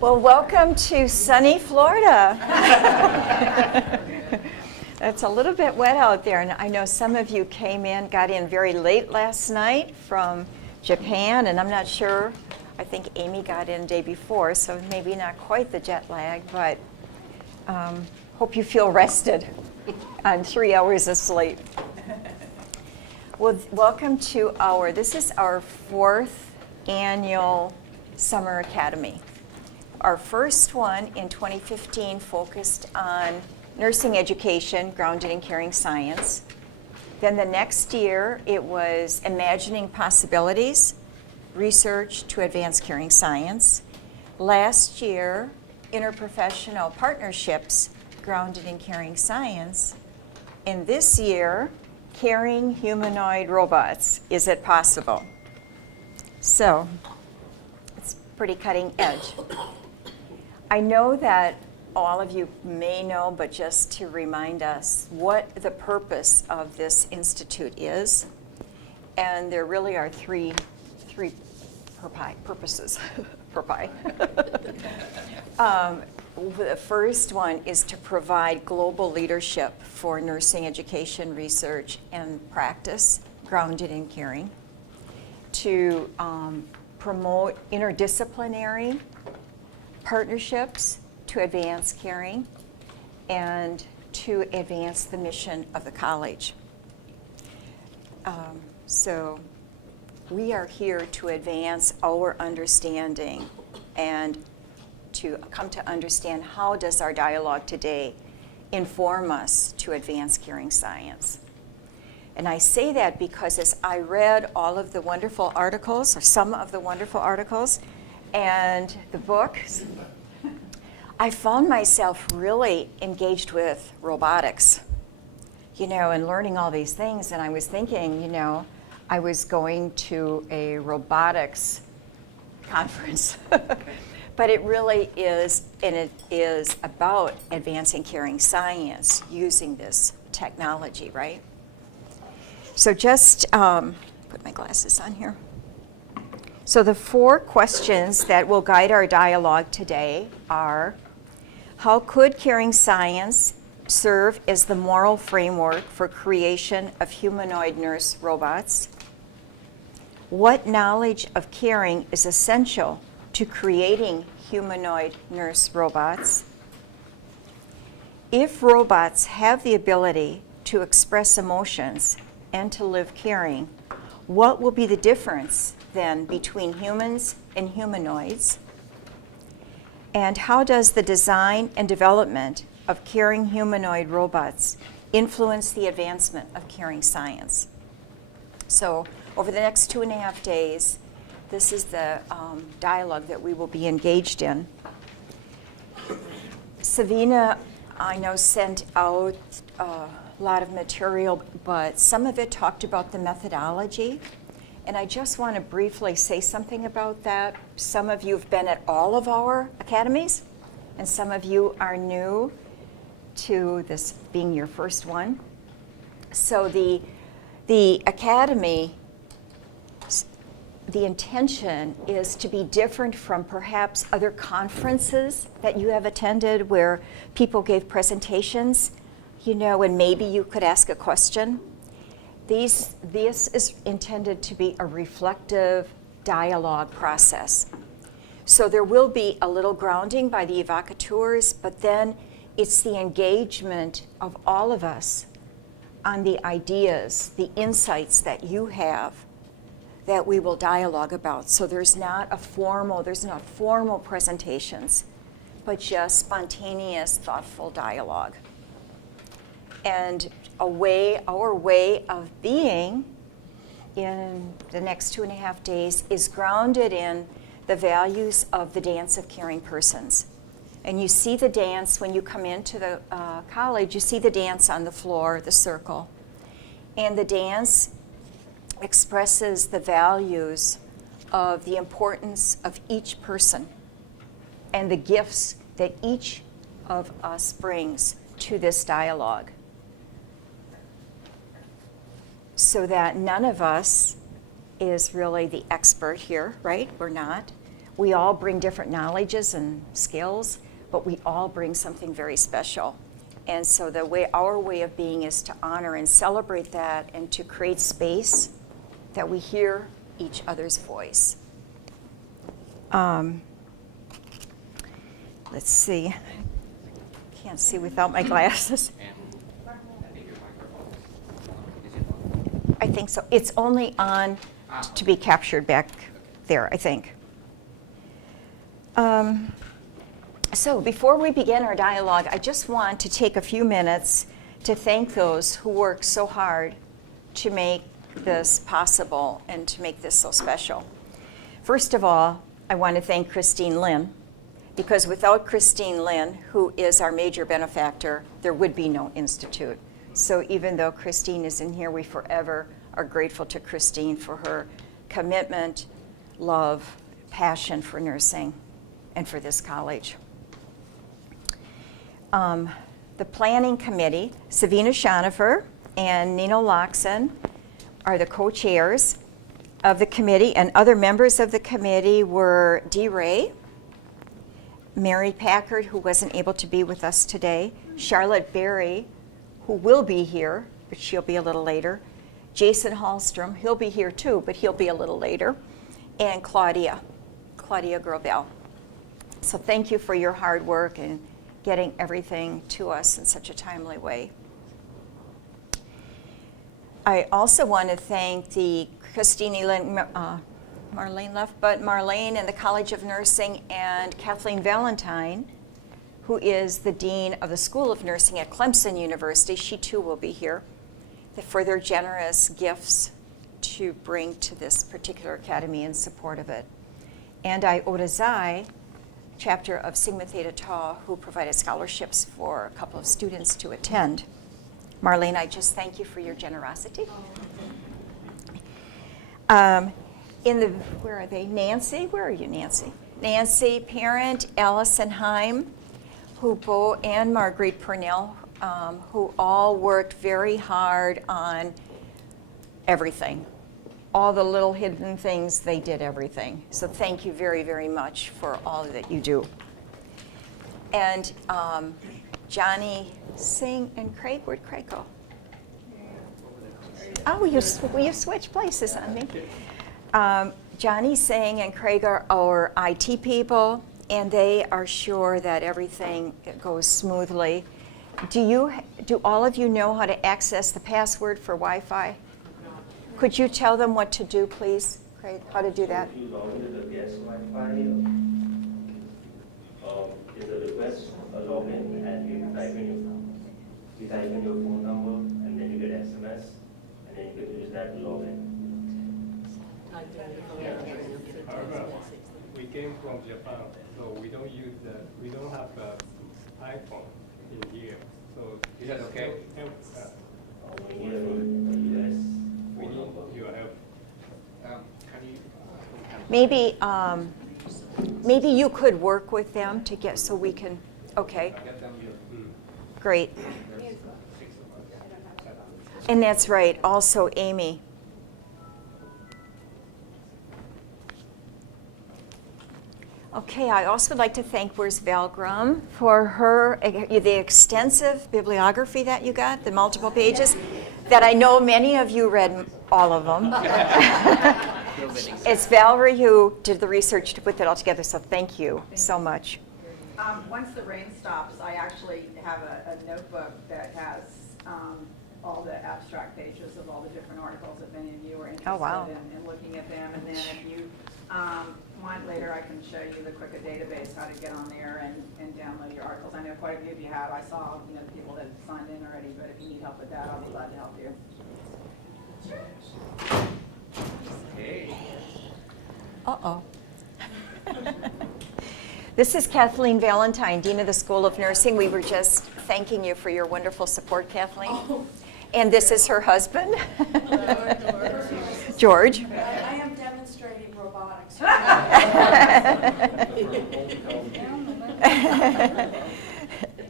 Well, welcome to sunny Florida. It's a little bit wet out there, and I know some of you got in very late last night from Japan, and I'm not sure. I think Amy got in the day before, so maybe not quite the jet lag, but hope you feel rested on 3 hours of sleep. Well, welcome to this is our 4th annual Summer Academy. Our first one in 2015 focused on nursing education grounded in caring science. Then the next year it was imagining possibilities, research to advance caring science. Last year, interprofessional partnerships grounded in caring science. And this year, caring humanoid robots. Is it possible? So, it's pretty cutting edge. I know that all of you may know, but just to remind us what the purpose of this institute is. And there really are three purposes. The first one is to provide global leadership for nursing education, research, and practice grounded in caring. To promote interdisciplinary partnerships to advance caring, and to advance the mission of the college. So we are here to advance our understanding and to come to understand how does our dialogue today inform us to advance caring science. And I say that because as I read all of the wonderful articles, or some of the wonderful articles, and the books, I found myself really engaged with robotics, and learning all these things. And I was thinking, I was going to a robotics conference. But it really is, and it is about advancing caring science using this technology, right? So just put my glasses on here. So the 4 questions that will guide our dialogue today are: how could caring science serve as the moral framework for creation of humanoid nurse robots? What knowledge of caring is essential to creating humanoid nurse robots? If robots have the ability to express emotions and to live caring, what will be the difference then between humans and humanoids? And how does the design and development of caring humanoid robots influence the advancement of caring science? So over the next 2.5 days, this is the dialogue that we will be engaged in. Savina, I know, sent out a lot of material, but some of it talked about the methodology. And I just want to briefly say something about that. Some of you have been at all of our academies, and some of you are new to this being your first one. So the academy, the intention is to be different from perhaps other conferences that you have attended where people gave presentations, and maybe you could ask a question. This is intended to be a reflective dialogue process. So there will be a little grounding by the evocateurs, but then it's the engagement of all of us on the ideas, the insights that you have that we will dialogue about. So there's not formal presentations, but just spontaneous, thoughtful dialogue. And our way of being in the next 2.5 days is grounded in the values of the dance of caring persons. And you see the dance when you come into the college, you see the dance on the floor, the circle. And the dance expresses the values of the importance of each person and the gifts that each of us brings to this dialogue, so that none of us is really the expert here, right? We're not. We all bring different knowledges and skills, but we all bring something very special. And so our way of being is to honor and celebrate that and to create space that we hear each other's voice. Let's see. Can't see without my glasses. I think so. It's only on to be captured back there, I think. So before we begin our dialogue, I just want to take a few minutes to thank those who worked so hard to make this possible and to make this so special. First of all, I want to thank Christine Lynn, because without Christine Lynn, who is our major benefactor, there would be no institute. So even though Christine isn't here, we forever are grateful to Christine for her commitment, love, passion for nursing and for this college. The planning committee, Savina Schonifer and Nino Loxon, are the co-chairs of the committee, and other members of the committee were Dee Ray, Mary Packard, who wasn't able to be with us today, Charlotte Berry, who will be here, but she'll be a little later, Jason Hallstrom, he'll be here too, but he'll be a little later, and Claudia Grobel. So thank you for your hard work and getting everything to us in such a timely way. I also want to thank the Marlene left, but Marlene and the College of Nursing and Kathleen Valentine, who is the Dean of the School of Nursing at Clemson University. She too will be here, for their generous gifts to bring to this particular academy in support of it. And Iota Xi, chapter of Sigma Theta Tau, who provided scholarships for a couple of students to attend. Marlene, I just thank you for your generosity. Where are they? Nancy, where are you, Nancy? Nancy Parent, Allison Heim, and Marguerite Purnell, who all worked very hard on everything. All the little hidden things, they did everything. So thank you very, very much for all that you do. And Johnny Singh and Craig, where'd Craig go? Oh, you switched places on me. Johnny Singh and Craig are our IT people, and they are sure that everything goes smoothly. Do all of you know how to access the password for Wi-Fi? Could you tell them what to do, please, Craig? How to do that? If you log into the guest Wi-Fi, it's a request, a login, and you type in your phone number, and then you get SMS, and then you can use that to log in. We came from Japan, so we don't have an iPhone in here. So is that okay? We need a US We phone need number. your help. Maybe you could work with them to get so we can. Okay. Great. And that's right. Also, Amy. Okay, I also would like to thank where's Val Grum for the extensive bibliography that you got, the multiple pages, that I know many of you read all of them. It's Valerie who did the research to put that all together, so thank you so much. Once the rain stops, I actually have a notebook that has all the abstract pages of all the different articles that many of you are interested in looking at them. And then if you want later, I can show you the Quicken database, how to get on there and download your articles. I know quite a few of you have. I saw the people that have signed in already, but if you need help with that, I'll be glad to help you. Uh-oh. This is Kathleen Valentine, Dean of the School of Nursing. We were just thanking you for your wonderful support, Kathleen. And this is her husband, George. I am demonstrating robotics.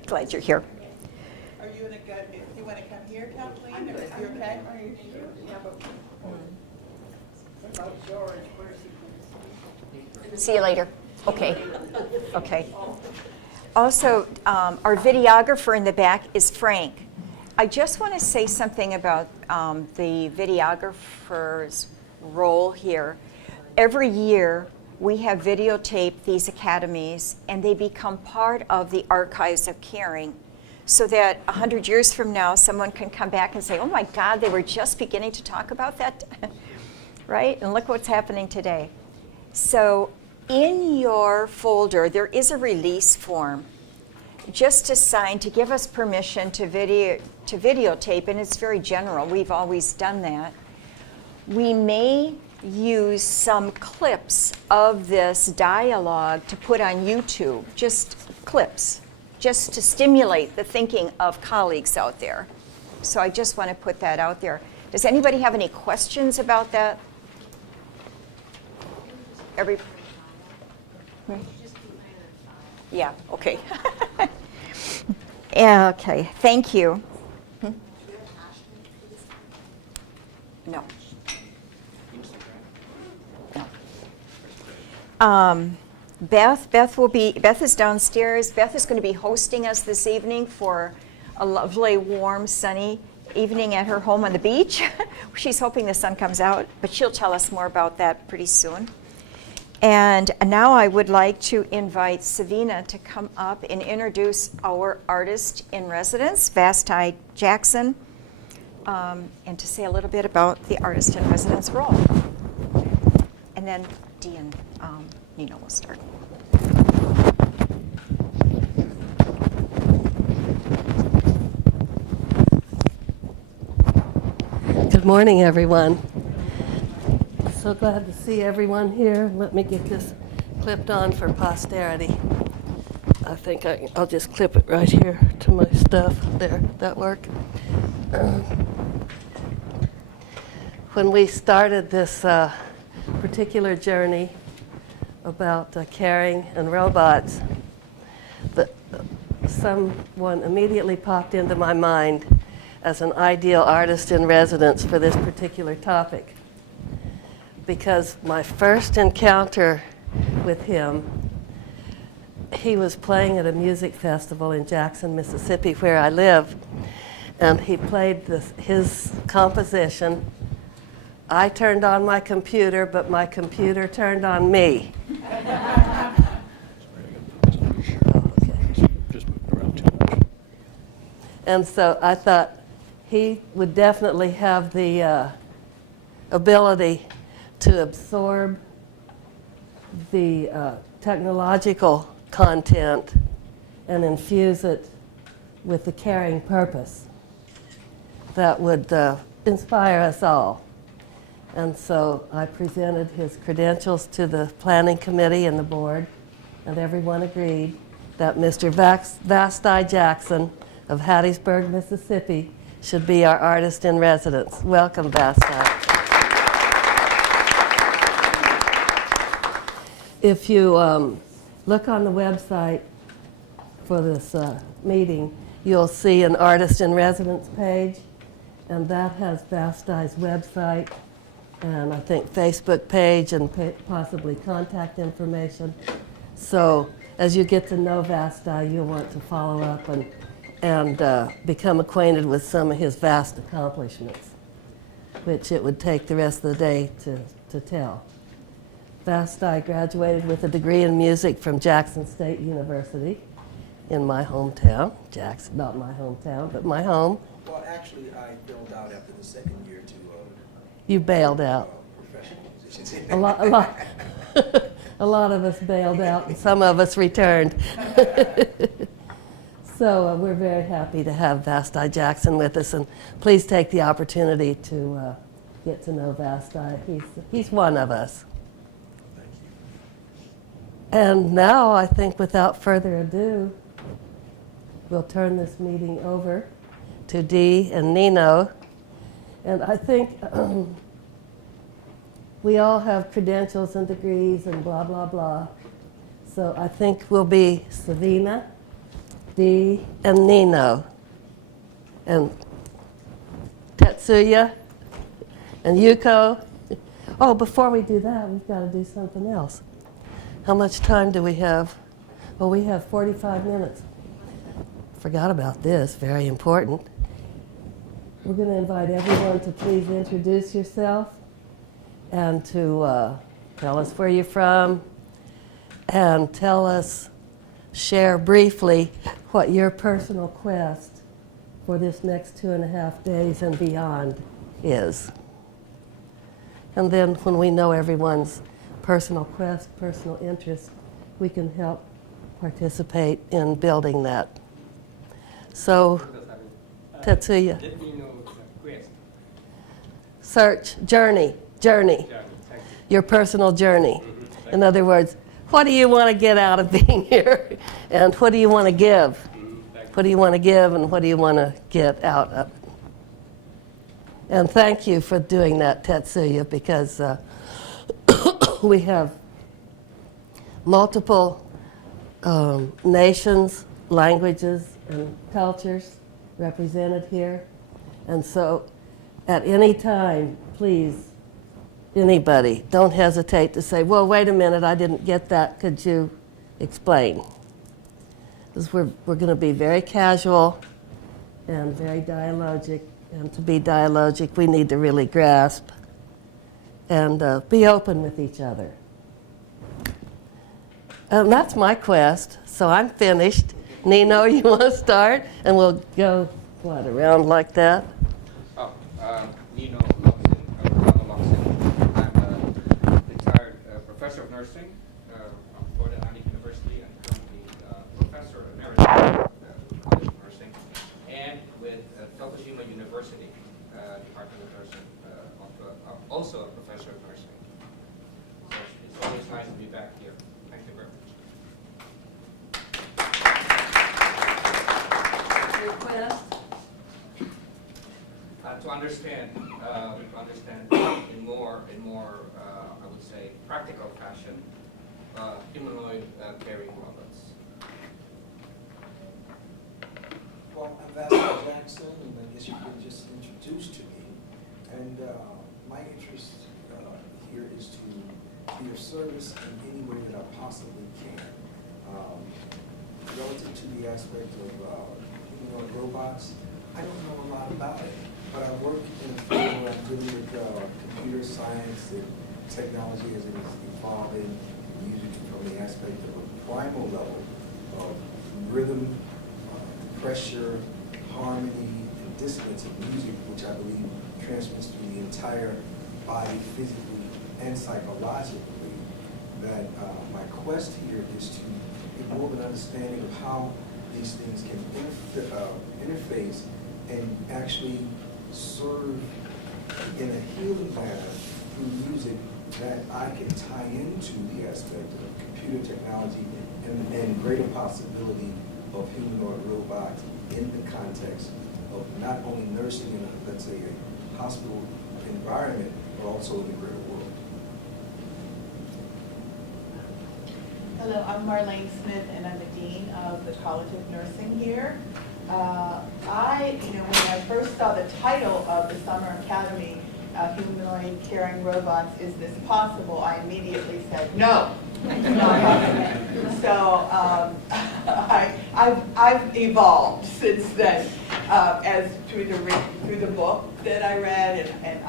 Glad you're here. Are you in a good, if you want to come here, Kathleen, or if you're okay? See you later. Okay, okay. Also, our videographer in the back is Frank. I just want to say something about the videographer's role here. Every year, we have videotaped these academies, and they become part of the archives of caring, so that 100 years from now, someone can come back and say, oh my God, they were just beginning to talk about that, right? And look what's happening today. So in your folder, there is a release form just to sign to give us permission to videotape, and it's very general. We've always done that. We may use some clips of this dialogue to put on YouTube, just clips, just to stimulate the thinking of colleagues out there. So I just want to put that out there. Does anybody have any questions about that? Yeah, okay. Yeah, okay, thank you. No. No. Beth is downstairs. Beth is going to be hosting us this evening for a lovely, warm, sunny evening at her home on the beach. She's hoping the sun comes out, but she'll tell us more about that pretty soon. And now I would like to invite Savina to come up and introduce our artist in residence, Vasti Jackson, and to say a little bit about the artist in residence role. And then Dee and Nina will start. Good morning, everyone. So glad to see everyone here. Let me get this clipped on for posterity. I think I'll just clip it right here to my stuff. There, that work? When we started this particular journey about caring and robots, someone immediately popped into my mind as an ideal artist in residence for this particular topic. Because my first encounter with him, he was playing at a music festival in Jackson, Mississippi, where I live, and he played his composition. I turned on my computer, but my computer turned on me. And so I thought he would definitely have the ability to absorb the technological content and infuse it with the caring purpose that would inspire us all. And so I presented his credentials to the planning committee and the board, and everyone agreed that Mr. Vasti Jackson of Hattiesburg, Mississippi, should be our artist in residence. Welcome, Vasti. If you look on the website for this meeting, you'll see an artist in residence page, and that has Vasti's website and I think Facebook page and possibly contact information. So as you get to know Vasti, you'll want to follow up and become acquainted with some of his vast accomplishments, which it would take the rest of the day to tell. Vasti graduated with a degree in music from Jackson State University in my hometown. Jackson, not my hometown, but my home. Well, actually, I bailed out after the second year to You bailed out. professional musicians. A lot of us bailed out, and some of us returned. So we're very happy to have Vasti Jackson with us, and please take the opportunity to get to know Vasti. He's one of us. Thank you. And now, I think without further ado, we'll turn this meeting over to Dee and Nino. And I think we all have credentials and degrees and blah, blah, blah. So I think we'll be Savina, Dee, and Nino. And Tetsuya and Yuko. Oh, before we do that, we've got to do something else. How much time do we have? Well, we have 45 minutes. Forgot about this, very important. We're going to invite everyone to please introduce yourself and to tell us where you're from and share briefly what your personal quest for this next 2.5 days and beyond is. And then when we know everyone's personal quest, personal interest, we can help participate in building that. So, Tetsuya, Let me know the quest. search, journey, Journey, thank you. your personal journey. In other words, what do you want to get out of being here? And what do you want to give? Thank you. What do you want to give and what do you want to get out of it? And thank you for doing that, Tetsuya, because we have multiple nations, languages, and cultures represented here. And so at any time, please, anybody, don't hesitate to say, well, wait a minute, I didn't get that. Could you explain? Because we're going to be very casual and very dialogic. And to be dialogic, we need to really grasp and be open with each other. And that's my quest, so I'm finished. Nino, you want to start? And we'll go, around like that? Oh, Nino Locsin. I'm a retired professor of nursing from Florida Atlantic University and currently professor emeritus of nursing, and with Tokushima University, Department of Nursing, also a professor of nursing. So it's always nice to be back here. Thank you very much. Request? To understand in more, I would say, practical fashion, humanoid carrying robots. Well, I'm Vasco Jackson, and I guess you could just introduce to me. And my interest here is to be of service in any way that I possibly can. Relative to the aspect of humanoid robots, I don't know a lot about it, but I work in a field where I'm dealing with computer science and technology as it is evolving, using it from the aspect of a primal level of rhythm, pressure, harmony, and dissonance of music, which I believe transmits through the entire body physically and psychologically, that my quest here is to get more of an understanding of how these things can interface and actually serve in a healing manner through music that I can tie into the aspect of computer technology and greater possibility of humanoid robots in the context of not only nursing in, let's say, a hospital environment, but also in the greater world. Hello, I'm Marlene Smith, and I'm the Dean of the College of Nursing here. When I first saw the title of the Summer Academy, Humanoid Carrying Robots, Is This Possible? I immediately said, no, it's not possible. So I've evolved since then, as through the book that I read and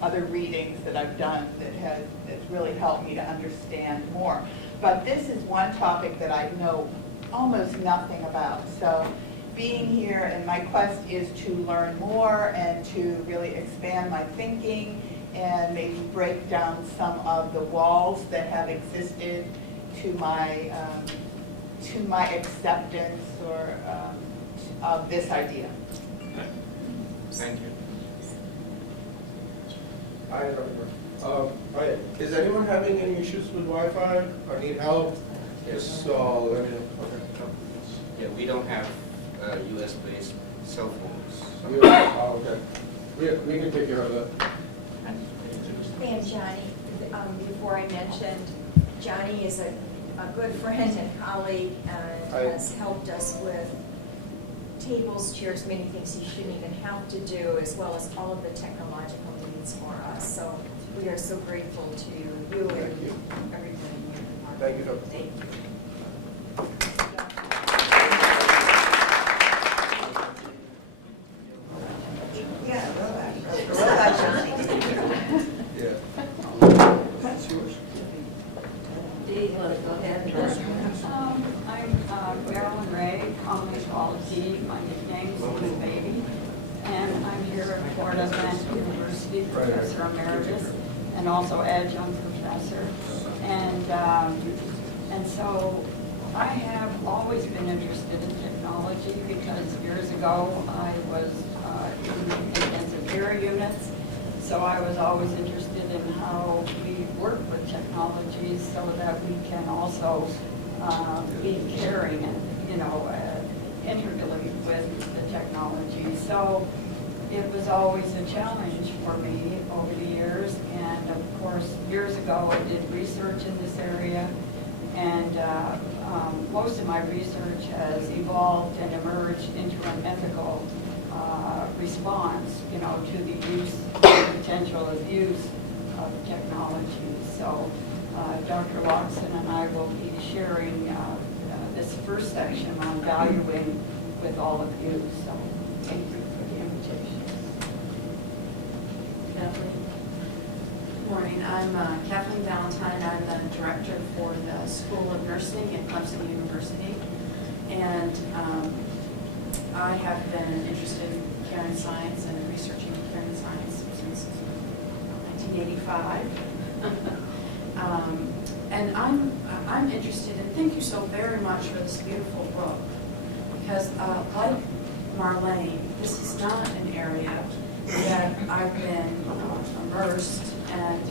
other readings that I've done that has really helped me to understand more. But this is one topic that I know almost nothing about. So being here, and my quest is to learn more and to really expand my thinking and maybe break down some of the walls that have existed to my acceptance or of this idea. Thank you. Hi, Dr. Is anyone having any issues with Wi-Fi or need help? Yes. So let me know. Okay. Yeah, we don't have US-based cell phones. Okay. We can take care of that. And Johnny, before I mentioned, Johnny is a good friend and colleague and has helped us with tables, chairs, many things he shouldn't even have to do, as well as all of the technological needs for us. So we are so grateful to you and everybody here. Thank you, Dr. Thank you. Yeah. Dee, you want to go ahead and ask? I'm Marilyn Ray, commonly called Dee. My nickname's Little Baby. And I'm here at Florida Atlantic University, Professor Emeritus, and also adjunct professor. And so I have always been interested in technology because years ago I was in intensive care units. So I was always interested in how we work with technology so that we can also be caring and, integrally with the technology. So it was always a challenge for me over the years. And of course, years ago, I did research in this area. And most of my research has evolved and emerged into an ethical response, to the use, potential abuse of technology. So Dr. Watson and I will be sharing this first section on valuing with all of you. So thank you for the invitation. Kathleen? Good morning. I'm Kathleen Valentine. I'm the director for the School of Nursing at Clemson University. And I have been interested in caring science and researching caring science since 1985. And I'm interested in, thank you so very much for this beautiful book, because like Marlene, this is not an area that I've been immersed, and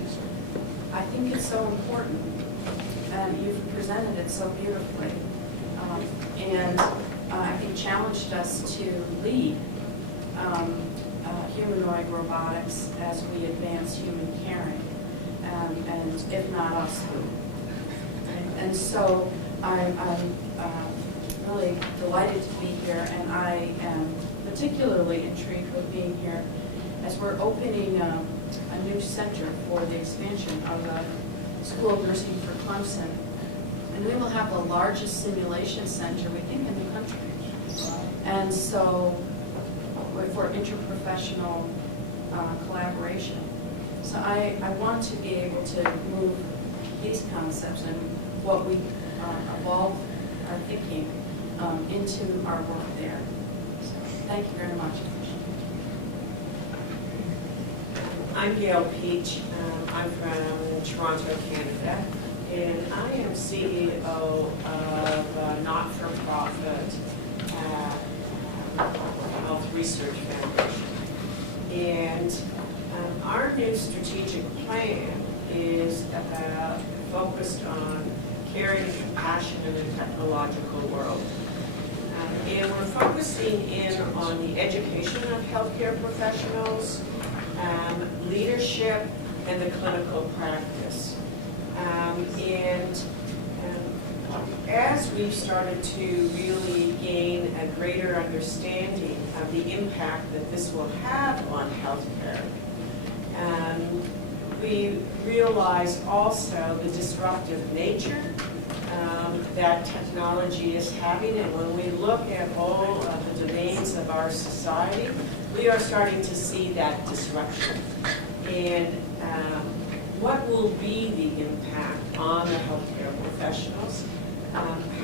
I think it's so important, and you've presented it so beautifully, and I think challenged us to lead humanoid robotics as we advance human caring, and if not us, who? And so I'm really delighted to be here, and I am particularly intrigued with being here as we're opening a new center for the expansion of the School of Nursing for Clemson. And we will have the largest simulation center, we think, in the country. And so for interprofessional collaboration. So I want to be able to move these concepts and what we evolve our thinking into our work there. So thank you very much. I'm Gail Peach. I'm from Toronto, Canada, and I am CEO of a not-for-profit Health Research Foundation. And our new strategic plan is about focused on caring and compassion in a technological world. And we're focusing in on the education of healthcare professionals, leadership, and the clinical practice. As we've started to really gain a greater understanding of the impact that this will have on healthcare, we realize also the disruptive nature that technology is having, and when we look at all of the domains of our society, we are starting to see that disruption. And what will be the impact on the healthcare professionals?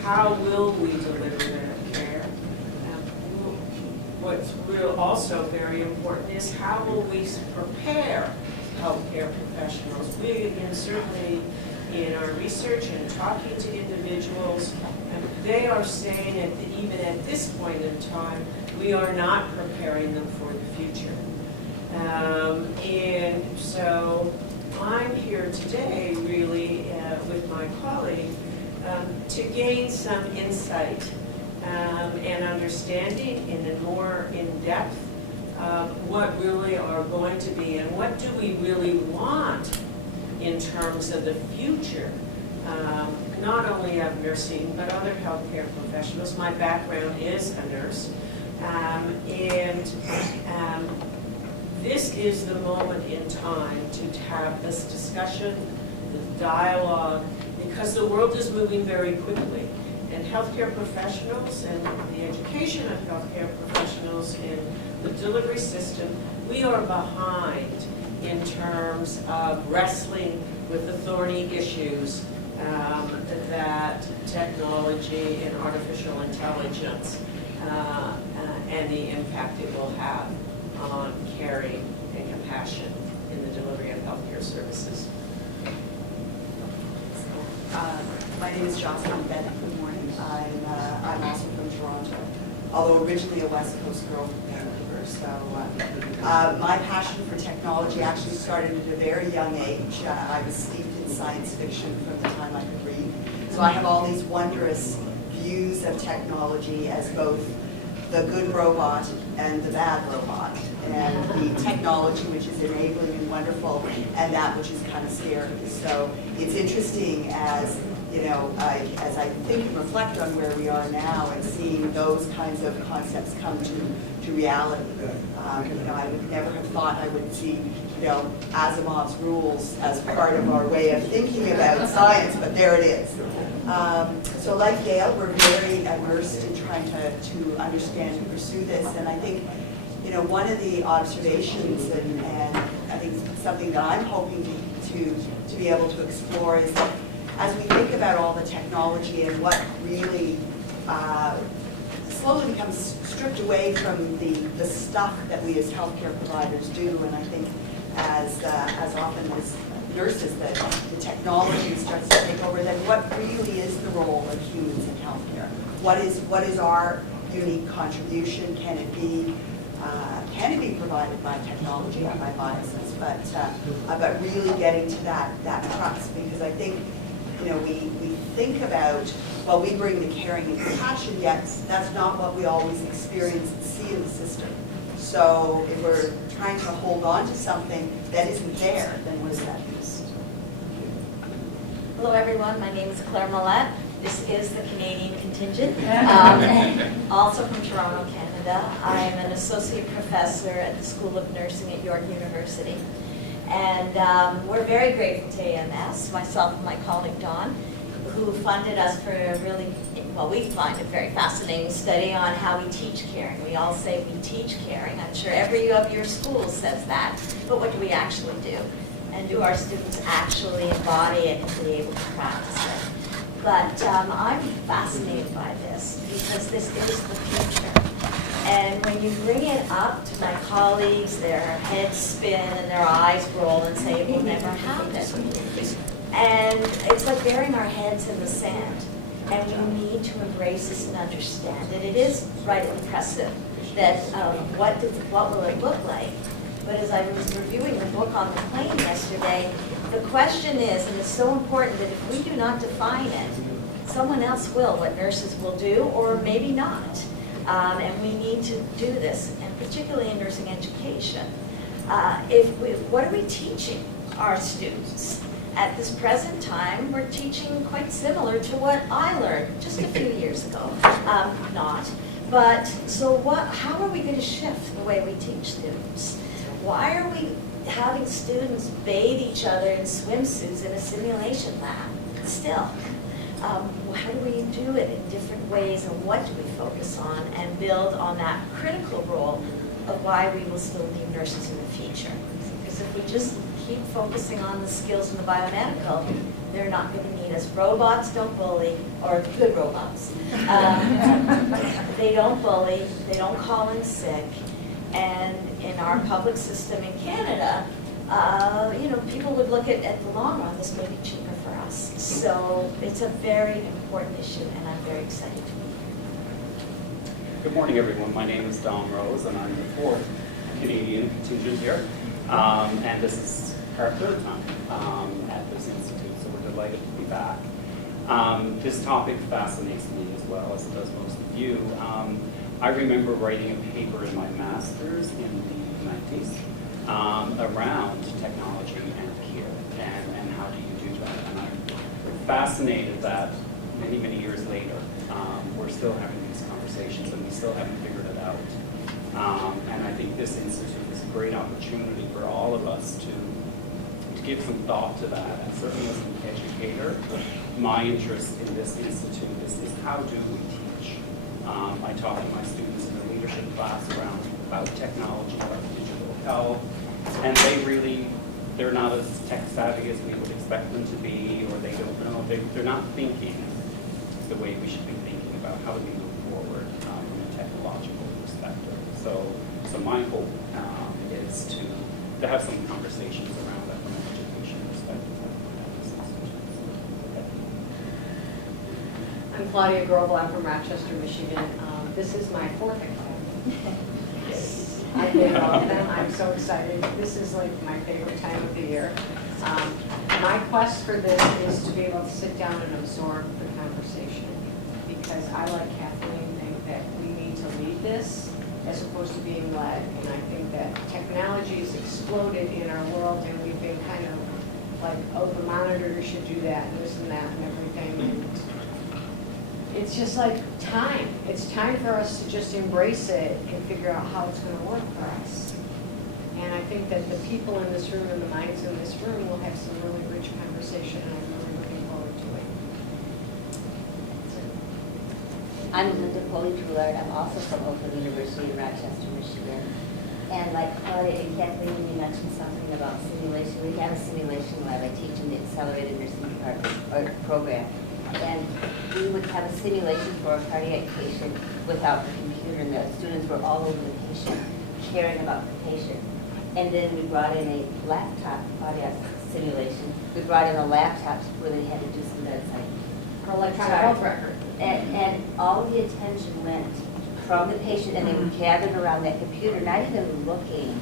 How will we deliver their care? What's also very important is how will we prepare healthcare professionals? We, and certainly in our research and talking to individuals, they are saying that even at this point in time, we are not preparing them for the future. And so I'm here today really with my colleague to gain some insight and understanding in a more in-depth what really are going to be and what do we really want in terms of the future, not only of nursing, but other healthcare professionals. My background is a nurse. This is the moment in time to have this discussion, this dialogue, because the world is moving very quickly. And healthcare professionals and the education of healthcare professionals in the delivery system, we are behind in terms of wrestling with authority issues that technology and artificial intelligence and the impact it will have on caring and compassion in the delivery of healthcare services. My name is Jocelyn Bennett. Good morning. I'm also from Toronto, although originally a West Coast girl from Vancouver. So my passion for technology actually started at a very young age. I was steeped in science fiction from the time I could read. So I have all these wondrous views of technology as both the good robot and the bad robot, and the technology which is enabling and wonderful, and that which is kind of scary. So it's interesting as as I think and reflect on where we are now and seeing those kinds of concepts come to reality. I would never have thought I would see Asimov's rules as part of our way of thinking about science, but there it is. So like Gail, we're very immersed in trying to understand and pursue this, and I think one of the observations and I think something that I'm hoping to be able to explore is that as we think about all the technology and what really slowly becomes stripped away from the stuff that we as healthcare providers do, and I think as often as nurses that the technology starts to take over, then what really is the role of humans in healthcare? What is our unique contribution? Can it be provided by technology, not by biases, but really getting to that crux, because I think we think about, well, we bring the caring and compassion, yet that's not what we always experience and see in the system. So if we're trying to hold on to something that isn't there, then what is that use? Hello everyone, my name is Claire Millette. This is the Canadian contingent, also from Toronto, Canada. I am an associate professor at the School of Nursing at York University. And we're very grateful to AMS, myself and my colleague Dawn, who funded us for a really, well, we find a very fascinating study on how we teach caring. We all say we teach caring. I'm sure every of your schools says that, but what do we actually do? And do our students actually embody it and be able to practice it? But I'm fascinated by this because this is the future. And when you bring it up to my colleagues, their heads spin and their eyes roll and say it will never happen. And it's like burying our heads in the sand. And we need to embrace this and understand it. It is right impressive that what will it look like? But as I was reviewing the book on the plane yesterday, the question is, and it's so important that if we do not define it, someone else will, what nurses will do, or maybe not. And we need to do this, and particularly in nursing education. What are we teaching our students? At this present time, we're teaching quite similar to what I learned just a few years ago. Not. But so how are we going to shift the way we teach students? Why are we having students bathe each other in swimsuits in a simulation lab still? How do we do it in different ways, and what do we focus on and build on that critical role of why we will still need nurses in the future? Because if we just keep focusing on the skills in the biomedical, they're not going to need us. Robots don't bully, or good robots. They don't bully, they don't call in sick, and in our public system in Canada, people would look at the long run, this may be cheaper for us. So it's a very important issue, and I'm very excited to be here. Good morning, everyone. My name is Dom Rose, and I'm the 4th Canadian contingent here. And this is our 3rd time at this institute, so we're delighted to be back. This topic fascinates me as well, as it does most of you. I remember writing a paper in my master's in the 90s around technology and care, and how do you do that. And I'm fascinated that many, many years later, we're still having these conversations and we still haven't figured it out. And I think this institute is a great opportunity for all of us to give some thought to that. And certainly as an educator, my interest in this institute is how do we teach? I talk to my students in the leadership class about technology, about digital health, and they're not as tech savvy as we would expect them to be, or they don't know, they're not thinking the way we should be thinking about how do we move forward from a technological perspective. So my hope is to have some conversations around that from an education perspective. I'm Claudia Grobel. I'm from Rochester, Michigan. This is my fourth exam. I've been all of them. I'm so excited. This is like my favorite time of the year. My quest for this is to be able to sit down and absorb the conversation, because I, like Kathleen, think that we need to lead this as opposed to being led. And I think that technology has exploded in our world, and we've been kind of like, oh, the monitor should do that and this and that and everything. And it's just like time. It's time for us to just embrace it and figure out how it's going to work for us. And I think that the people in this room and the minds in this room will have some really rich conversation, and I'm really looking forward to it. I'm Linda Foley-Toulard. I'm also from Oakland University in Rochester, Michigan. And like Claudia and Kathleen, you mentioned something about simulation. We have a simulation lab. I teach in the Accelerated Nursing Department or program. And we would have a simulation for a cardiac patient without the computer, and the students were all over the patient, caring about the patient. And then we brought in a laptop cardiac simulation. We brought in a laptop where they had to do some bedside. Electronic health record. And all of the attention went from the patient, and they were gathered around that computer, not even looking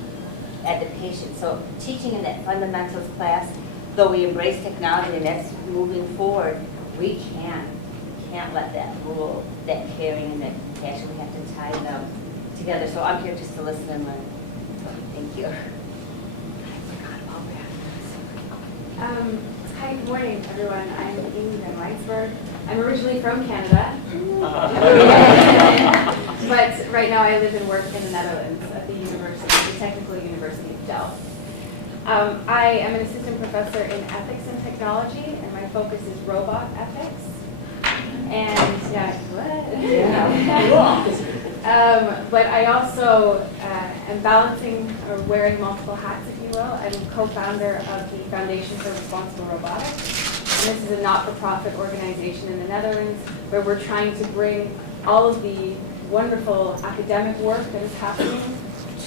at the patient. So teaching in that fundamentals class, though we embrace technology and that's moving forward, we can't let that rule, that caring and that passion. We have to tie them together. So I'm here just to listen and learn. Thank you. Hi, good morning, everyone. I'm Amy Van Weinsberg. I'm originally from Canada, but right now I live and work in the Netherlands at the Technical University of Delft. I am an assistant professor in ethics and technology, and my focus is robot ethics. And but I also am balancing or wearing multiple hats, if you will. I'm co-founder of the Foundation for Responsible Robotics. And this is a not-for-profit organization in the Netherlands where we're trying to bring all of the wonderful academic work that is happening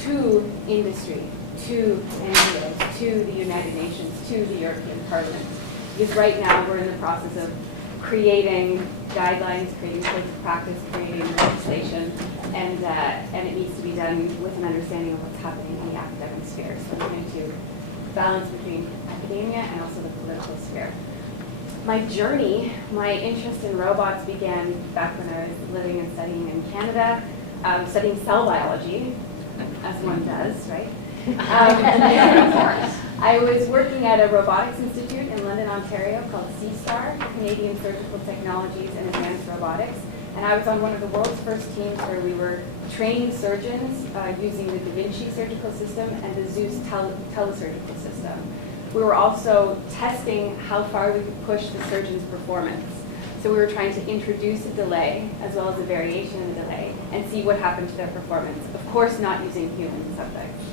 to industry, to NGOs, to the United Nations, to the European Parliament. Because right now we're in the process of creating guidelines, creating codes of practice, creating legislation, and it needs to be done with an understanding of what's happening in the academic sphere. So I'm trying to balance between academia and also the political sphere. My journey, my interest in robots began back when I was living and studying in Canada, studying cell biology, as one does, right? I was working at a robotics institute in London, Ontario called CSTAR, Canadian Surgical Technologies and Advanced Robotics. And I was on one of the world's first teams where we were training surgeons using the Da Vinci surgical system and the Zeus telesurgical system. We were also testing how far we could push the surgeon's performance. So we were trying to introduce a delay as well as a variation in the delay and see what happened to their performance. Of course, not using human subjects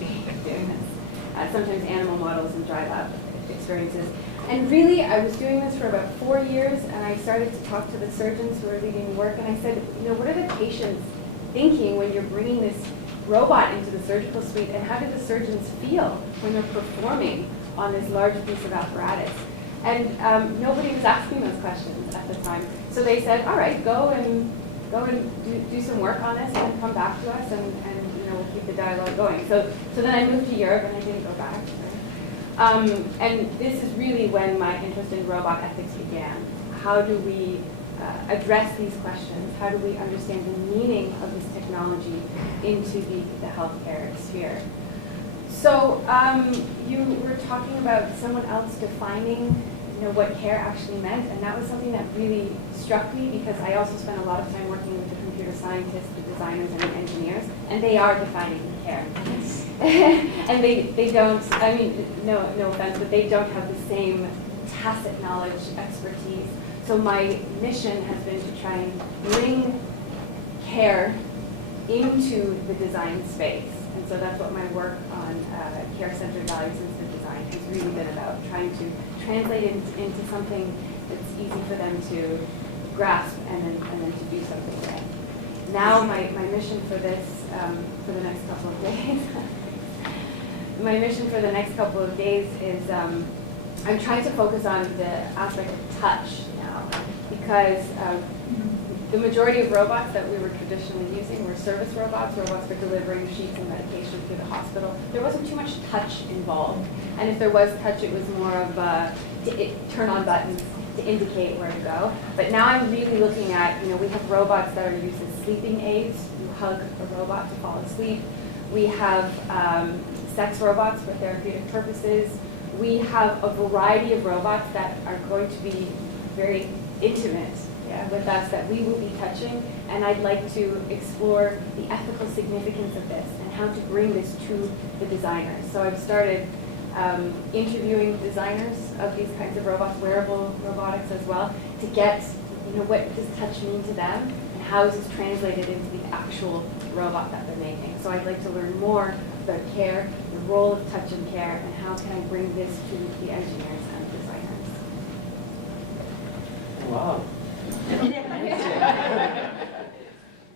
doing this. Sometimes animal models and dry lab experiences. And really, I was doing this for about 4 years, and I started to talk to the surgeons who were leading work, and I said, you know, what are the patients thinking when you're bringing this robot into the surgical suite, and how do the surgeons feel when they're performing on this large piece of apparatus? And nobody was asking those questions at the time. So they said, all right, go and do some work on this, and then come back to us, and you know, we'll keep the dialogue going. So then I moved to Europe, and I didn't go back. And this is really when my interest in robot ethics began. How do we address these questions? How do we understand the meaning of this technology into the healthcare sphere? So you were talking about someone else defining, you know, what care actually meant, and that was something that really struck me because I also spent a lot of time working with the computer scientists, the designers, and the engineers, and they are defining care. And they don't, I mean, no offense, but they don't have the same tacit knowledge, expertise, So my mission has been to try and bring care into the design space. And so that's what my work on care-centered value-sensitive design has really been about, trying to translate it into something that's easy for them to grasp and then to do something with. Now my mission for this, for the next couple of days, my mission for the next couple of days is I'm trying to focus on the aspect of touch now, because the majority of robots that we were traditionally using were service robots, robots for delivering sheets and medication through the hospital. There wasn't too much touch involved. And if there was touch, it was more of turn on buttons to indicate where to go. But now I'm really looking at, we have robots that are used as sleeping aids. You hug a robot to fall asleep. We have sex robots for therapeutic purposes. We have a variety of robots that are going to be very intimate with us, that we will be touching, and I'd like to explore the ethical significance of this and how to bring this to the designers. So I've started interviewing designers of these kinds of robots, wearable robotics as well, to get, what does touch mean to them, and how is this translated into the actual robot that they're making. So I'd like to learn more about care, the role of touch in care, and how can I bring this to the engineers and designers. Wow.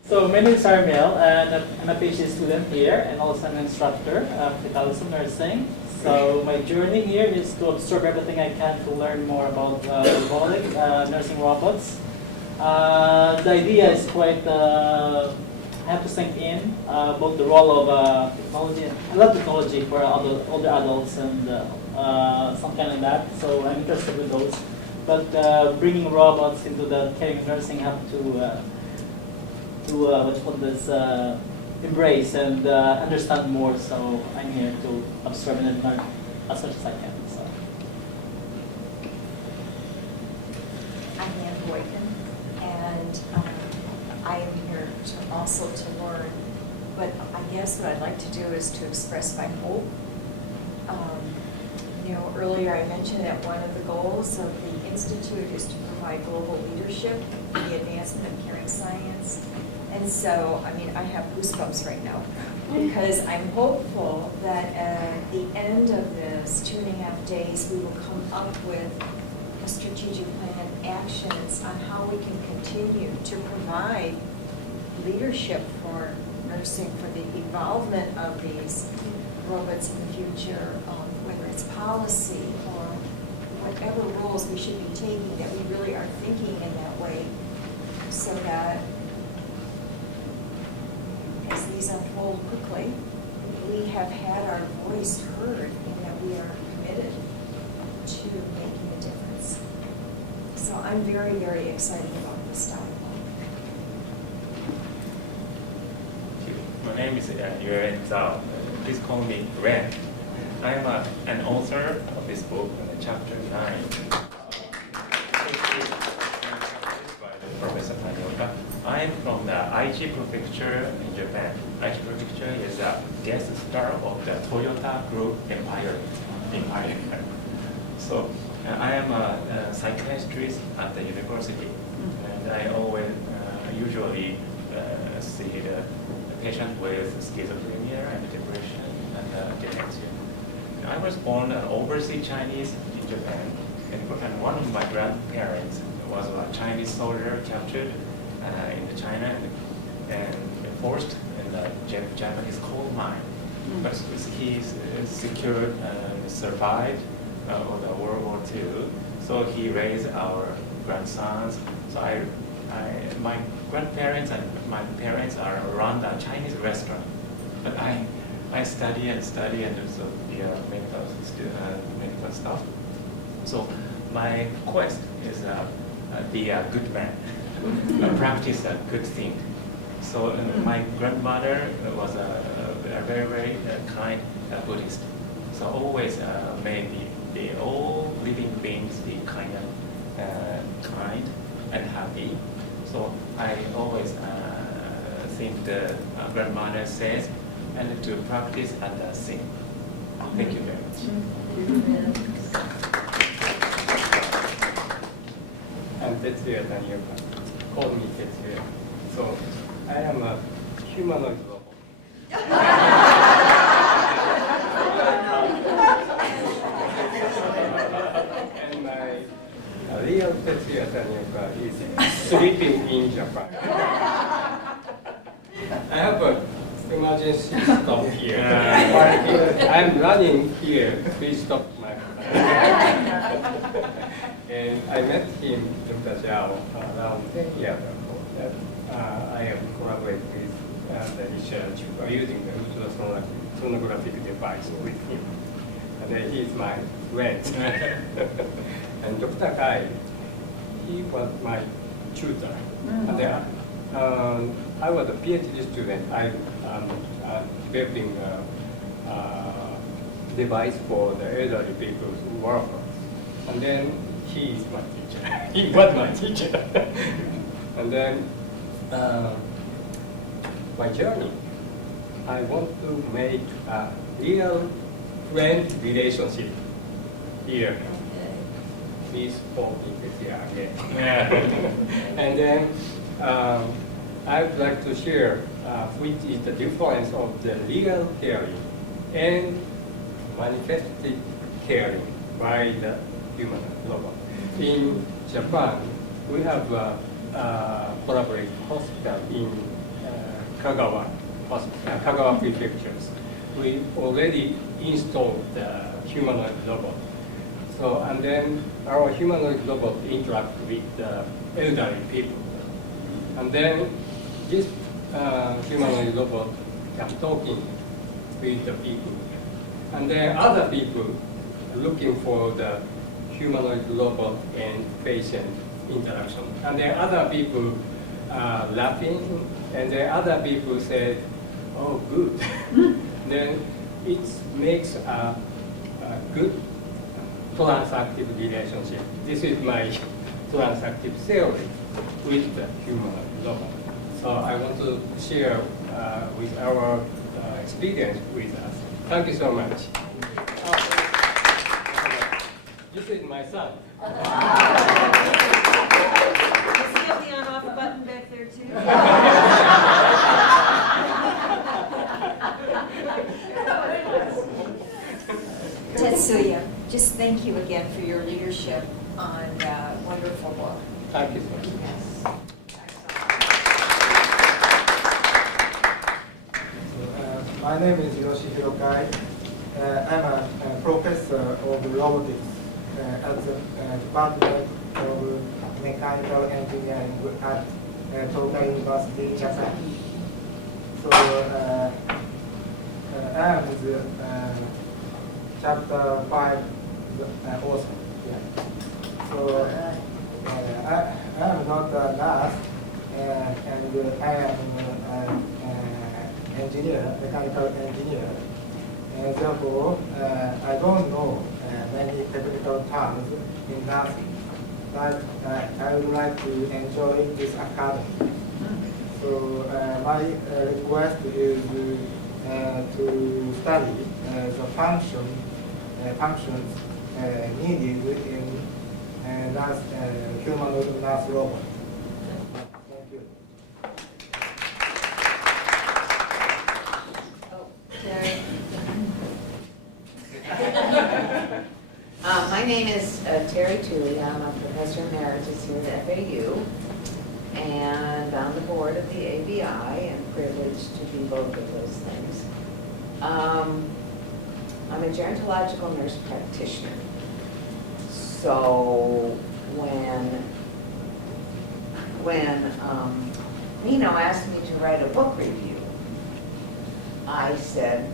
So my name is Armel, and I'm a PhD student here, and also an instructor of the College of Nursing. So my journey here is to absorb everything I can to learn more about robotic nursing robots. The idea is quite have to sink in both the role of technology. I love technology for older adults and something like that. So I'm interested with those. But bringing robots into the caring nursing have to embrace and understand more. So I'm here to absorb and learn as much as I can. So. I'm Ann Boykin, and I am here also to learn. But I guess what I'd like to do is to express my hope. Earlier I mentioned that one of the goals of the Institute is to provide global leadership in the advancement of caring science. And so, I have goosebumps right now, because I'm hopeful that at the end of this 2.5 days, we will come up with a strategic plan and actions on how we can continue to provide leadership for nursing, for the involvement of these robots in the future, whether it's policy or whatever roles we should be taking, that we really are thinking in that way, so that as these unfold quickly, we have had our voice heard and that we are committed to making a difference. So I'm very, very excited about this dialogue. My name is Yuan Zhao. Please call me Ren. I'm an author of this book, Chapter 9. Professor Tanioka. I am from the Aichi Prefecture in Japan. Aichi Prefecture is a guest star of the Toyota Group Empire. So I am a psychiatrist at the university, and I always usually see the patient with schizophrenia and depression and dementia. I was born an overseas Chinese in Japan, and one of my grandparents was a Chinese soldier captured in China and forced in the Japanese coal mine. But he secured and survived the World War II, so he raised our grandsons. So my grandparents and my parents are around a Chinese restaurant, but I study and also the medical stuff. So my quest is be a good man, practice a good thing. So my grandmother was a very, very kind Buddhist. So always made all living beings be kind and happy. So I always think the grandmother says, and to practice and sing. Thank you very much. And Tetsuya Tanioka. Call me Tetsuya. So I am a humanoid robot. And my real Tetsuya Tanioka is sleeping in Japan. I have an emergency stop here. I'm running here. Please stop my And I met him, Dr. Zhao, around 10 years ago. I have collaborated with the research using the ultrasonographic device with him. And he is my friend. And Dr. Kai, he was my tutor. And I was a PhD student. I developing a device for the elderly people's workers. And then he is my teacher. He was my teacher. And then my journey, I want to make a real friend relationship here. Please hold me here again. And then I would like to share which is the difference of the legal caring and manifested caring by the human robot. In Japan, we have a collaborative hospital in Kagawa prefectures. We already installed the humanoid robot. So, and then our humanoid robot interact with the elderly people. And then this humanoid robot can talking with the people. And then other people looking for the humanoid robot and patient interaction. And then other people laughing, and then other people said, oh, good. Then it makes a good transactive relationship. This is my transactive theory with the humanoid robot. So I want to share with our experience with us. Thank you so much. This is my son. Does he have the on-off button back there too? Tetsuya, just thank you again for your leadership on wonderful work. Thank you so much. My name is Yoshihiro Kai. I'm a professor of robotics at the Department of Mechanical Engineering at Tokai University, Japan. So I am the chapter 5 author. Yeah. So I am not a nurse, and I am engineer, mechanical engineer. And therefore, I don't know many technical terms in nursing, but I would like to enjoy this academy. So my request is to study the functions needed in humanoid nurse robot. Thank you. My name is Terry Tooley. I'm a professor emeritus here at FAU, and on the board of the ABI, and privileged to be both of those things. I'm a gerontological nurse practitioner. So when Nino asked me to write a book review, I said,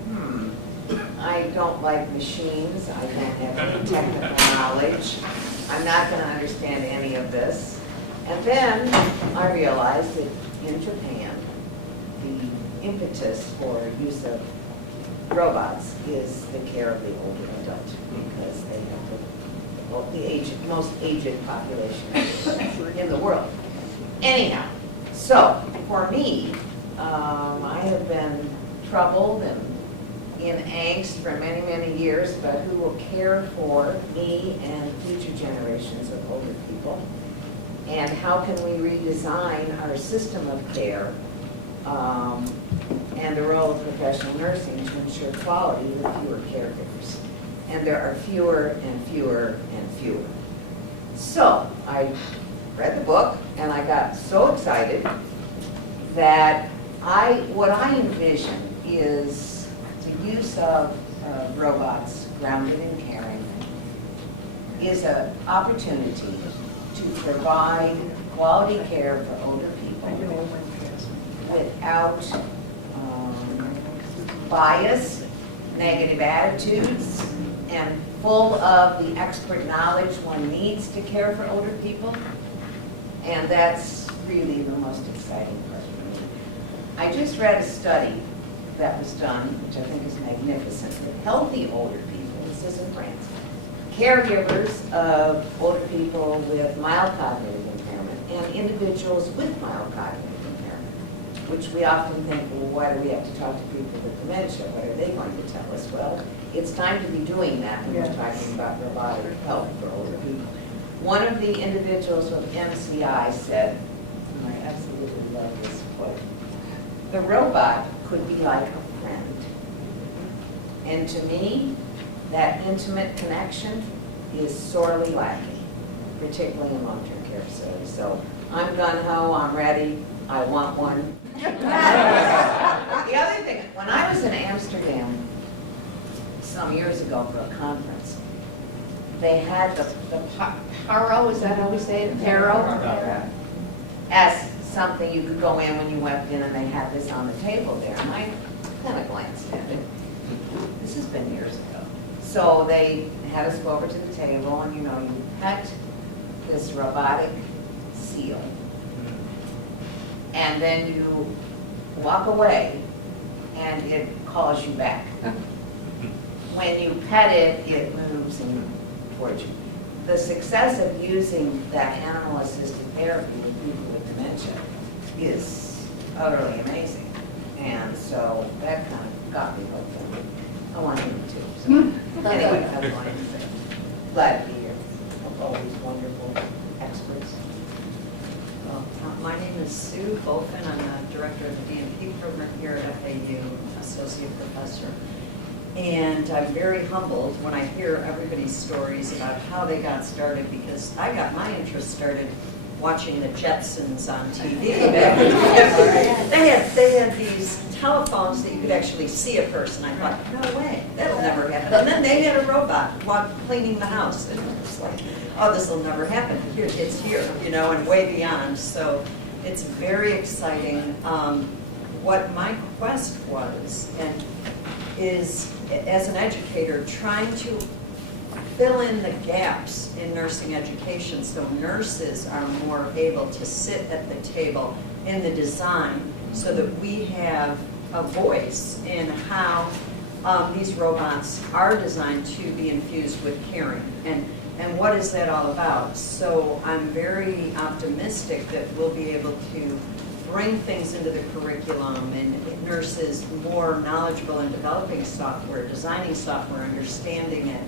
I don't like machines, I don't have any technical knowledge, I'm not going to understand any of this. And then I realized that in Japan, the impetus for use of robots is the care of the older adult, because they have the most aged population in the world. Anyhow, so for me, I have been troubled and in angst for many, many years about who will care for me and future generations of older people. And how can we redesign our system of care and the role of professional nursing to ensure quality with fewer caregivers? And there are fewer and fewer and fewer. So I read the book and I got so excited that what I envision is the use of robots grounded in caring is an opportunity to provide quality care for older people without bias, negative attitudes, and full of the expert knowledge one needs to care for older people. And that's really the most exciting part for me. I just read a study that was done, which I think is magnificent, with healthy older people, this is in France, caregivers of older people with mild cognitive impairment and individuals with mild cognitive impairment, which we often think, well, why do we have to talk to people with dementia? What are they going to tell us? Well, it's time to be doing that when we're talking about robotic help for older people. One of the individuals with MCI said, and I absolutely love this quote, the robot could be like a friend. And to me, that intimate connection is sorely lacking, particularly in long-term care facilities. So I'm gung-ho, I'm ready, I want one. The other thing, when I was in Amsterdam some years ago for a conference, they had the Paro, is that how we say it? Paro? As something you could go in when you went in, and they had this on the table there. And I kind of glanced at it. This has been years ago. So they had us go over to the table, and you pet this robotic seal. And then you walk away, and it calls you back. When you pet it, it moves towards you. The success of using that animal-assisted therapy with people with dementia is utterly amazing. And so that kind of got me hooked on it. I want him to. So anyway, that's what I'm saying. Glad to be here. Always wonderful experts. My name is Sue Bolfin. I'm the director of the DNP program here at FAU, associate professor. And I'm very humbled when I hear everybody's stories about how they got started, because I got my interest started watching the Jetsons on TV. They had these telephones that you could actually see a person. I thought, no way, that'll never happen. And then they had a robot cleaning the house. And it was like, oh, this will never happen. Here, it's here, and way beyond. So it's very exciting. What my quest was, is as an educator trying to fill in the gaps in nursing education so nurses are more able to sit at the table in the design so that we have a voice in how these robots are designed to be infused with caring. And what is that all about? So I'm very optimistic that we'll be able to bring things into the curriculum and nurses more knowledgeable in developing software, designing software, understanding it.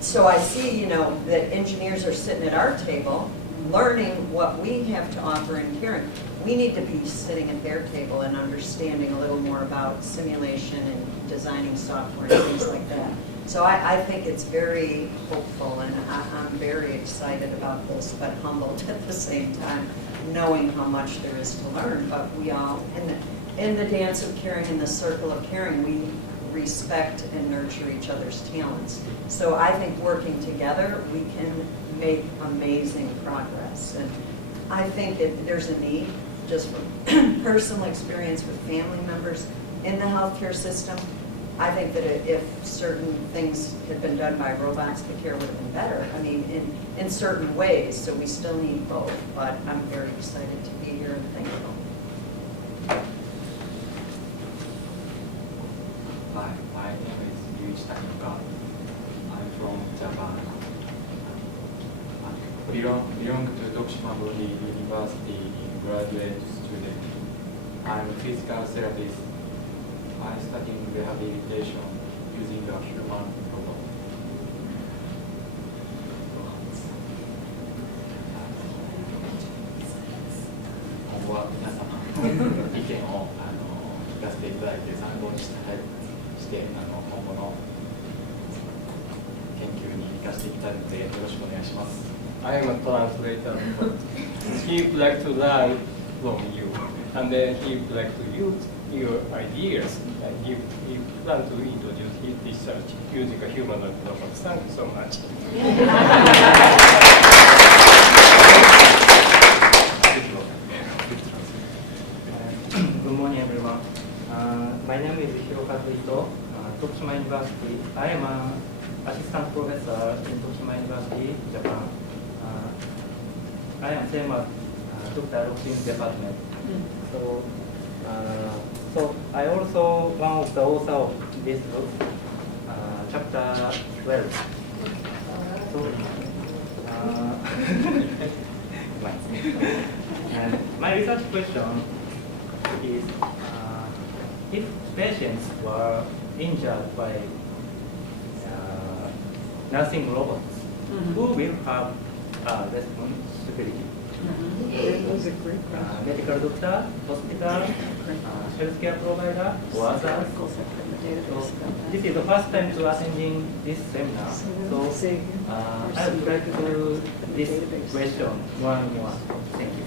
So I see, that engineers are sitting at our table learning what we have to offer in caring. We need to be sitting at their table and understanding a little more about simulation and designing software and things like that. So I think it's very hopeful, and I'm very excited about this, but humbled at the same time, knowing how much there is to learn. But we all, in the dance of caring, in the circle of caring, we respect and nurture each other's talents. So I think working together, we can make amazing progress. And I think there's a need, just from personal experience with family members in the healthcare system. I think that if certain things had been done by robots, the care would have been better. I mean, in certain ways, so we still need both. But I'm very excited to be here, and thankful. Hi, my name is Yuichi Tanaka. I'm from Japan. I belong to Tokushima Body University graduate student. I'm a physical therapist. I'm studying rehabilitation using a human robot. 意見を聞かせていただいて参考にして今後の研究に生かしていきたいのでよろしくお願いします。I am a translator. He would like to learn from you, and then he would like to use your ideas, and he plan to introduce his research using a humanoid robot. Thank you so much. Good morning, everyone. My name is Hirokazu Ito, Tokushima University. I am an assistant professor in Tokushima University, Japan. I am same as Dr. Roxin's department. So I also one of the author of this book, chapter 12. And my research question is, if patients were injured by nursing robots, who will have responsibility? Medical doctor, hospital, healthcare provider, or others. So this is the first time to attending this seminar. So I would like to do this question one more. Thank you.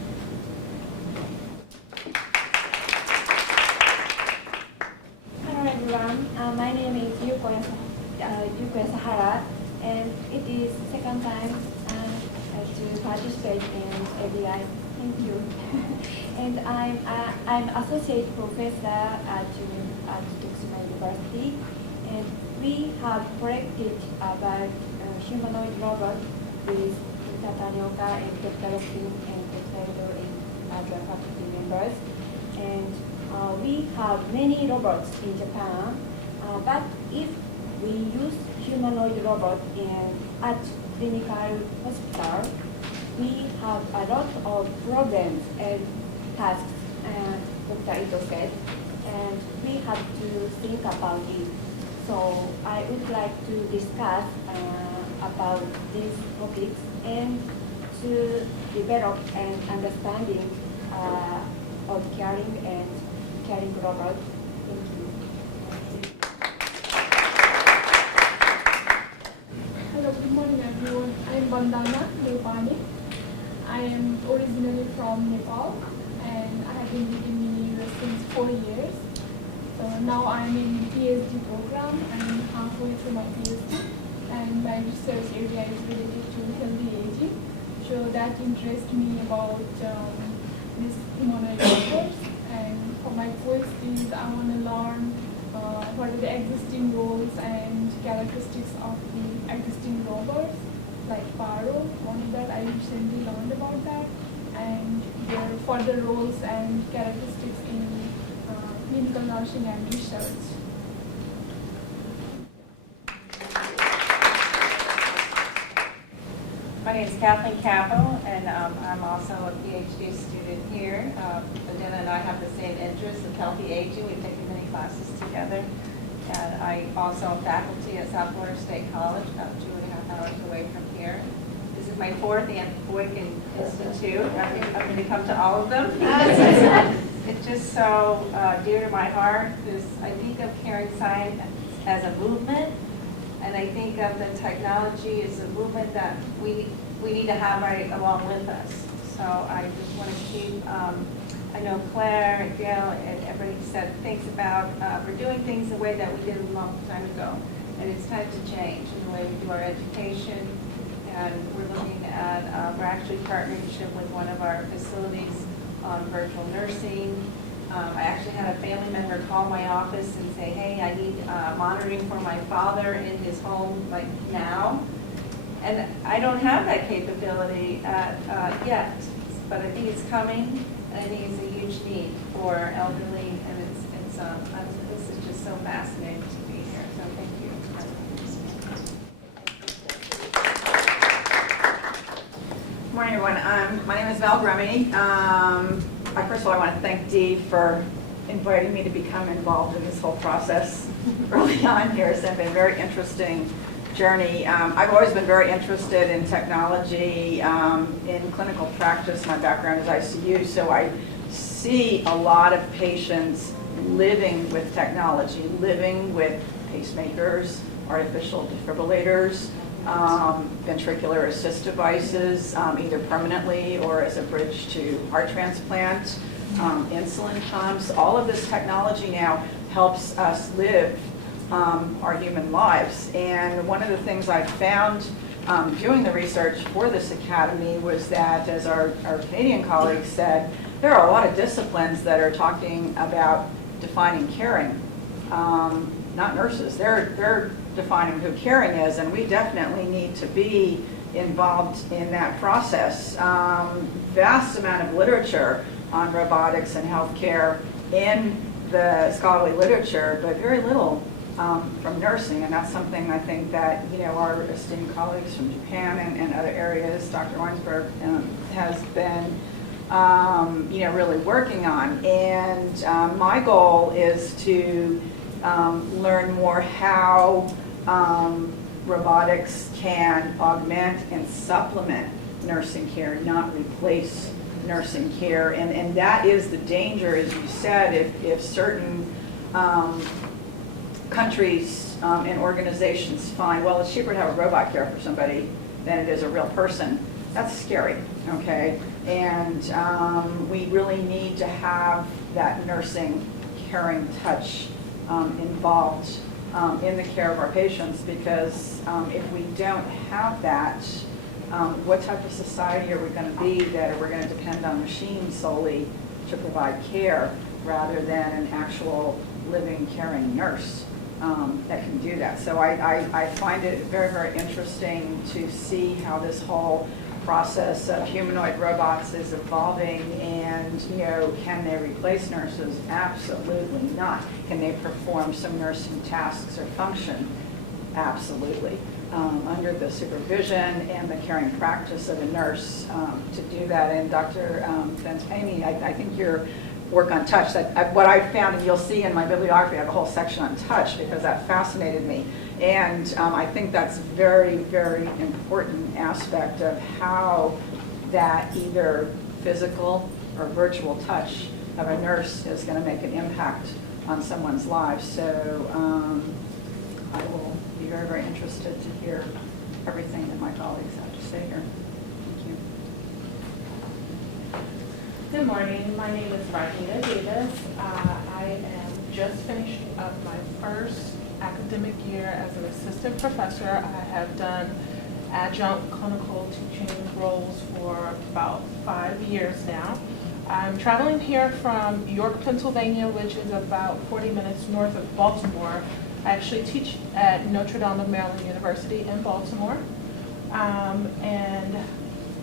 Hello everyone, my name is Yuko Sahara, and it is second time to participate in ABI. Thank you. And I'm associate professor at Tokushima University, and we have collected about humanoid robot with Dr. Tanioka and Dr. Rokin and Dr. Edo and other faculty members. And we have many robots in Japan, but if we use humanoid robot at clinical hospital, we have a lot of problems and tasks, Dr. Ito said, and we have to think about it. So I would like to discuss about these topics and to develop an understanding of caring robot. Thank you. Hello, good morning everyone. I am Vandana Nepali. I am originally from Nepal and I have been living in the US since 4 years. So now I am in the PhD program. I am halfway through my PhD and my research area is related to healthy aging. So that interests me about this humanoid robots. And for my PhD, I want to learn what are the existing roles and characteristics of the existing robots, like Paro, one of that I recently learned about that, and their further roles and characteristics in clinical nursing and research. My name is Kathleen Capital, and I'm also a PhD student here. Adina and I have the same interests of healthy aging. We've taken many classes together. And I also am faculty at South Florida State College, about 2.5 hours away from here. This is my fourth Boykin Institute. I'm going to come to all of them. It's just so dear to my heart. I think of caring science as a movement. And I think of the technology as a movement that we need to have right along with us. So I just want to keep, I know Claire and Gail and everybody said things about, we're doing things the way that we did a long time ago. And it's time to change in the way we do our education. And we're looking at, we're actually partnership with one of our facilities on virtual nursing. I actually had a family member call my office and say, hey, I need monitoring for my father in his home like now. And I don't have that capability yet, but I think it's coming, and I think it's a huge need for elderly, and this is just so fascinating to be here, so thank you. Good morning, everyone. My name is Val Grummy. First of all, I want to thank Dee for inviting me to become involved in this whole process early on here. It's been a very interesting journey. I've always been very interested in technology in clinical practice. My background is ICU, so I see a lot of patients living with technology, living with pacemakers, artificial defibrillators, ventricular assist devices, either permanently or as a bridge to heart transplant, insulin pumps. All of this technology now helps us live our human lives. And one of the things I found doing the research for this academy was that, as our Canadian colleagues said, there are a lot of disciplines that are talking about defining caring, not nurses. They're defining who caring is, and we definitely need to be involved in that process. Vast amount of literature on robotics and healthcare in the scholarly literature, but very little from nursing, and that's something I think that our esteemed colleagues from Japan and other areas, Dr. Weinsberg, has been really working on. And my goal is to learn more how robotics can augment and supplement nursing care, not replace nursing care. And that is the danger, as you said, if certain countries and organizations find, well, it's cheaper to have a robot care for somebody than it is a real person. That's scary, okay? And we really need to have that nursing, caring touch involved in the care of our patients, because if we don't have that, what type of society are we going to be that we're going to depend on machines solely to provide care rather than an actual living, caring nurse that can do that? So I find it very, very interesting to see how this whole process of humanoid robots is evolving. And can they replace nurses? Absolutely not. Can they perform some nursing tasks or function? Absolutely. Under the supervision and the caring practice of a nurse to do that. And Dr. Fentani, I think your work on touch, what I found, and you'll see in my bibliography, I have a whole section on touch because that fascinated me. And I think that's very, very important aspect of how that either physical or virtual touch of a nurse is going to make an impact on someone's lives. So I will be very, very interested to hear everything that my colleagues have to say here. Thank you. Good morning. My name is Raquita Davis. I am just finishing up my first academic year as an assistant professor. I have done adjunct clinical teaching roles for about 5 years now. I'm traveling here from York, Pennsylvania, which is about 40 minutes north of Baltimore. I actually teach at Notre Dame of Maryland University in Baltimore. And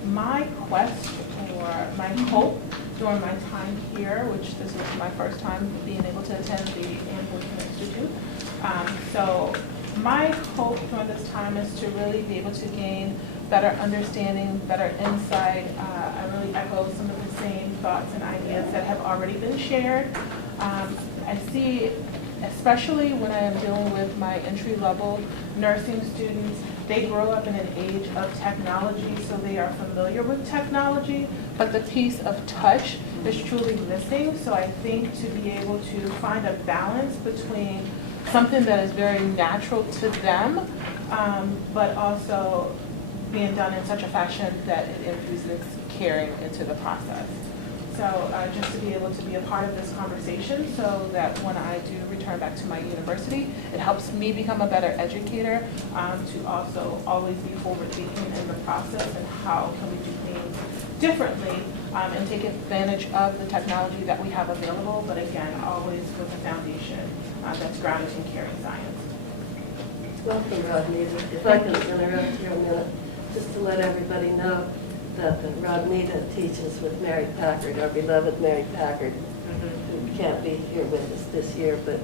my quest, or my hope during my time here, which this was my first time being able to attend the Ann Woodson Institute. So my hope during this time is to really be able to gain better understanding, better insight. I really echo some of the same thoughts and ideas that have already been shared. I see, especially when I am dealing with my entry-level nursing students, they grow up in an age of technology, so they are familiar with technology, but the piece of touch is truly missing. So I think to be able to find a balance between something that is very natural to them, but also being done in such a fashion that it infuses caring into the process. So just to be able to be a part of this conversation so that when I do return back to my university, it helps me become a better educator, to also always be forward thinking in the process and how can we do things differently and take advantage of the technology that we have available, but again, always with a foundation that's grounded in caring science. Welcome, Rodnita. If I can interrupt here a minute, just to let everybody know that Rodnita teaches with Mary Packard, our beloved Mary Packard, who can't be here with us this year, but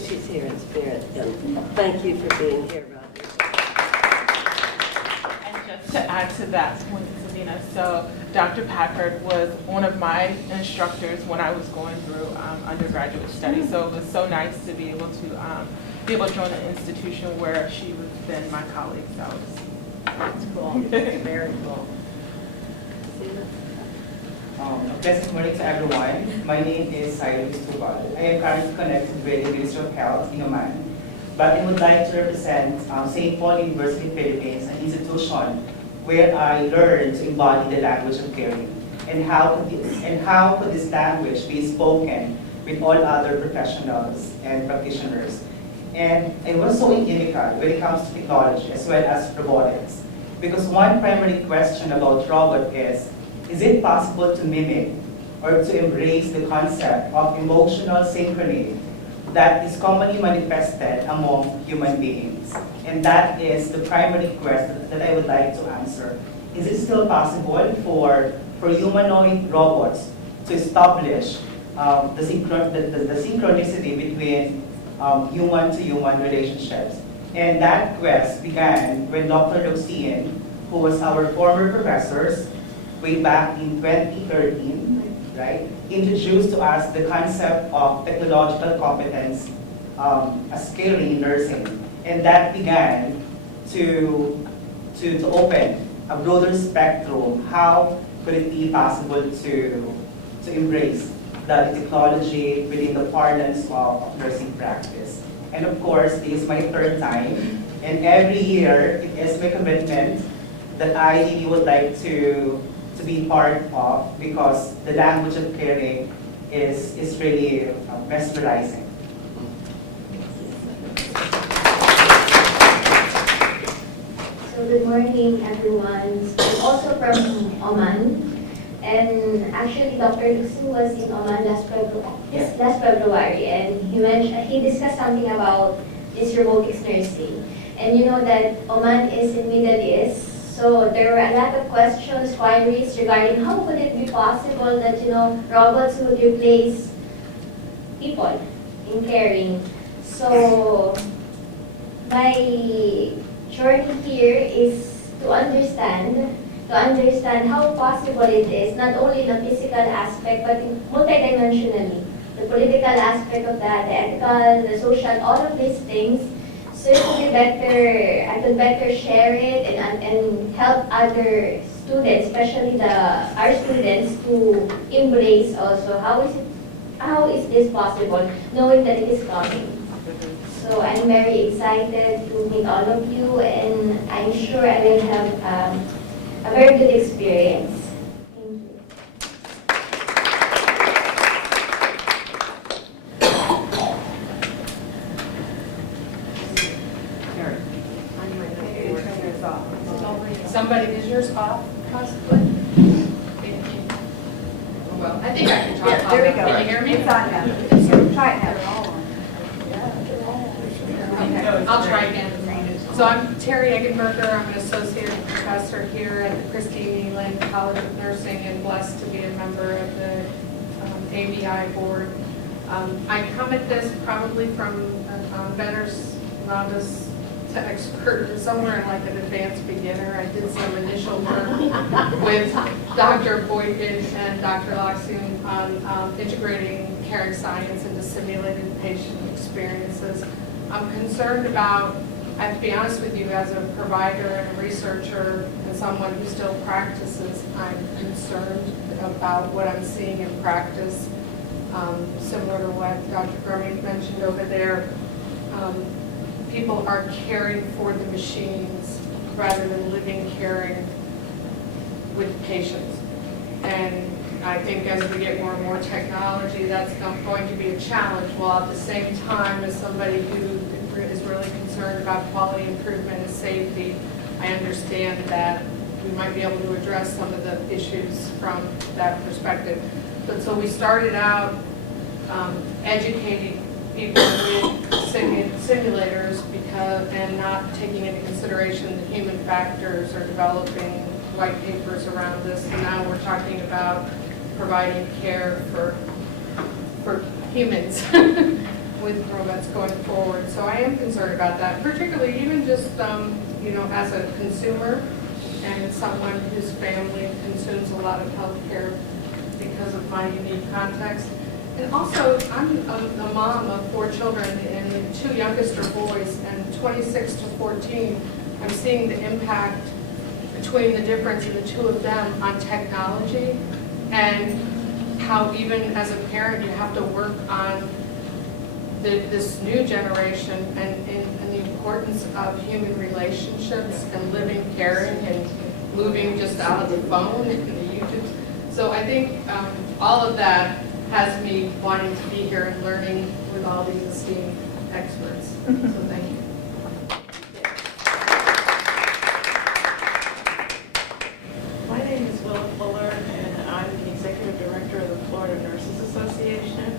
she's here in spirit. And thank you for being here, Rodnita. And just to add to that point, Sabina, so Dr. Packard was one of my instructors when I was going through undergraduate studies. So it was so nice to be able to join an institution where she was then my colleague. So That's cool. Very cool. Pleasant morning to everyone. My name is Cyrus Tubal. I am currently connected with the Ministry of Health in Oman, but I would like to represent St. Paul University, Philippines, an institution where I learned to embody the language of caring and how could this language be spoken with all other professionals and practitioners. And it was so inimical when it comes to technology as well as robotics. Because one primary question about robot is it possible to mimic or to embrace the concept of emotional synchrony that is commonly manifested among human beings? And that is the primary question that I would like to answer. Is it still possible for humanoid robots to establish the synchronicity between human-to-human relationships? And that quest began when Dr. Lucian, who was our former professor, way back in 2013, right, introduced to us the concept of technological competence as caring in nursing. And that began to open a broader spectrum. How could it be possible to embrace the technology within the parlance of nursing practice? And of course, this is my third time, and every year it is my commitment that I really would like to be part of, because the language of caring is really mesmerizing. So good morning, everyone. I'm also from Oman. And actually, Dr. Luxu was in Oman last February, and he discussed something about this robotics nursing. And you know that Oman is in Middle East, so there were a lot of questions, queries regarding how could it be possible that robots would replace people in caring. So my journey here is to understand how possible it is, not only in the physical aspect, but multidimensionally. The political aspect of that, the ethical, the social, all of these things. So it would be better, I could better share it and help other students, especially our students, to embrace also how is this possible, knowing that it is coming. So I'm very excited to meet all of you, and I'm sure I will have a very good experience. Somebody, is yours off possibly? Well, I think I can talk. Yeah, there we go. Can you hear me? It's on now. Try it now. Okay, I'll try again. So I'm Terry Eggenberger. I'm an associate professor here at the Christine Eland College of Nursing, and blessed to be a member of the ABI board. I come at this probably from beginners, novice to expert, somewhere in like an advanced beginner. I did some initial work with Dr. Boykin and Dr. Loxine on integrating caring science into simulated patient experiences. I'm concerned about, I have to be honest with you, as a provider and a researcher and someone who still practices, I'm concerned about what I'm seeing in practice. Similar to what Dr. Grumming mentioned over there, people are caring for the machines rather than living caring with patients. And I think as we get more and more technology, that's going to be a challenge, while at the same time, as somebody who is really concerned about quality improvement and safety, I understand that we might be able to address some of the issues from that perspective. But so we started out educating people with simulators and not taking into consideration the human factors, or developing white papers around this. And now we're talking about providing care for humans with robots going forward. So I am concerned about that, particularly even just as a consumer and someone whose family consumes a lot of healthcare because of my unique context. And also, I'm a mom of 4 children, and the 2 youngest are boys, and 26 to 14, I'm seeing the impact between the difference in the 2 of them on technology and how even as a parent you have to work on this new generation and the importance of human relationships and living caring and moving just out of the phone and the YouTube. So I think all of that has me wanting to be here and learning with all these esteemed experts. So thank you. My name is Willa Fuller, and I'm the Executive Director of the Florida Nurses Association.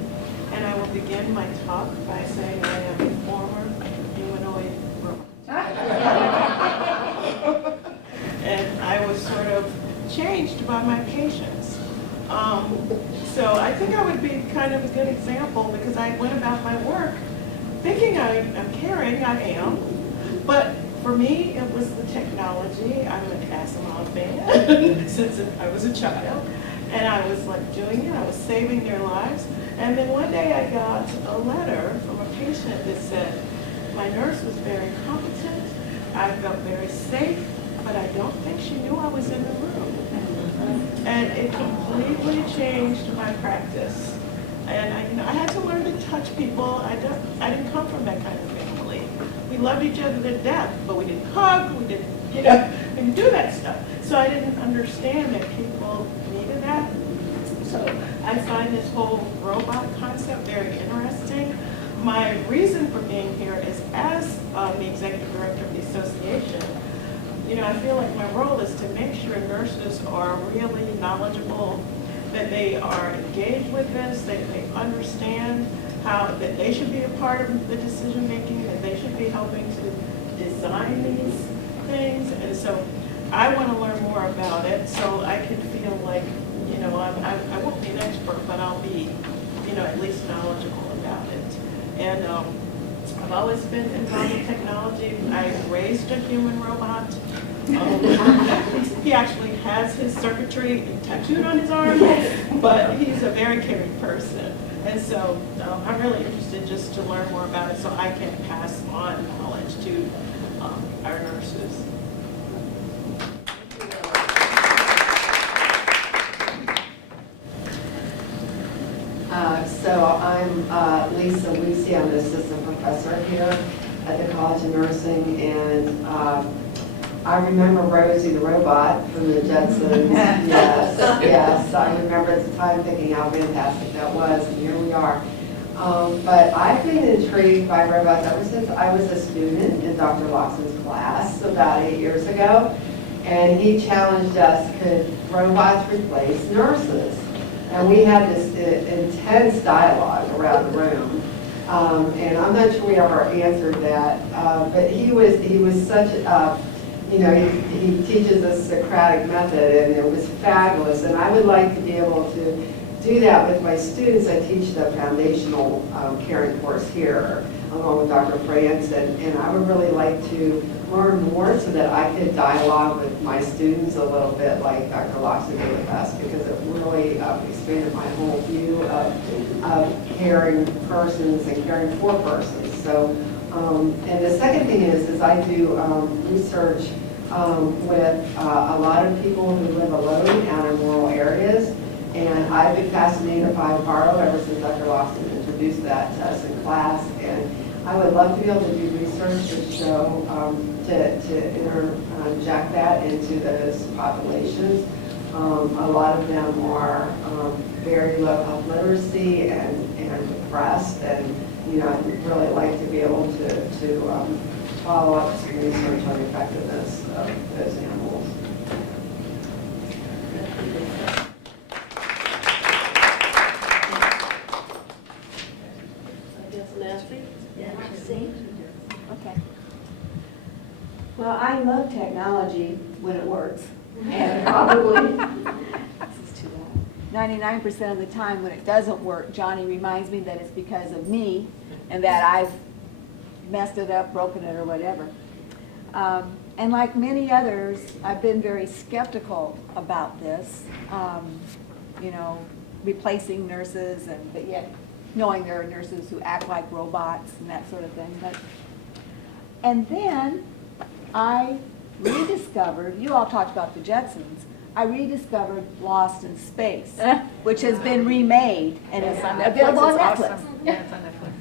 And I will begin my talk by saying I am a former humanoid robot. And I was sort of changed by my patients. So I think I would be kind of a good example because I went about my work thinking I'm caring, I am, but for me it was the technology. I'm an Asimov fan since I was a child, and I was like doing it, I was saving their lives. And then one day I got a letter from a patient that said, my nurse was very competent, I felt very safe, but I don't think she knew I was in the room. And it completely changed my practice. And I had to learn to touch people. I didn't come from that kind of family. We loved each other to death, but we didn't hug, we didn't do that stuff. So I didn't understand that people needed that. So I find this whole robot concept very interesting. My reason for being here is as the executive director of the association, I feel like my role is to make sure nurses are really knowledgeable, that they are engaged with this, that they understand that they should be a part of the decision making, that they should be helping to design these things. And so I want to learn more about it so I can feel like, I won't be an expert, but I'll be, at least knowledgeable about it. And I've always been involved in technology. I raised a human robot. He actually has his circuitry tattooed on his arm, but he's a very caring person. And so I'm really interested just to learn more about it so I can pass on knowledge to our nurses. So I'm Lisa Lucy. I'm an assistant professor here at the College of Nursing, and I remember Rosie the robot from the Jetsons. Yes. I remember at the time thinking how fantastic that was, and here we are. But I've been intrigued by robots ever since I was a student in Dr. Lawson's class about 8 years ago, and he challenged us, could robots replace nurses? And we had this intense dialogue around the room. And I'm not sure we ever answered that, but he was such he teaches us Socratic method, and it was fabulous. And I would like to be able to do that with my students. I teach the foundational caring course here, along with Dr. France, and I would really like to learn more so that I could dialogue with my students a little bit like Dr. Loxley did with us, because it really expanded my whole view of caring persons and caring for persons. So, and the second thing is I do research with a lot of people who live alone out in rural areas, and I've been fascinated by Paro ever since Dr. Lawson introduced that to us in class, and I would love to be able to do research to show, to interject that into those populations. A lot of them are very low health literacy and depressed, and I'd really like to be able to follow up some research on the effectiveness of those animals. I guess Nancy? Okay. Well, I love technology when it works, and probably 99% of the time when it doesn't work, Johnny reminds me that it's because of me and that I've messed it up, broken it, or whatever. And like many others, I've been very skeptical about this, replacing nurses, but yet knowing there are nurses who act like robots and that sort of thing. And then I rediscovered, you all talked about the Jetsons, I rediscovered Lost in Space, which has been remade and is available on Netflix. Yeah, it's on Netflix.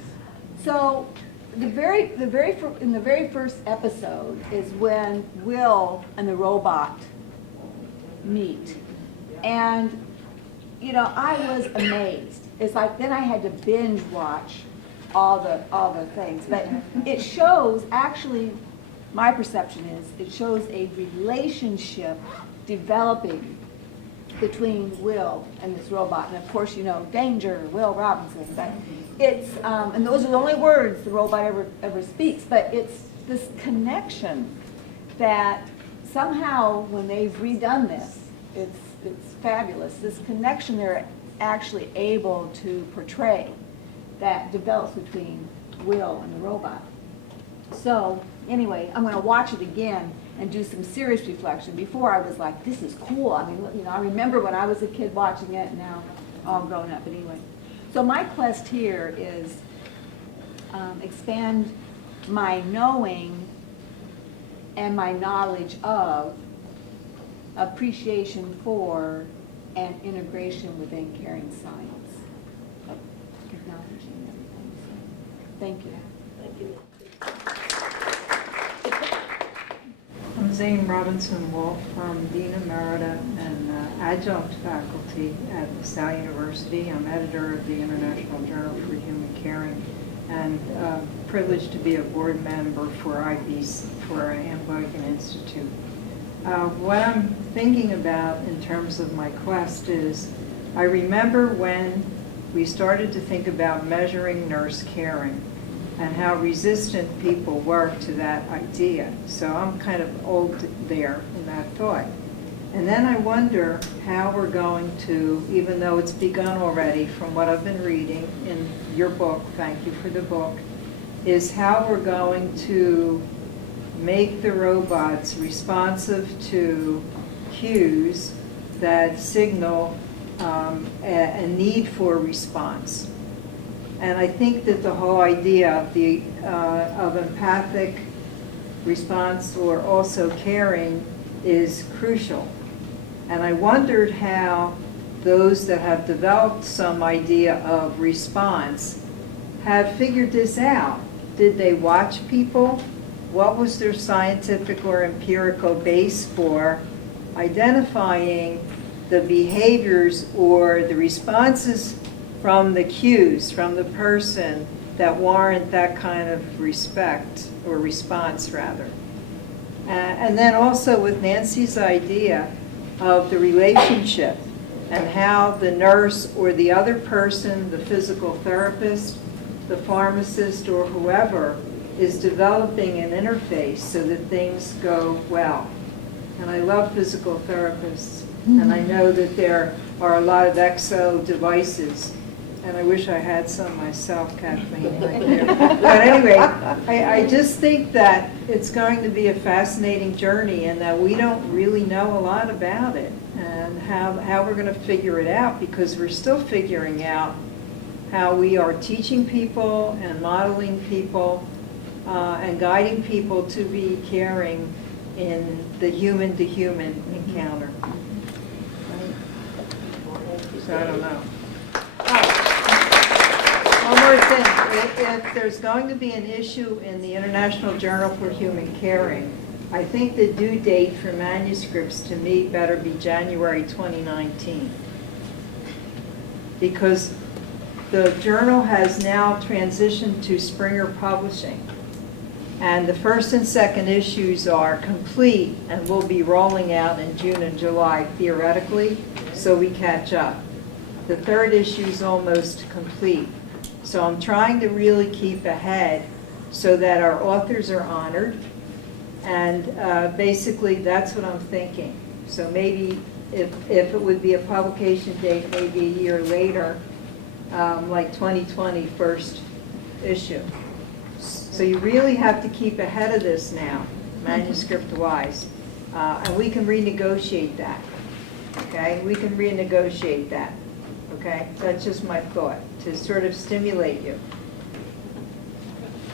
So in the very first episode is when Will and the robot meet. And, you know, I was amazed. It's like then I had to binge watch all the things. But it shows, actually, my perception is, it shows a relationship developing between Will and this robot. And of course, you know, danger, Will Robinson. But it's, and those are the only words the robot ever speaks, but it's this connection that somehow when they've redone this, it's fabulous. This connection they're actually able to portray that develops between Will and the robot. So anyway, I'm going to watch it again and do some serious reflection. Before I was like, this is cool. I mean, you know, I remember when I was a kid watching it, and now all grown up. But anyway, so my quest here is expand my knowing and my knowledge of, appreciation for, and integration within caring science, of technology and everything. So, thank you. Thank you. I'm Zane Robinson Wolf. I'm Dean Emerita and adjunct faculty at LaSalle University. I'm editor of the International Journal for Human Caring and privileged to be a board member for IBC, for Anne Boykin Institute. What I'm thinking about in terms of my quest is, I remember when we started to think about measuring nurse caring and how resistant people were to that idea. So I'm kind of old there in that thought. And then I wonder how we're going to, even though it's begun already from what I've been reading in your book, thank you for the book, is how we're going to make the robots responsive to cues that signal a need for response. And I think that the whole idea of empathic response or also caring is crucial. And I wondered how those that have developed some idea of response have figured this out. Did they watch people? What was their scientific or empirical base for identifying the behaviors or the responses from the cues, from the person, that warrant that kind of respect, or response rather. And then also with Nancy's idea of the relationship and how the nurse or the other person, the physical therapist, the pharmacist, or whoever, is developing an interface so that things go well. And I love physical therapists, and I know that there are a lot of exo devices, and I wish I had some myself, Kathleen, right there. But anyway, I just think that it's going to be a fascinating journey and that we don't really know a lot about it and how we're going to figure it out, because we're still figuring out how we are teaching people and modeling people and guiding people to be caring in the human-to-human encounter. Right? So I don't know. One more thing. If there's going to be an issue in the International Journal for Human Caring, I think the due date for manuscripts to meet better be January 2019. Because the journal has now transitioned to Springer Publishing. And the first and second issues are complete and will be rolling out in June and July, theoretically, so we catch up. The third issue is almost complete. So I'm trying to really keep ahead so that our authors are honored. And basically, that's what I'm thinking. So maybe if it would be a publication date, maybe a year later, like 2020, first issue. So you really have to keep ahead of this now, manuscript-wise. And we can renegotiate that, okay? We can renegotiate that, okay? That's just my thought, to sort of stimulate you.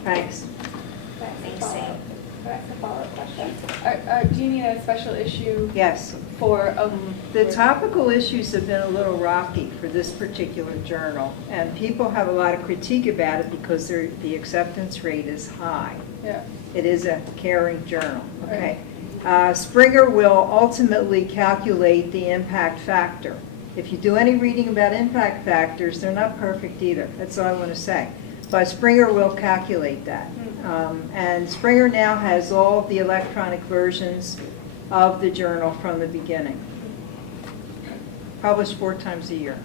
Thanks. Thanks, Sam. That's a follow-up question. Do you need a special issue? Yes. For The topical issues have been a little rocky for this particular journal, and people have a lot of critique about it because the acceptance rate is high. Yeah. It is a caring journal, okay? Springer will ultimately calculate the impact factor. If you do any reading about impact factors, they're not perfect either. That's all I want to say. But Springer will calculate that. And Springer now has all of the electronic versions of the journal from the beginning. Published 4 times a year.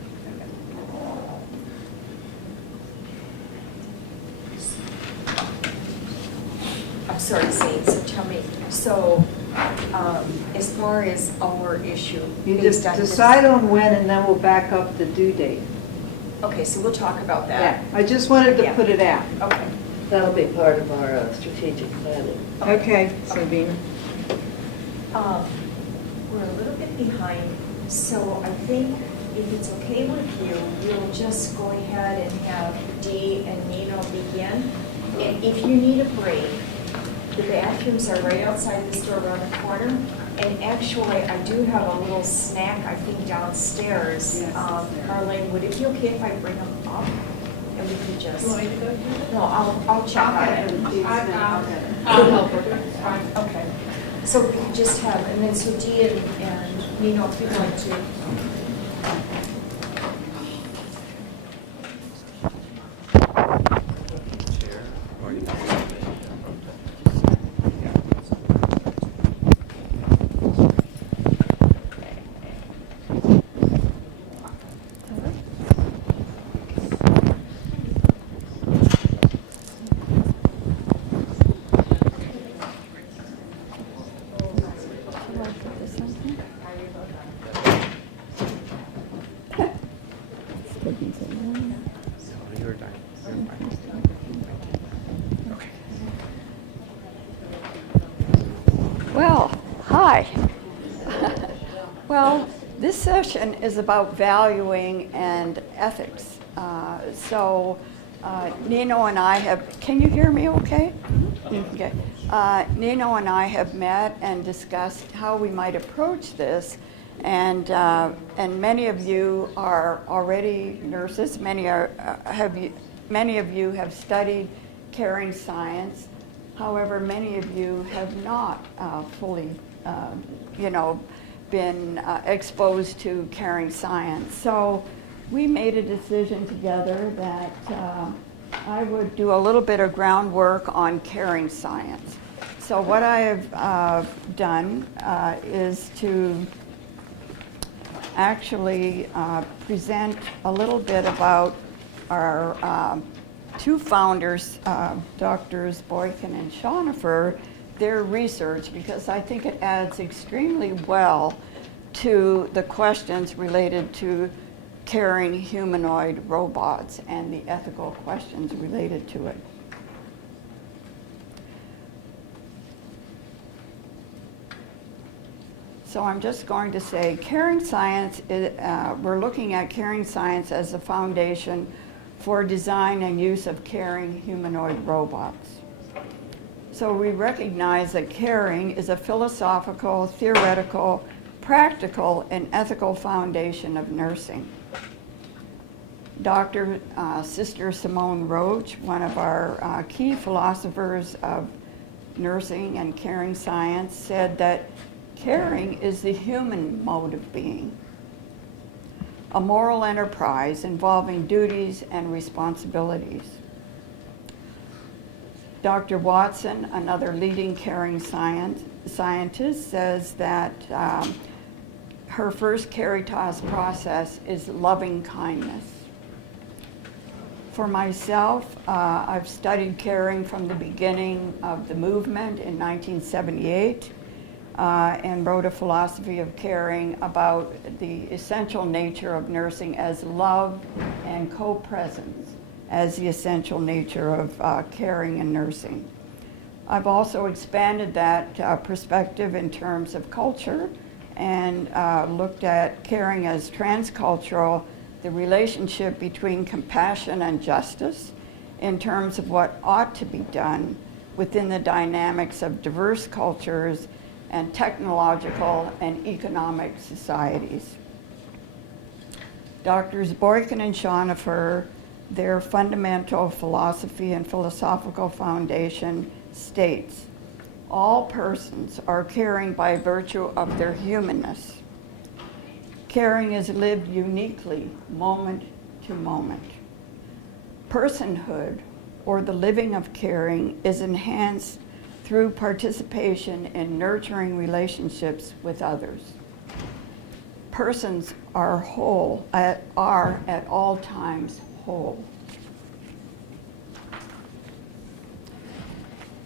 I'm sorry, Zane, so tell me, so as far as our issue, You based just on this- decide on when, and then we'll back up the due date. Okay, so we'll talk about Yeah, that. I just wanted to Yeah. put it out. Okay. That'll be part of our strategic planning. Okay, Sabina. We're a little bit behind, so I think if it's okay with you, we'll just go ahead and have Dee and Nino begin. And if you need a break, the bathrooms are right outside this door around the corner. And actually, I do have a little snack, I think, downstairs. Marlene, would it be okay if I bring them up? And we could just. You want me to go do it? No, I'll check on it. I'll help her. Okay. So we could just have, and then so Dee and Nino, if you'd like to. Well, hi. Well, this session is about valuing and ethics. Nino and I have, can you hear me okay? Okay. Nino and I have met and discussed how we might approach this, and many of you are already nurses. Many of you have studied caring science. However, many of you have not fully, been exposed to caring science. So we made a decision together that I would do a little bit of groundwork on caring science. So what I have done is to actually present a little bit about our two founders, Drs. Boykin and Schoenhofer, their research, because I think it adds extremely well to the questions related to caring humanoid robots and the ethical questions related to it. So I'm just going to say caring science, we're looking at caring science as the foundation for design and use of caring humanoid robots. So we recognize that caring is a philosophical, theoretical, practical, and ethical foundation of nursing. Dr. Sister Simone Roach, one of our key philosophers of nursing and caring science, said that caring is the human mode of being, a moral enterprise involving duties and responsibilities. Dr. Watson, another leading caring scientist, says that her first Caritas process is loving kindness. For myself, I've studied caring from the beginning of the movement in 1978 and wrote a philosophy of caring about the essential nature of nursing as love and co-presence as the essential nature of caring and nursing. I've also expanded that perspective in terms of culture and looked at caring as transcultural, the relationship between compassion and justice in terms of what ought to be done within the dynamics of diverse cultures and technological and economic societies. Doctors Boykin and Schoenhofer, their fundamental philosophy and philosophical foundation states, all persons are caring by virtue of their humanness. Caring is lived uniquely, moment to moment. Personhood, or the living of caring, is enhanced through participation in nurturing relationships with others. Persons are at all times whole.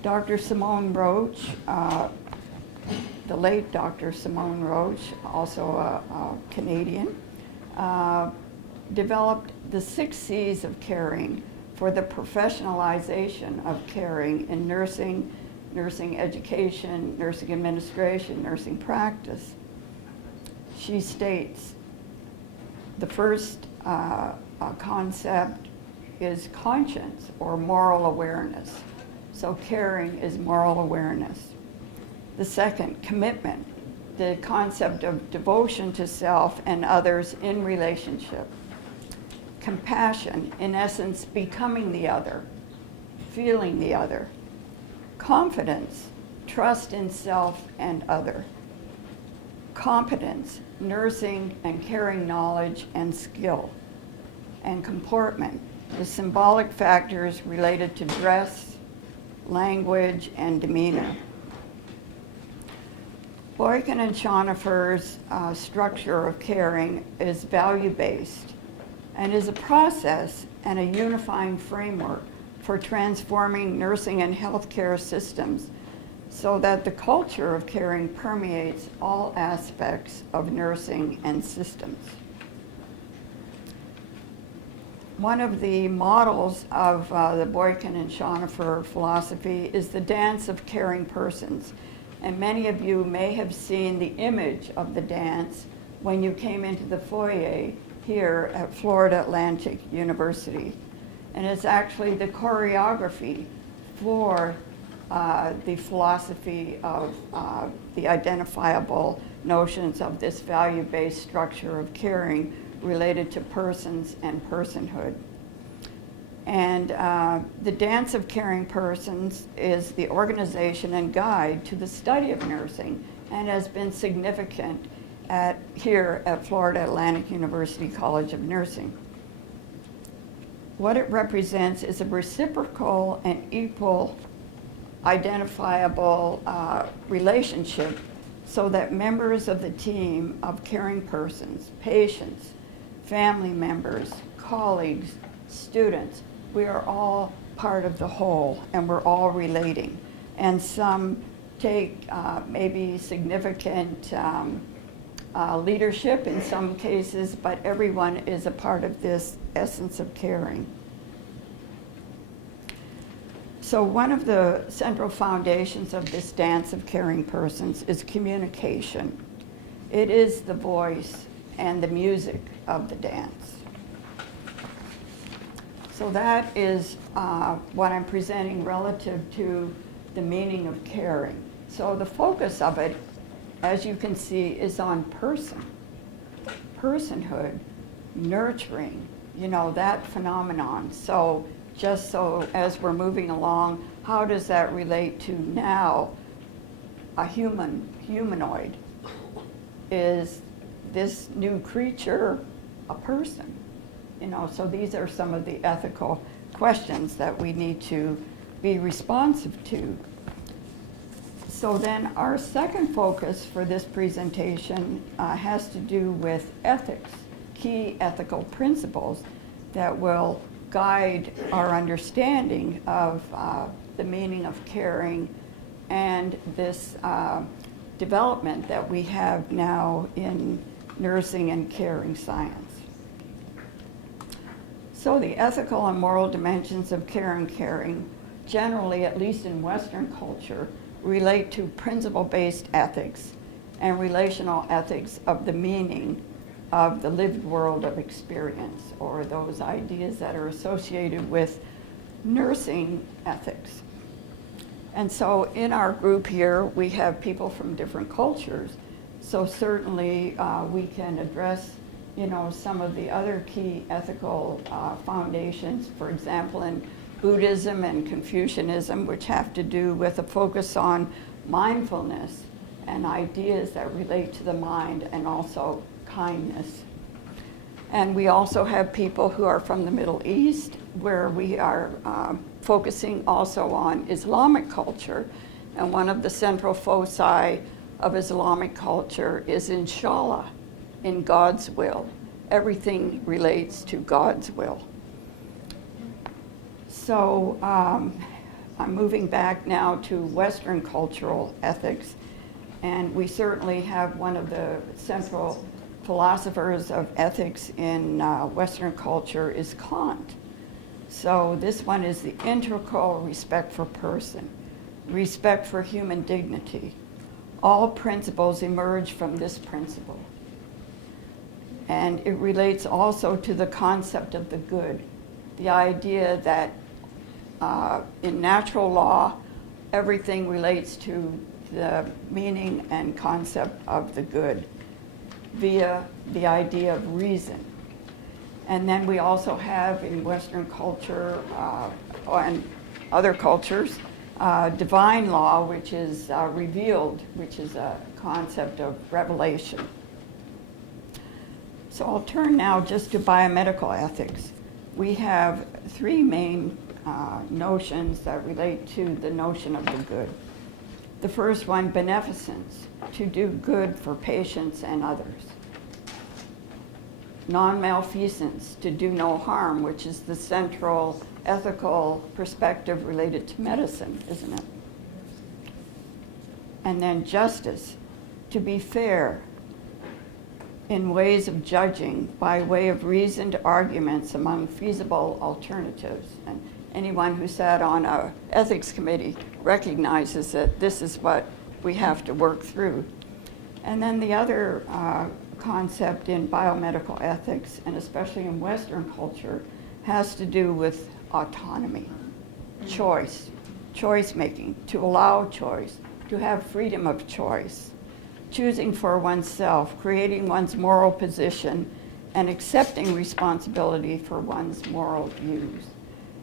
Dr. Simone Roach, the late Dr. Simone Roach, also a Canadian, developed the 6 C's of caring for the professionalization of caring in nursing, nursing education, nursing administration, nursing practice. She states the first concept is conscience or moral awareness. So caring is moral awareness. The second, commitment, the concept of devotion to self and others in relationship. Compassion, in essence, becoming the other, feeling the other. Confidence, trust in self and other. Competence, nursing and caring knowledge and skill. And comportment, the symbolic factors related to dress, language, and demeanor. Boykin and Schoenhofer's structure of caring is value-based and is a process and a unifying framework for transforming nursing and healthcare systems so that the culture of caring permeates all aspects of nursing and systems. One of the models of the Boykin and Schoenhofer philosophy is the dance of caring persons. And many of you may have seen the image of the dance when you came into the foyer here at Florida Atlantic University. And it's actually the choreography for the philosophy of the identifiable notions of this value-based structure of caring related to persons and personhood. And the Dance of Caring Persons is the organization and guide to the study of nursing and has been significant here at Florida Atlantic University College of Nursing. What it represents is a reciprocal and equal identifiable relationship so that members of the team of caring persons, patients, family members, colleagues, students, we are all part of the whole and we're all relating. And some take maybe significant leadership in some cases, but everyone is a part of this essence of caring. So one of the central foundations of this dance of caring persons is communication. It is the voice and the music of the dance. So that is what I'm presenting relative to the meaning of caring. So the focus of it, as you can see, is on person, personhood, nurturing, that phenomenon. So just so as we're moving along, how does that relate to now a humanoid? Is this new creature a person? So these are some of the ethical questions that we need to be responsive to. So then our second focus for this presentation has to do with ethics, key ethical principles that will guide our understanding of the meaning of caring and this development that we have now in nursing and caring science. So the ethical and moral dimensions of care and caring, generally, at least in Western culture, relate to principle-based ethics and relational ethics of the meaning of the lived world of experience, or those ideas that are associated with nursing ethics. And so in our group here, we have people from different cultures. So certainly we can address, you know, some of the other key ethical foundations, for example, in Buddhism and Confucianism, which have to do with a focus on mindfulness and ideas that relate to the mind, and also kindness. And we also have people who are from the Middle East, where we are focusing also on Islamic culture. And one of the central foci of Islamic culture is inshallah, in God's will. Everything relates to God's will. So I'm moving back now to Western cultural ethics. And we certainly have one of the central philosophers of ethics in Western culture is Kant. So this one is the integral respect for person, respect for human dignity. All principles emerge from this principle. And it relates also to the concept of the good, the idea that in natural law, everything relates to the meaning and concept of the good via the idea of reason. And then we also have in Western culture and other cultures, divine law, which is revealed, which is a concept of revelation. So I'll turn now just to biomedical ethics. We have three main notions that relate to the notion of the good. The first one, beneficence, to do good for patients and others. Non-malfeasance, to do no harm, which is the central ethical perspective related to medicine, isn't it? And then justice, to be fair in ways of judging by way of reasoned arguments among feasible alternatives. And anyone who sat on an ethics committee recognizes that this is what we have to work through. And then the other concept in biomedical ethics, and especially in Western culture, has to do with autonomy, choice, choice making, to allow choice, to have freedom of choice, choosing for oneself, creating one's moral position, and accepting responsibility for one's moral views.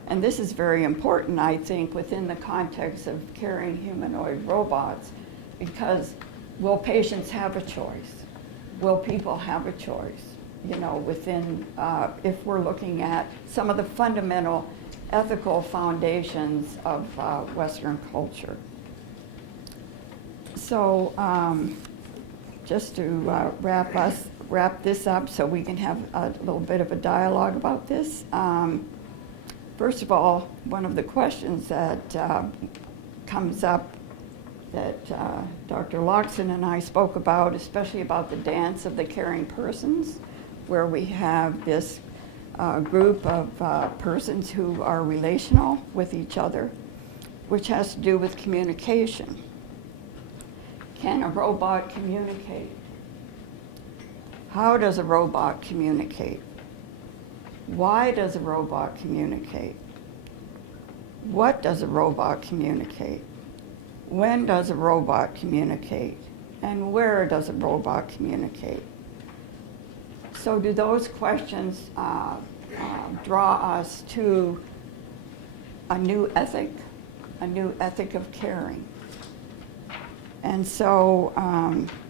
And this is very important, I think, within the context of caring humanoid robots, because will patients have a choice? Will people have a choice? You know, within, if we're looking at some of the fundamental ethical foundations of Western culture. So just to wrap this up so we can have a little bit of a dialogue about this. First of all, one of the questions that comes up that Dr. Loxton and I spoke about, especially about the dance of the caring persons, where we have this group of persons who are relational with each other, which has to do with communication. Can a robot communicate? How does a robot communicate? Why does a robot communicate? What does a robot communicate? When does a robot communicate? And where does a robot communicate? So do those questions draw us to a new ethic of caring? And so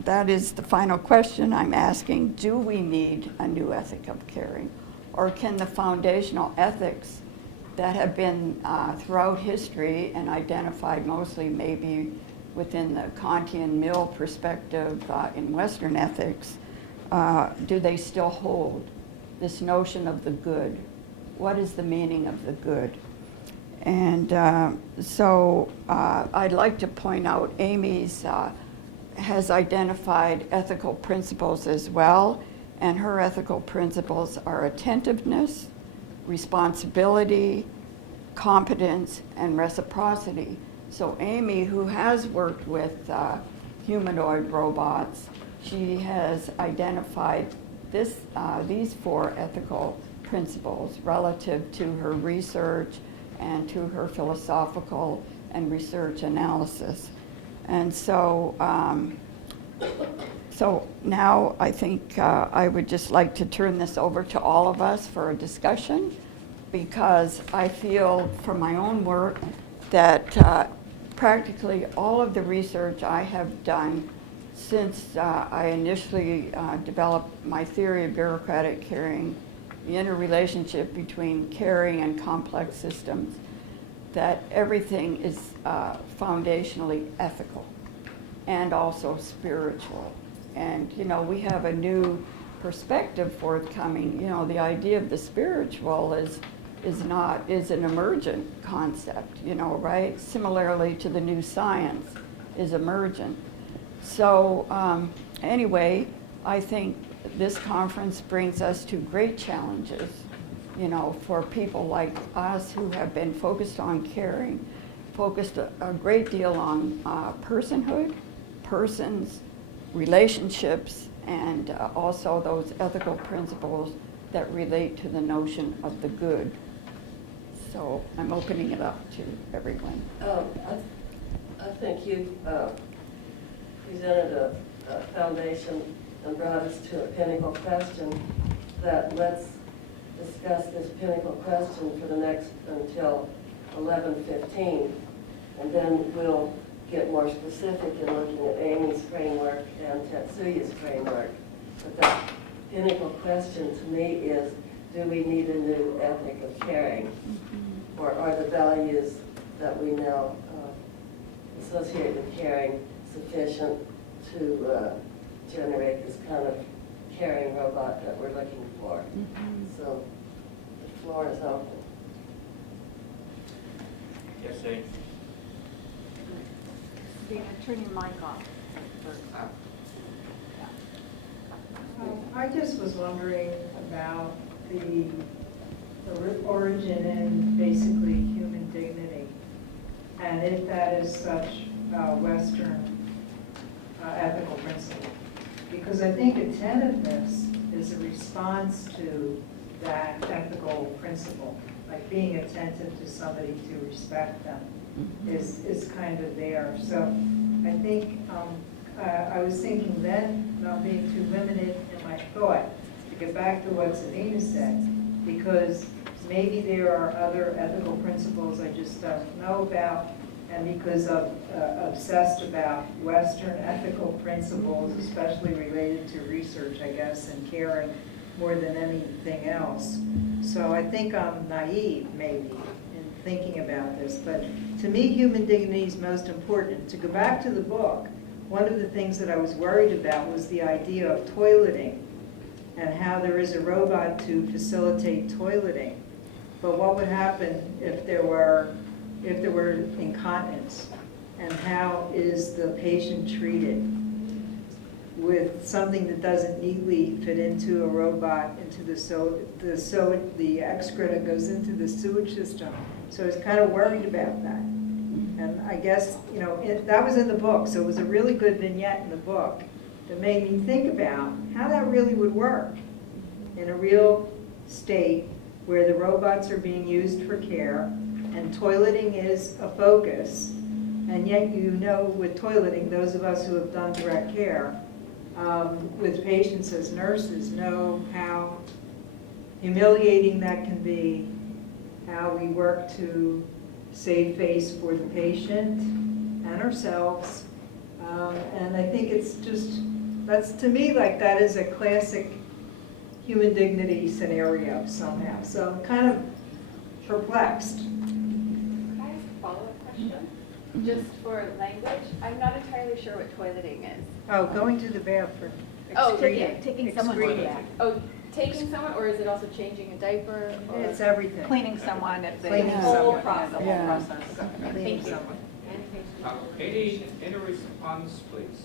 that is the final question I'm asking. Do we need a new ethic of caring? Or can the foundational ethics that have been throughout history and identified mostly maybe within the Kantian Mill perspective in Western ethics, do they still hold this notion of the good? What is the meaning of the good? And so I'd like to point out Amy's has identified ethical principles as well, and her ethical principles are attentiveness, responsibility, competence, and reciprocity. So Amy, who has worked with humanoid robots, she has identified these four ethical principles relative to her research and to her philosophical and research analysis. And so, so now I think I would just like to turn this over to all of us for a discussion, because I feel from my own work that practically all of the research I have done since I initially developed my theory of bureaucratic caring, the interrelationship between caring and complex systems, that everything is foundationally ethical and also spiritual. And, you know, we have a new perspective forthcoming. You know, the idea of the spiritual is an emergent concept, you know, right? Similarly to the new science is emergent. So anyway, I think this conference brings us to great challenges, you know, for people like us who have been focused on caring, focused a great deal on personhood, persons, relationships, and also those ethical principles that relate to the notion of the good. So I'm opening it up to everyone. I think you presented a foundation and brought us to a pinnacle question that let's discuss this pinnacle question for the next until 11:15, and then we'll get more specific in looking at Amy's framework and Tetsuya's framework. But the pinnacle question to me is, do we need a new ethic of caring? Or are the values that we now associate with caring sufficient to generate this kind of caring robot that we're looking for? So the floor is open. Yes, Jane. Turn your mic off. I just was wondering about the origin and basically human dignity, and if that is such a Western ethical principle. Because I think attentiveness is a response to that ethical principle, like being attentive to somebody to respect them is kind of there. So I think I was thinking then about being too limited in my thought, to get back to what Sabina said, because maybe there are other ethical principles I just don't know about, and because I'm obsessed about Western ethical principles, especially related to research, I guess, and caring more than anything else. So I think I'm naive, maybe, in thinking about this, but to me, human dignity is most important. To go back to the book, one of the things that I was worried about was the idea of toileting, and how there is a robot to facilitate toileting. But what would happen if there were incontinence? And how is the patient treated with something that doesn't neatly fit into a robot, into the excreta goes into the sewage system? So I was kind of worried about that. And I guess, you know, that was in the book, so it was a really good vignette in the book that made me think about how that really would work in a real state where the robots are being used for care and toileting is a focus. And yet, you know, with toileting, those of us who have done direct care with patients as nurses know how humiliating that can be, how we work to save face for the patient and ourselves. And I think it's just, that's to me like that is a classic human dignity scenario somehow. So I'm kind of perplexed. Can I ask a follow-up question? Just for language, I'm not entirely sure what toileting is. Oh, going to the bathroom. Oh, Excreting. taking someone to the Excreting. bath. Oh, taking someone, or is it also changing a diaper? Or It's everything. Cleaning someone at the Cleaning whole someone. process. The Yeah. whole process. Okay, Cleaning thank you. someone. Any response, please?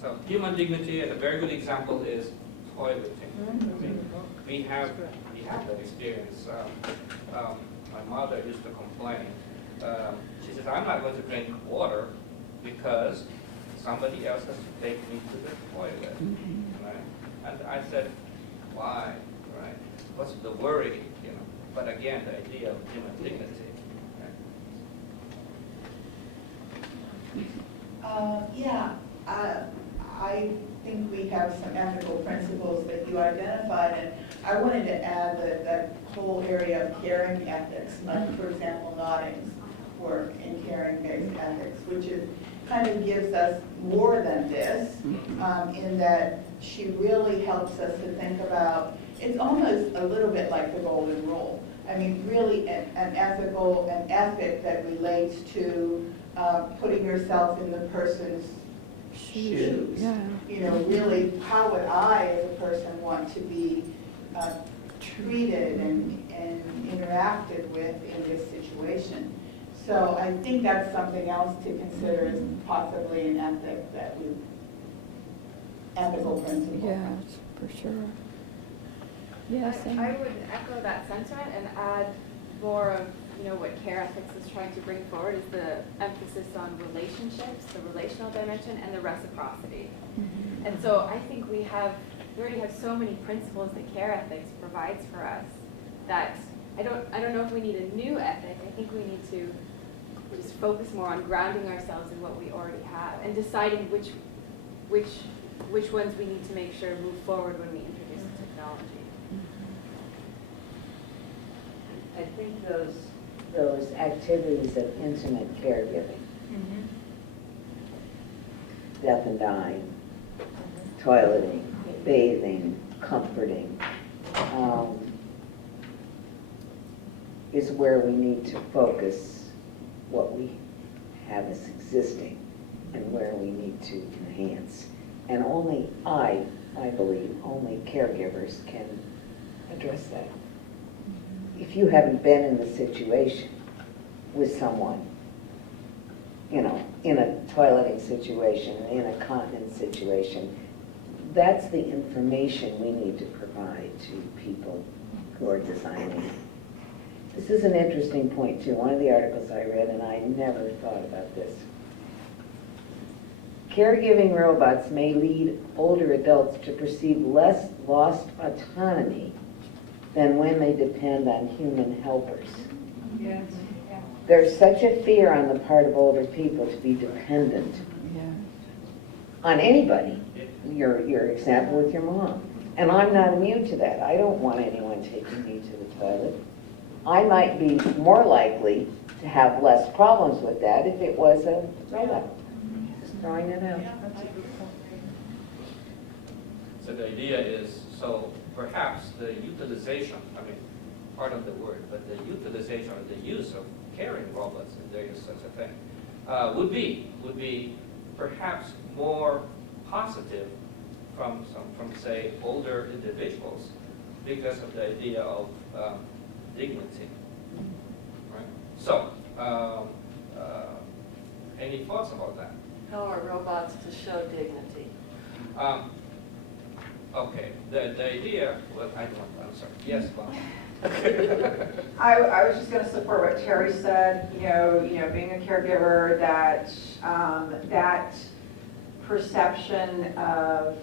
So human dignity, and a very good example is toileting. I mean, we have that experience. My mother used to complain. She says, "I'm not going to drink water because somebody else has to take me to the toilet." Right? And I said, "Why? Right? What's the worry? You know?" But again, the idea of human dignity. Right? I think we have some ethical principles that you identified, and I wanted to add that whole area of caring ethics, like for example, Nodding's work in caring-based ethics, which is kind of gives us more than this, in that she really helps us to think about, it's almost a little bit like the golden rule. I mean, really an ethic that relates to putting yourself in the person's shoes. Yeah. You know, really, how would I, as a person, want to be treated and interacted with in this situation? So I think that's something else to consider as possibly an ethical principle. Yes, for sure. Yes. I would echo that sentiment and add more of, what care ethics is trying to bring forward is the emphasis on relationships, the relational dimension, and the reciprocity. Mm-hmm. And so I think we already have so many principles that care ethics provides for us that I don't know if we need a new ethic. I think we need to just focus more on grounding ourselves in what we already have and deciding which ones we need to make sure move forward when we introduce the technology. I think those activities of intimate caregiving, death and dying, toileting, bathing, comforting, is where we need to focus what we have as existing and where we need to enhance. And only I believe, only caregivers can address that. If you haven't been in the situation with someone, in a toileting situation, in a continence situation, that's the information we need to provide to people who are designing. This is an interesting point too. One of the articles I read, and I never thought about this. Caregiving robots may lead older adults to perceive less lost autonomy than when they depend on human helpers. Yes. There's such a fear on the part of older people to be dependent on anybody. Your example with your mom. And I'm not immune to that. I don't want anyone taking me to the toilet. I might be more likely to have less problems with that if it was a robot. Just throwing it out. So the idea is, so perhaps the utilization, part of the word, but the utilization or the use of caring robots, if there is such a thing, would be perhaps more positive from say older individuals because of the idea of dignity, right? So, any thoughts about that? How are robots to show dignity? Okay, the idea, well, I'm sorry, yes, Bob. I was just going to support what Terry said, being a caregiver, that that perception of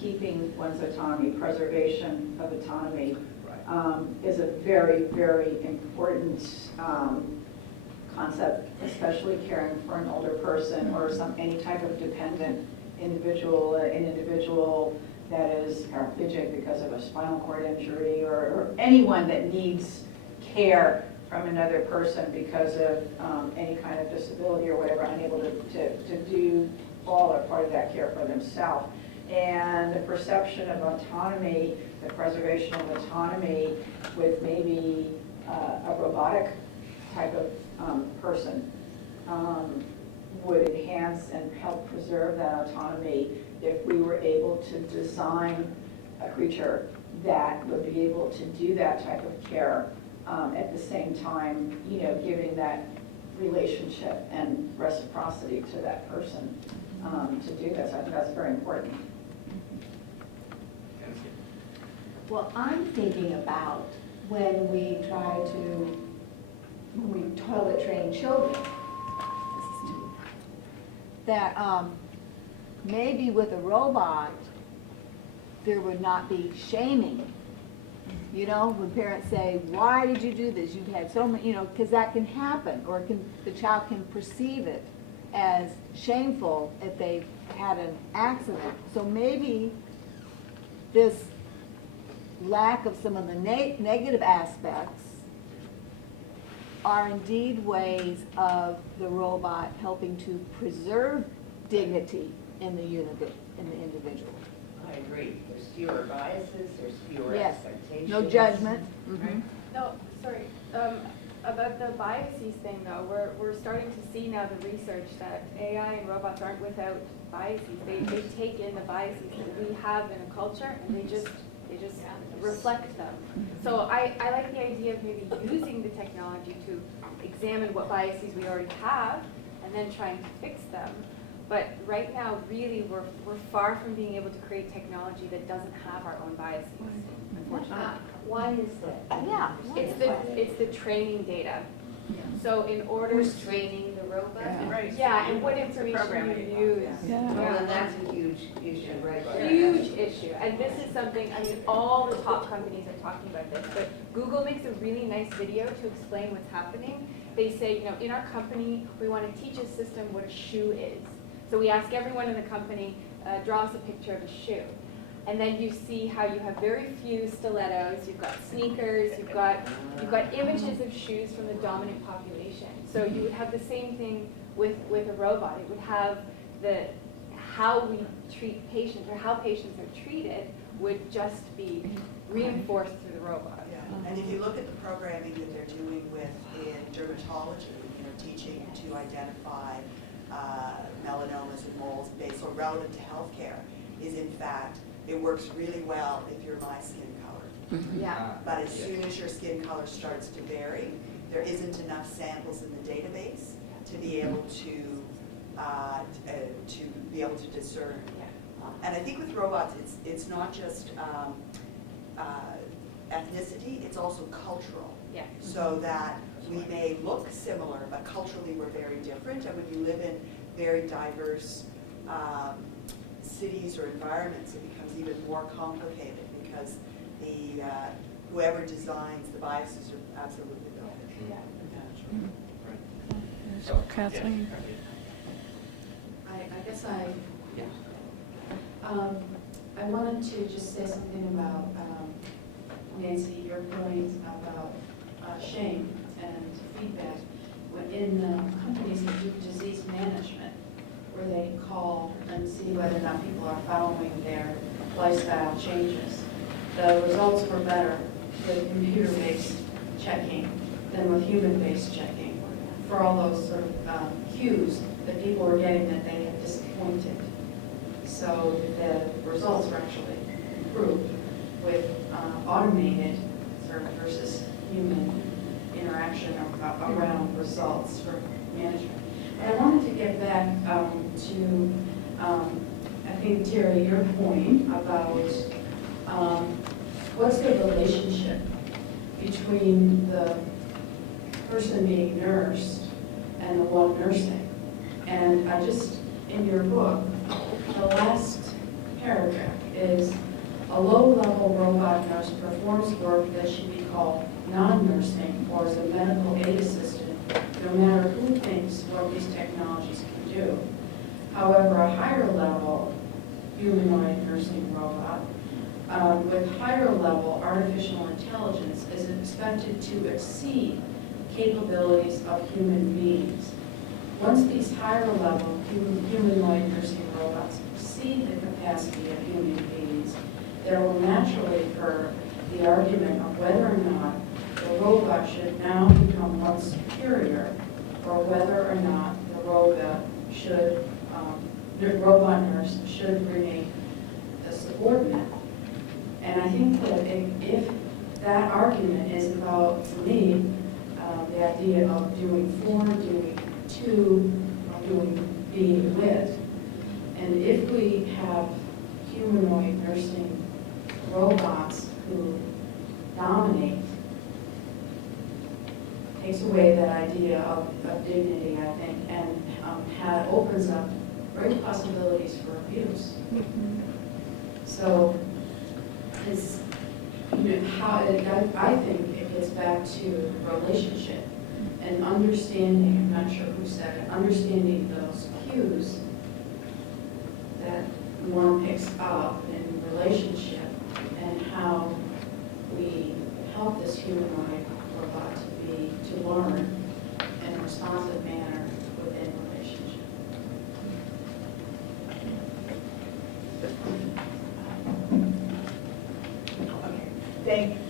keeping one's autonomy, preservation of autonomy, is a very, very important concept, especially caring for an older person or any type of dependent individual, an individual that is paraplegic because of a spinal cord injury, or anyone that needs care from another person because of any kind of disability or whatever, unable to do all or part of that care for themselves. And the perception of autonomy, the preservation of autonomy with maybe a robotic type of person would enhance and help preserve that autonomy if we were able to design a creature that would be able to do that type of care at the same time, giving that relationship and reciprocity to that person to do this. I think that's very important. Well, I'm thinking about when we toilet train children. That maybe with a robot, there would not be shaming You know, when parents say, why did you do this? You've had so many, you know, because that can happen, or the child can perceive it as shameful if they've had an accident. So maybe this lack of some of the negative aspects are indeed ways of the robot helping to preserve dignity in the individual. I agree. There's fewer biases, there's fewer Yes. expectations. No judgment. Right? No, sorry. About the biases thing, though, we're starting to see now the research that AI and robots aren't without biases. They take in the biases that we have in a culture, and they just reflect them. So I like the idea of maybe using the technology to examine what biases we already have, and then trying to fix them. But right now, really, we're far from being able to create technology that doesn't have our own biases. Why is that? Yeah, it's the training data. So in order Who's training the robot? Yeah, and what information you use. Well, and that's a huge issue right there. Huge issue, and this is something, I mean, all the top companies are talking about this, but Google makes a really nice video to explain what's happening. They say, you know, in our company, we want to teach a system what a shoe is. So we ask everyone in the company, draw us a picture of a shoe. And then you see how you have very few stilettos, you've got sneakers, you've got images of shoes from the dominant population. So you would have the same thing with a robot. It would have how we treat patients, or how patients are treated, would just be reinforced through the robot. Yeah. And if you look at the programming that they're doing in dermatology, you know, teaching to identify melanomas and moles based or relevant to healthcare, is in fact, it works really well if you're my skin color. Yeah. But as soon as your skin color starts to vary, there isn't enough samples in the database to be able to discern. And I think with robots, it's not just ethnicity; it's also cultural. Yeah. So that we may look similar, but culturally we're very different. And when you live in very diverse cities or environments, it becomes even more complicated because whoever designs the biases are absolutely built. So Kathleen. I guess I wanted to just say something about Nancy, your point about shame and feedback. In companies that do disease management, where they call and see whether or not people are following their lifestyle changes, the results were better with computer-based checking than with human-based checking for all those sort of cues that people were getting that they had disappointed. So the results were actually improved with automated sort of versus human interaction around results for management. But I wanted to get back to, I think, Terry, your point about what's the relationship between the person being nursed and the one nursing. And I just, in your book, the last paragraph is, a low-level robot nurse performs work that should be called non-nursing or as a medical aid assistant, no matter who thinks what these technologies can do. However, a higher-level humanoid nursing robot with higher-level artificial intelligence is expected to exceed capabilities of human beings. Once these higher-level humanoid nursing robots exceed the capacity of human beings, there will naturally occur the argument of whether or not the robot should now become one superior, or whether or not the robot nurse should remain a subordinate. And I think that if that argument is about, for me, the idea of doing for, doing to, or doing being with, and if we have humanoid nursing robots who dominate, takes away that idea of dignity, I think, and opens up great possibilities for abuse. So you know, I think it gets back to relationship and understanding, I'm not sure who said it, understanding those cues that one picks up in relationship and how we help this humanoid robot to learn in a responsive manner within relationship.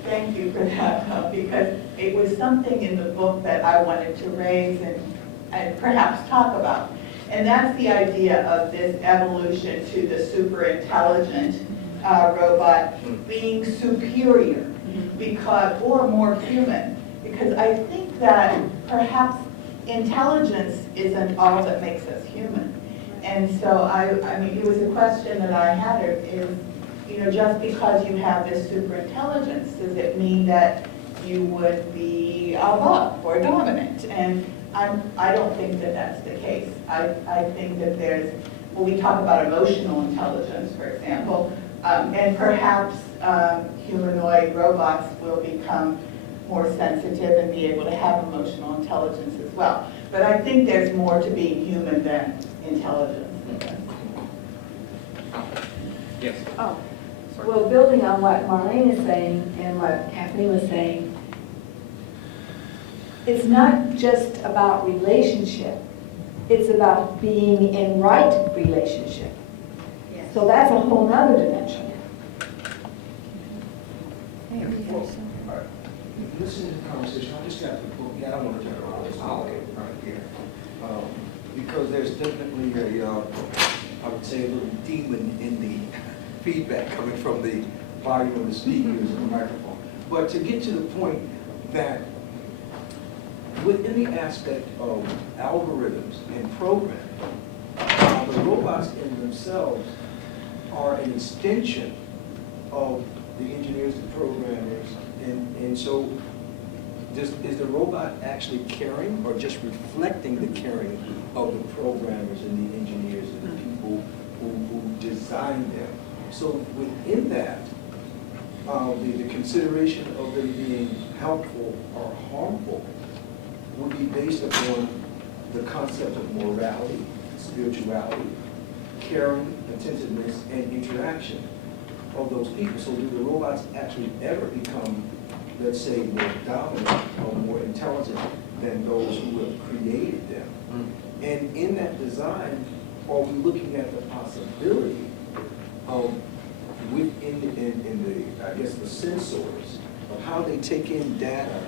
Thank you for that, because it was something in the book that I wanted to raise and perhaps talk about. And that's the idea of this evolution to the super intelligent robot being superior or more human. Because I think that perhaps intelligence isn't all that makes us human. And so I mean, it was a question that I had is, you know, just because you have this super intelligence, does it mean that you would be above or dominant? And I don't think that that's the case. I think that when we talk about emotional intelligence, for example, and perhaps humanoid robots will become more sensitive and be able to have emotional intelligence as well. But I think there's more to being human than intelligence. Yes. Oh, well, building on what Marlene is saying and what Kathleen was saying, it's not just about relationship. It's about being in right relationship. So that's a whole nother dimension. Listening to the conversation, I just got to pull, I don't want to turn around, it's all right here. Because there's definitely I would say a little demon in the feedback coming from the volume of the speakers and the microphone. But to get to the point that within the aspect of algorithms and programming, the robots in themselves are an extension of the engineers and programmers, and so is the robot actually caring or just reflecting the caring of the programmers and the engineers and the people who designed them? So within that, the consideration of them being helpful or harmful would be based upon the concept of morality, spirituality, caring, attentiveness, and interaction of those people. So do the robots actually ever become, let's say, more dominant or more intelligent than those who have created them? And in that design, are we looking at the possibility of within the I guess the sensors of how they take in data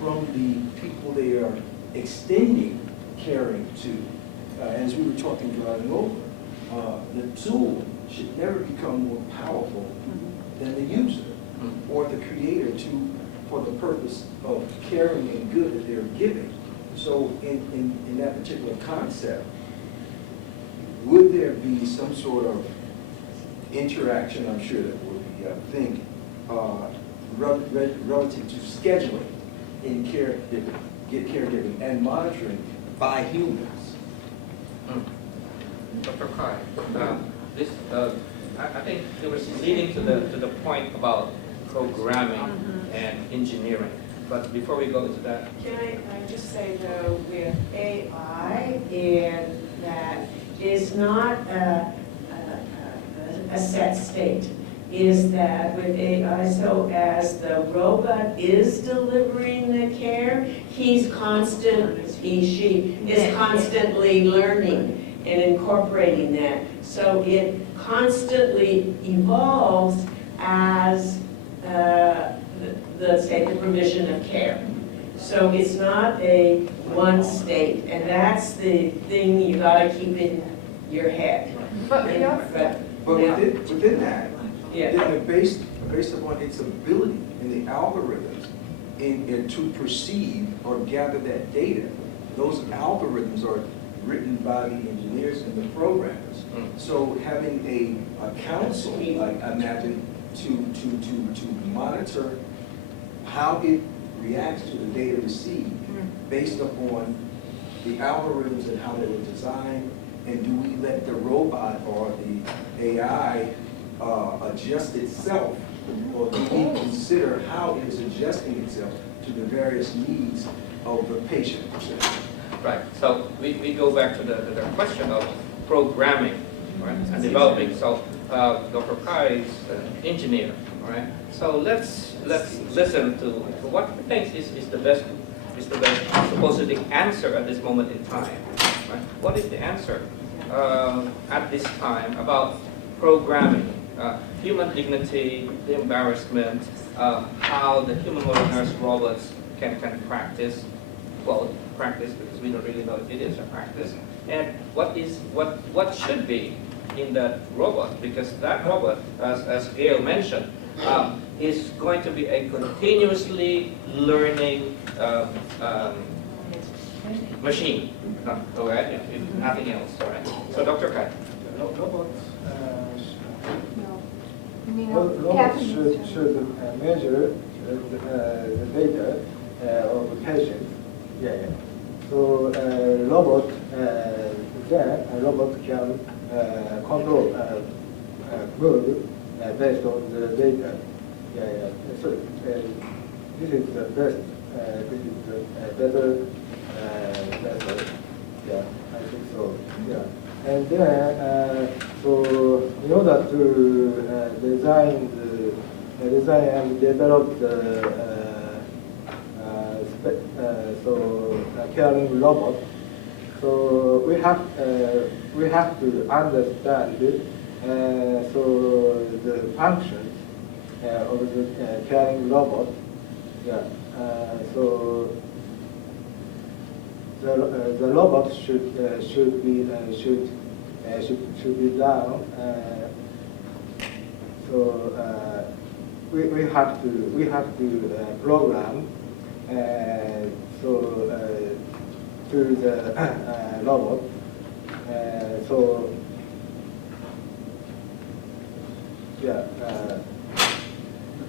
from the people they are extending caring to? As we were talking driving over, the tool should never become more powerful than the user or the creator for the purpose of caring and good that they're giving. So in that particular concept, would there be some sort of interaction, I'm sure that would be, I think, relative to scheduling in caregiving and monitoring by humans? Dr. Kai, I think it was leading to the point about programming and engineering. But before we go into that, Can I just say though, with AI, and that is not a set state, is that with AI, so as the robot is delivering the care, he, she is constantly learning and incorporating that. So it constantly evolves as let's say the provision of care. So it's not a one state, and that's the thing you gotta keep in your head. But within that, then based upon its ability in the algorithms to perceive or gather that data, those algorithms are written by the engineers and the programmers. So having a council, like I imagine, to monitor how it reacts to the data received based upon the algorithms and how they were designed, and do we let the robot or the AI adjust itself or do we consider how it is adjusting itself to the various needs of the patient? Right, so we go back to the question of programming, right, and developing. So Dr. Kai is an engineer, right? So let's listen to what he thinks is the best supposedly answer at this moment in time. Right? What is the answer at this time about programming, human dignity, the embarrassment, how the humanoid nurse robots can practice, well, practice because we don't really know if it is a practice, and what should be in that robot, because that robot, as Gail mentioned, is going to be a continuously learning machine, all right, if nothing else, all right. So Dr. Kai. Robots robots should measure the data of patients. Yeah, yeah. So robot can control move based on the data. Yeah, yeah. So this is the best. This is the better method. Yeah, I think so. Yeah. And then, so in order to design and develop the caring robot, so we have to understand so the functions of the caring robot. Yeah. So the robot should be done. So we have to program so to the robot. So yeah,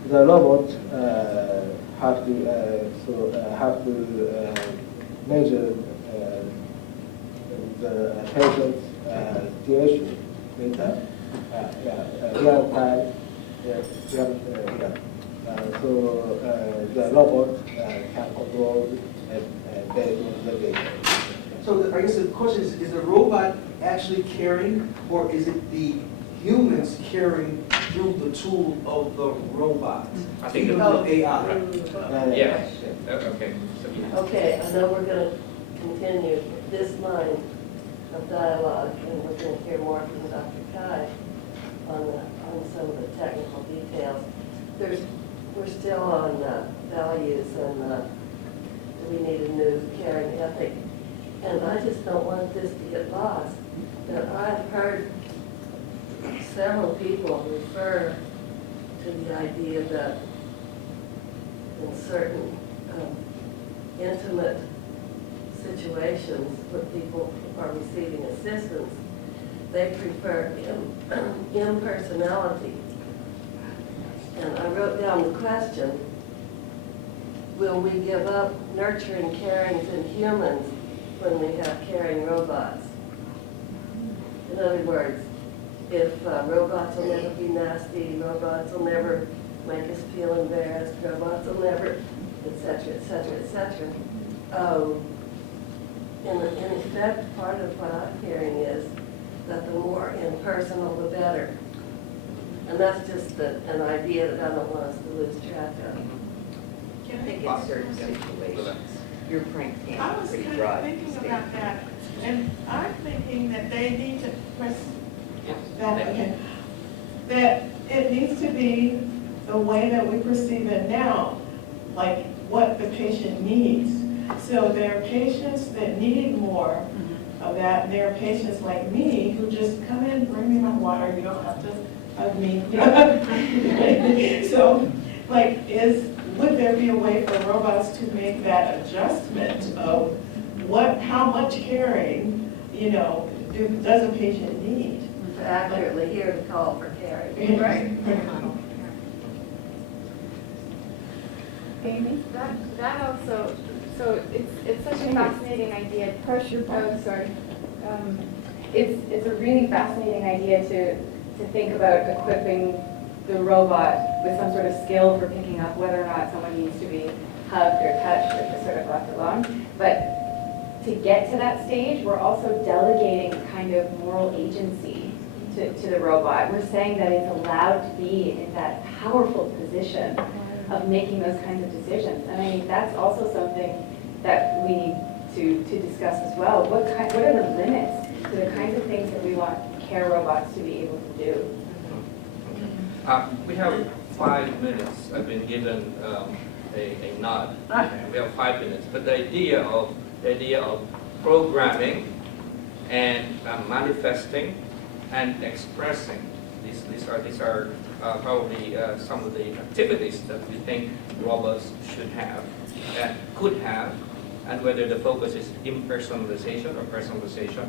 the robot have to measure the patient's situation data, real time. So the robot can control based on the data. So I guess the question is the robot actually caring, or is it the humans caring through the tool of the robot? I think the AI. Yeah. Okay. So, yeah. Okay, I know we're going to continue this line of dialogue, and we're going to hear more from Dr. Kai on some of the technical details. We're still on values and do we need a new caring ethic? And I just don't want this to get lost. That I've heard several people refer to the idea that in certain intimate situations where people are receiving assistance, they prefer impersonality. And I wrote down the question, will we give up nurturing carings in humans when we have caring robots? In other words, if robots will never be nasty, robots will never make us feel embarrassed, robots will never, et cetera, et cetera, et cetera. In effect, part of what I'm hearing is that the more impersonal, the better. And that's just an idea that I don't want us to lose track of. I think in certain situations, your print I can was pretty kind of broad thinking statement. about that, and I'm thinking that they need to press that again. That it needs to be the way that we perceive it now, like what the patient needs. So there are patients that need more of that, and there are patients like me who just come in, bring me my water, you don't have to hug me. So, like, would there be a way for robots to make that adjustment of how much caring, does a patient need? To accurately hear the call for caring. Right. Amy? That also, so it's such a fascinating idea. Pressure Oh, sorry. It's a really fascinating idea to think about equipping the robot with some sort of skill for picking up whether or not someone needs to be hugged or touched or just sort of left alone. But to get to that stage, we're also delegating kind of moral agency to the robot. We're saying that it's allowed to be in that powerful position of making those kinds of decisions. And I think that's also something that we need to discuss as well. What are the limits to the kinds of things that we want care robots to be able to do? We have 5 minutes. I've been given a nod. We have 5 minutes. But the idea of programming and manifesting and expressing, these are probably some of the activities that we think robots should have and could have, and whether the focus is impersonalization or personalization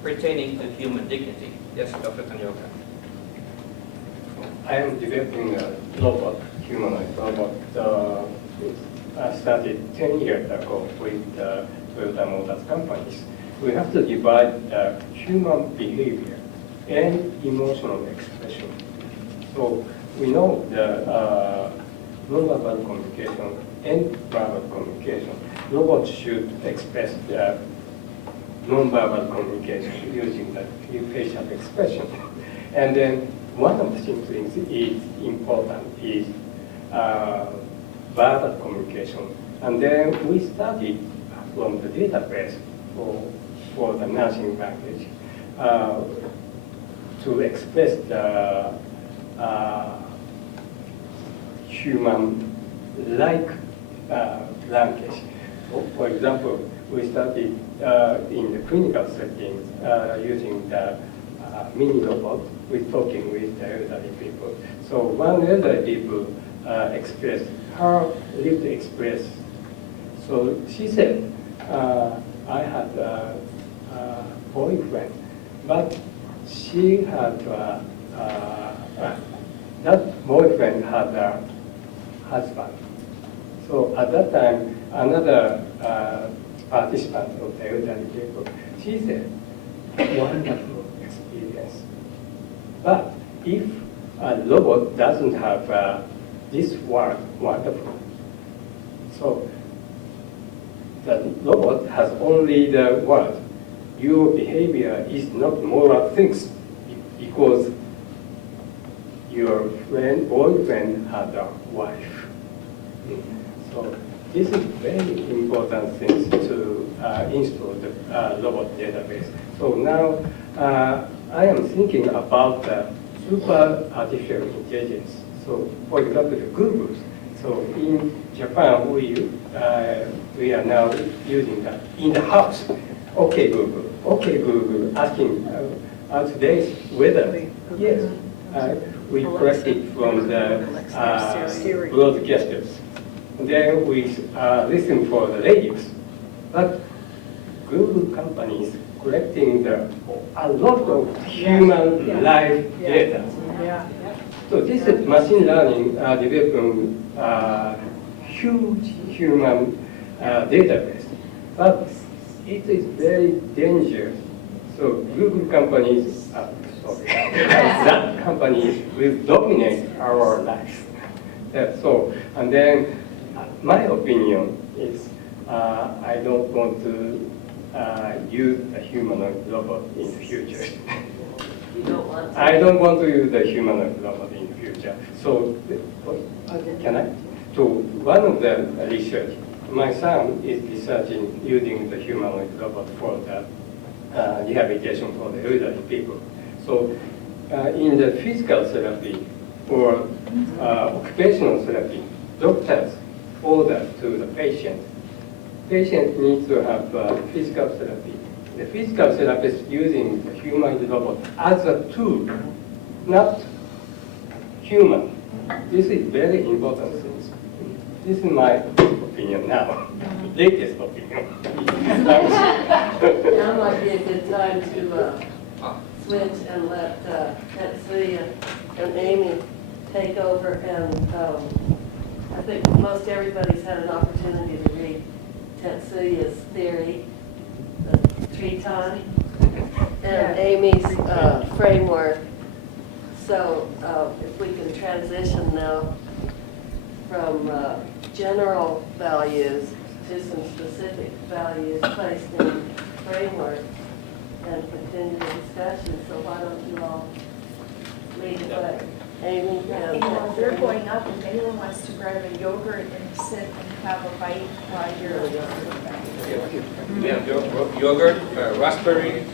pertaining to human dignity. Yes, Dr. Tanioka. I am developing a robot, humanoid robot. I started 10 years ago with Toyota Motors companies. We have to divide human behavior and emotional expression. So we know the non-verbal communication and verbal communication. Robots should express the non-verbal communication using the facial expression. And then one of the things is important is verbal communication. And then we studied from the database for the nursing language to express the human-like language. For example, we studied in the clinical settings using the mini robot with talking with the elderly people. So one elderly people expressed her lived express. So she said, I had a boyfriend, but she had that boyfriend had a husband. So at that time, another participant of the elderly people, she said, wonderful experience. But if a robot doesn't have this word, wonderful, so the robot has only the word, your behavior is not moral things because your boyfriend had a wife. So this is very important things to install the robot database. So now I am thinking about the super artificial intelligence. So for example, the Google. So in Japan, we are now using that in the house. Okay, Google, asking today's weather. Yes, we collected from the broadcasters. Then we listen for the radios. But Google companies collecting a lot of human life data. So this is machine learning developing huge human database. But it is very dangerous. So Google companies, that companies will dominate our life. So, and then my opinion is I don't want to use a humanoid robot in the future. You don't want to? I don't want to use a humanoid robot in the future. So, can I? So one of the research, my son is researching using the humanoid robot for the rehabilitation for the elderly people. So in the physical therapy or occupational therapy, doctors order to the patient needs to have physical therapy. The physical therapist using the humanoid robot as a tool, not human. This is very important thing. This is my opinion now, latest opinion. Now might be a good time to switch and let Tetsuya and Amy take over. And I think most everybody's had an opportunity to read Tetsuya's theory, the Triton, and Amy's framework. So if we can transition now from general values to some specific values placed in framework and continue the discussion. So why don't you all lead the way? Amy? And while they're going up, if anyone wants to grab a yogurt and sit and have a bite while you're. We have yogurt, raspberry.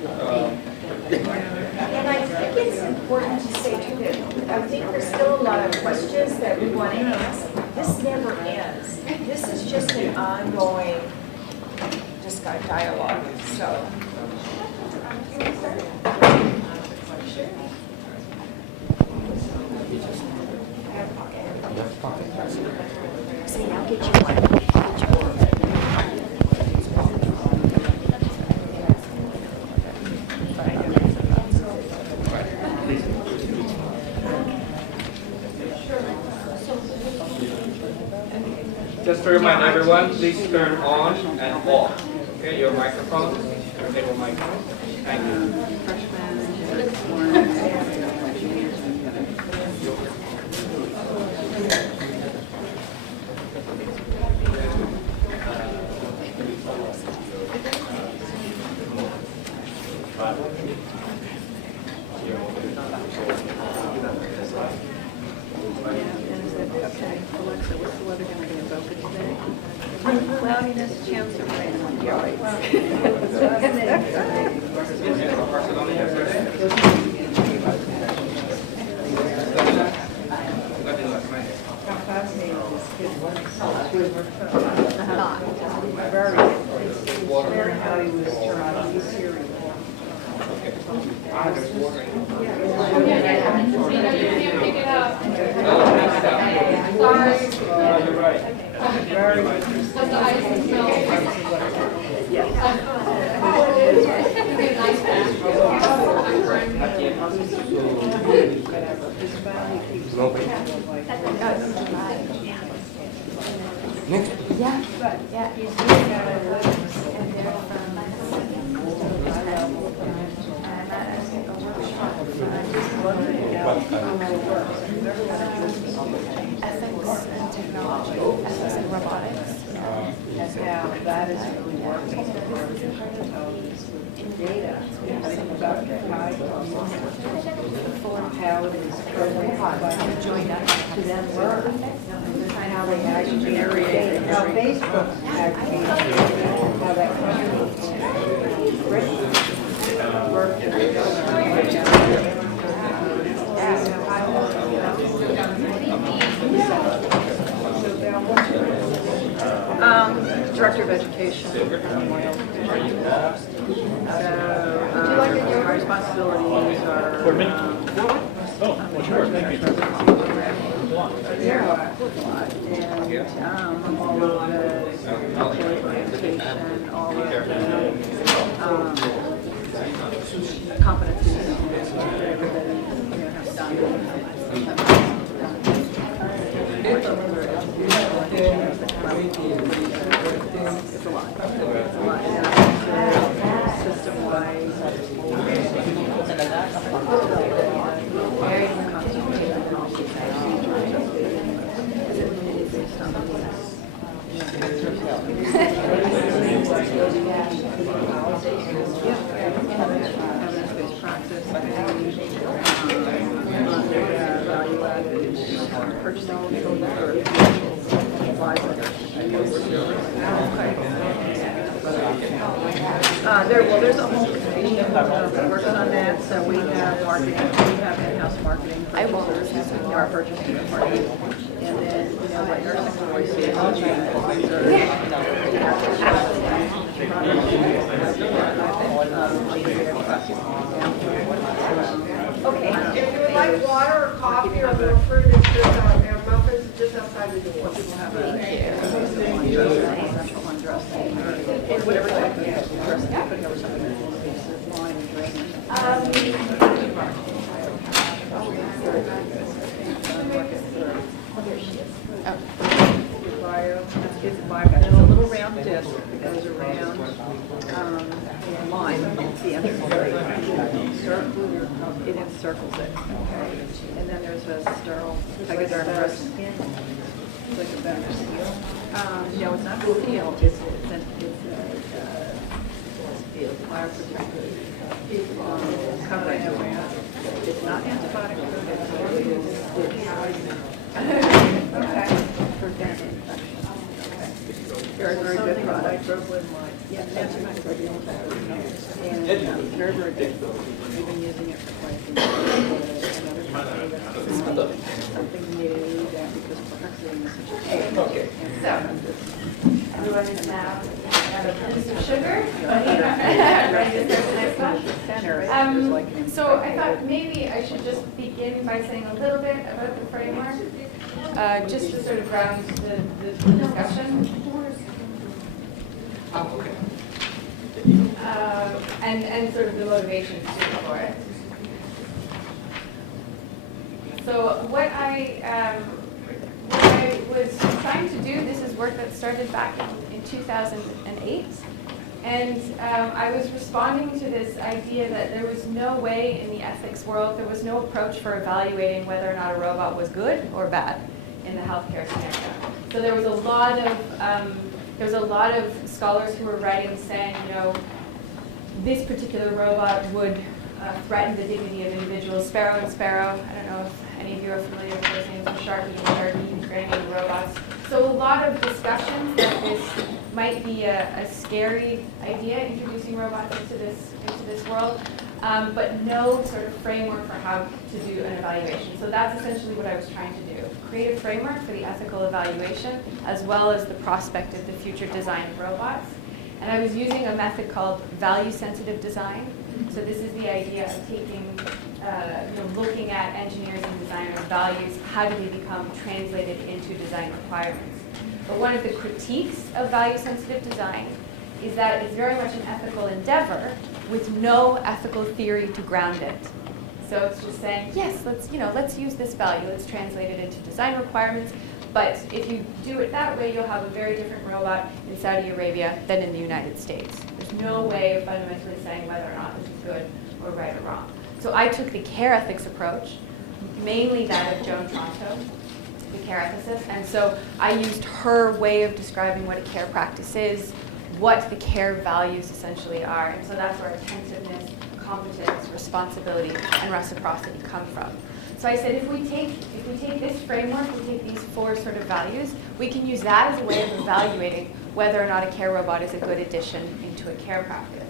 And I think it's important to say too that I think there's still a lot of questions that we want to ask. This never ends. This is just an ongoing, just got dialogue, so. See, I'll get you one. Just to remind everyone, please turn on and off. Okay, your microphone, your table microphone. Thank you. Alexa, what's the weather going to be in Boca today? Cloudiness, chance of rain. How it is programmed to then learn how they actually create, how Facebook actually, how that Director of Education. So, our responsibilities are. For me? Oh, sure, thank you. Yeah, and all of the orientation, all of the competencies that everybody has done. It's a lot. It's a lot. System-wise, evidence-based practice, value-added purchasing, there's a whole committee that works on that. So we have marketing, we have in-house marketing. I will our purchasing department, and then what nursing voices. Okay, if you would like water or coffee or more fruit, it's just our muffins just outside the door. People have central undressing, or whatever type of dressing, putting over something that's wine and drink. Bio, that's kids in bio, and a little round disc that goes around the line, the it encircles it. And then there's a sterile hypodermic. It's like a venom seal. No, it's not steel. It's covering around. It's not antibiotic. Okay. Prevent infection. Very, very good product. Yeah, antimicrobial. And very, very good. We've been using it for quite some time. Something new that because Percocet is such a pain. Okay. So, everyone is now have a piece of sugar. Ready to start the next one? So I thought maybe I should just begin by saying a little bit about the framework, just to sort of ground the discussion. And sort of the motivations for it. So what I was trying to do, this is work that started back in 2008. And I was responding to this idea that there was no way in the ethics world, there was no approach for evaluating whether or not a robot was good or bad in the healthcare scenario. So there was a lot of scholars who were writing saying, you know, this particular robot would threaten the dignity of individuals. Sparrow and Sparrow, I don't know if any of you are familiar with those names, Sharky and Sharky, granny robots. So a lot of discussions that this might be a scary idea, introducing robots into this world, but no sort of framework for how to do an evaluation. So that's essentially what I was trying to do. Create a framework for the ethical evaluation, as well as the prospect of the future design of robots. And I was using a method called value-sensitive design. So this is the idea of taking, looking at engineers and designers' values, how do they become translated into design requirements. But one of the critiques of value-sensitive design is that it's very much an ethical endeavor with no ethical theory to ground it. So it's just saying, yes, let's use this value, let's translate it into design requirements. But if you do it that way, you'll have a very different robot in Saudi Arabia than in the United States. There's no way of fundamentally saying whether or not this is good or right or wrong. So I took the care ethics approach, mainly that of Joan Tronto, the care ethicist. And so I used her way of describing what a care practice is, what the care values essentially are. And so that's where attentiveness, competence, responsibility, and reciprocity come from. So I said, if we take this framework, we take these four sort of values, we can use that as a way of evaluating whether or not a care robot is a good addition into a care practice.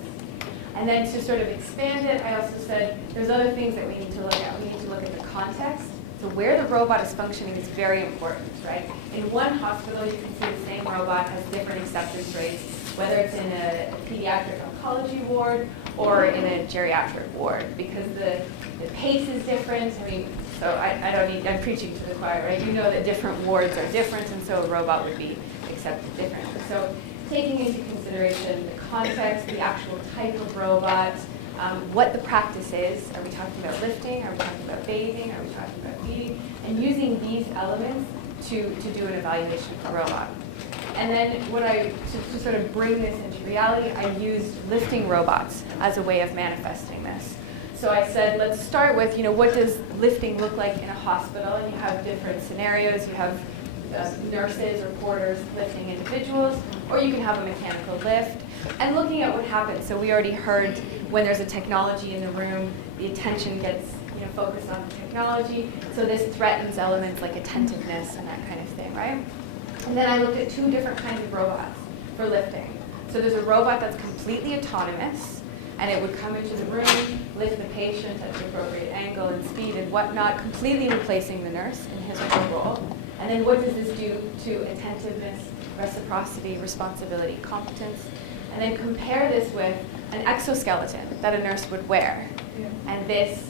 And then to sort of expand it, I also said, there's other things that we need to look at. We need to look at the context. So where the robot is functioning is very important, right? In one hospital, you can see the same robot has different acceptance rates, whether it's in a pediatric oncology ward or in a geriatric ward, because the pace is different. I mean, so I'm preaching to the choir, right? You know that different wards are different, and so a robot would be accepted differently. So taking into consideration the context, the actual type of robot, what the practice is. Are we talking about lifting? Are we talking about bathing? Are we talking about feeding? And using these elements to do an evaluation of a robot. And then to sort of bring this into reality, I used lifting robots as a way of manifesting this. So I said, let's start with, what does lifting look like in a hospital? And you have different scenarios. You have nurses or porters lifting individuals, or you can have a mechanical lift. And looking at what happens. So we already heard when there's a technology in the room, the attention gets focused on the technology. So this threatens elements like attentiveness and that kind of thing, right? And then I looked at two different kinds of robots for lifting. So there's a robot that's completely autonomous, and it would come into the room, lift the patient at the appropriate angle and speed and whatnot, completely replacing the nurse in his or her role. And then what does this do to attentiveness, reciprocity, responsibility, competence? And then compare this with an exoskeleton that a nurse would wear. Yeah. And this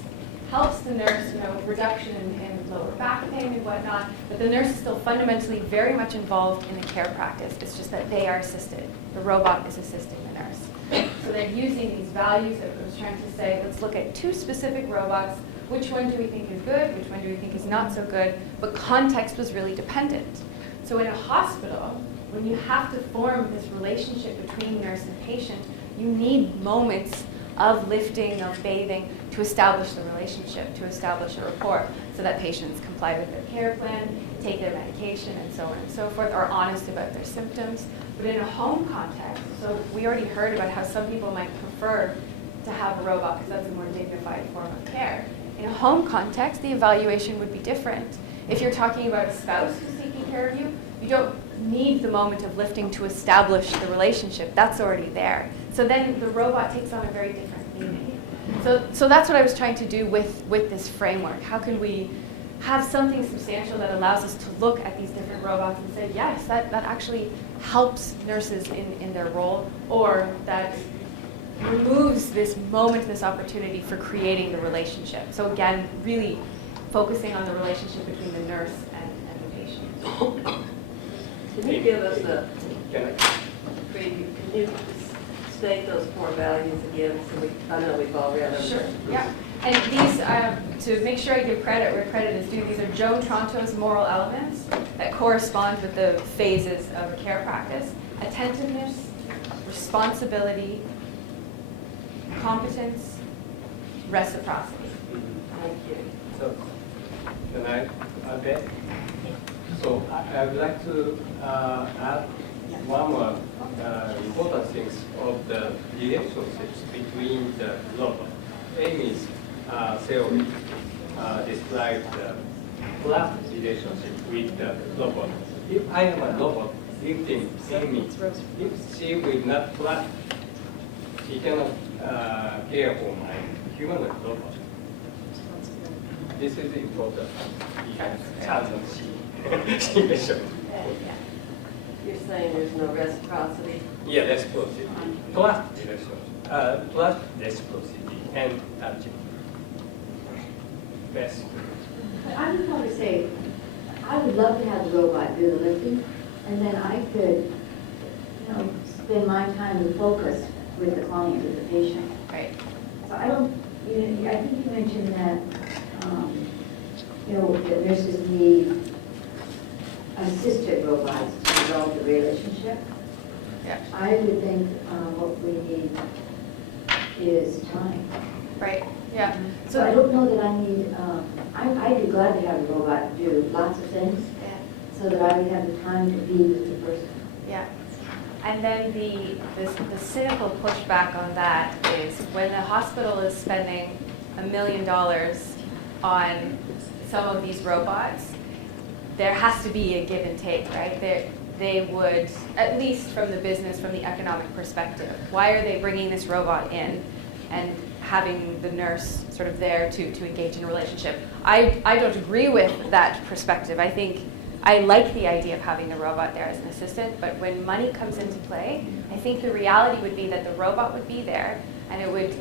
helps the nurse, with reduction in lower back pain and whatnot, but the nurse is still fundamentally very much involved in the care practice. It's just that they are assisted. The robot is assisting the nurse. So they're using these values that I was trying to say, let's look at two specific robots. Which one do we think is good? Which one do we think is not so good? But context was really dependent. So in a hospital, when you have to form this relationship between nurse and patient, you need moments of lifting, of bathing, to establish the relationship, to establish a rapport, so that patients comply with their care plan, take their medication, and so on and so forth, are honest about their symptoms. But in a home context, so we already heard about how some people might prefer to have a robot because that's a more dignified form of care. In a home context, the evaluation would be different. If you're talking about a spouse who's taking care of you, you don't need the moment of lifting to establish the relationship. That's already there. So then the robot takes on a very different meaning. So that's what I was trying to do with this framework. How can we have something substantial that allows us to look at these different robots and say, yes, that actually helps nurses in their role, or that removes this moment, this opportunity for creating the relationship. So again, really focusing on the relationship between the nurse and the patient. Can you give us a Can I? preview? Can you state those core values again? So I know we've all read them. Sure, yeah. And these, to make sure I give credit where credit is due, these are Joan Tronto's moral elements that correspond with the phases of a care practice: attentiveness, responsibility, competence, reciprocity. Thank you. So, can I add that? So I would like to add one more important things of the relationships between the robot. Amy's theory described the flat relationship with the robot. If I am a robot lifting Amy, if she will not flat, she cannot care for my humanoid robot. This is important. She mentioned. You're saying there's no reciprocity? Yeah, reciprocity. Plus relationship. Plus reciprocity and touching. Best. I would probably say, I would love to have the robot do the lifting, and then I could, spend my time and focus with the client, with the patient. Right. So I don't, I think you mentioned that, that nurses need assisted robots to develop the relationship. Yeah. I would think what we need is time. Right, yeah. So I don't know that I need, I'd be glad to have a robot do lots of things, so that I would have the time to be with the person. Yeah. And then the cynical pushback on that is when the hospital is spending $1 million on some of these robots, there has to be a give and take, right? They would, at least from the business, from the economic perspective, why are they bringing this robot in and having the nurse sort of there to engage in a relationship? I don't agree with that perspective. I think I like the idea of having the robot there as an assistant, but when money comes into play, I think the reality would be that the robot would be there and it would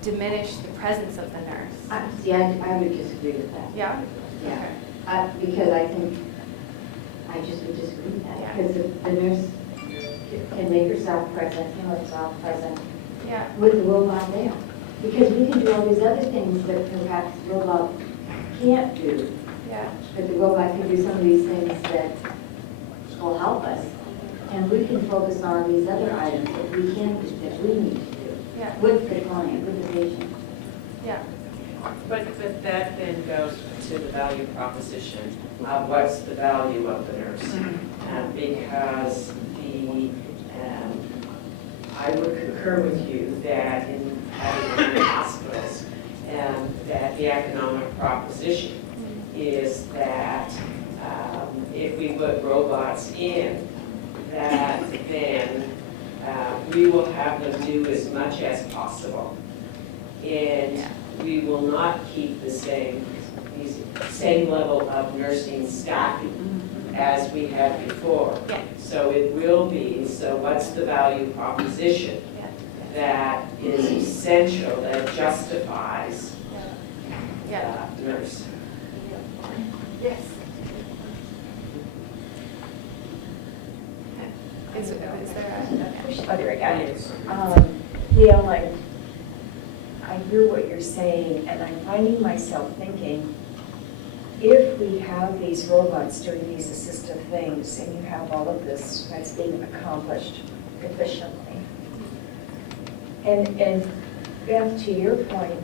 diminish the presence of the nurse. I would disagree with that. Yeah? Yeah. Because I think, I just would disagree with that. Yeah. Because the nurse can make herself present, herself present Yeah. with the robot there. Because we can do all these other things that perhaps the robot can't do. Yeah. But the robot can do some of these things that will help us. And we can focus on these other items that we need to do. Yeah. With the client, with the patient. Yeah. But that then goes to the value proposition of what's the value of the nurse. Because I would concur with you that in having hospitals, that the economic proposition is that if we put robots in, that then we will have them do as much as possible. And we will not keep the same level of nursing staffing as we had before. Yeah. So it will be, so what's the value proposition that is essential, that justifies nurse? Yes. Is there Oh, there we go. Gail, I hear what you're saying, and I'm finding myself thinking if we have these robots doing these assistive things and you have all of this that's being accomplished efficiently. And Beth, to your point,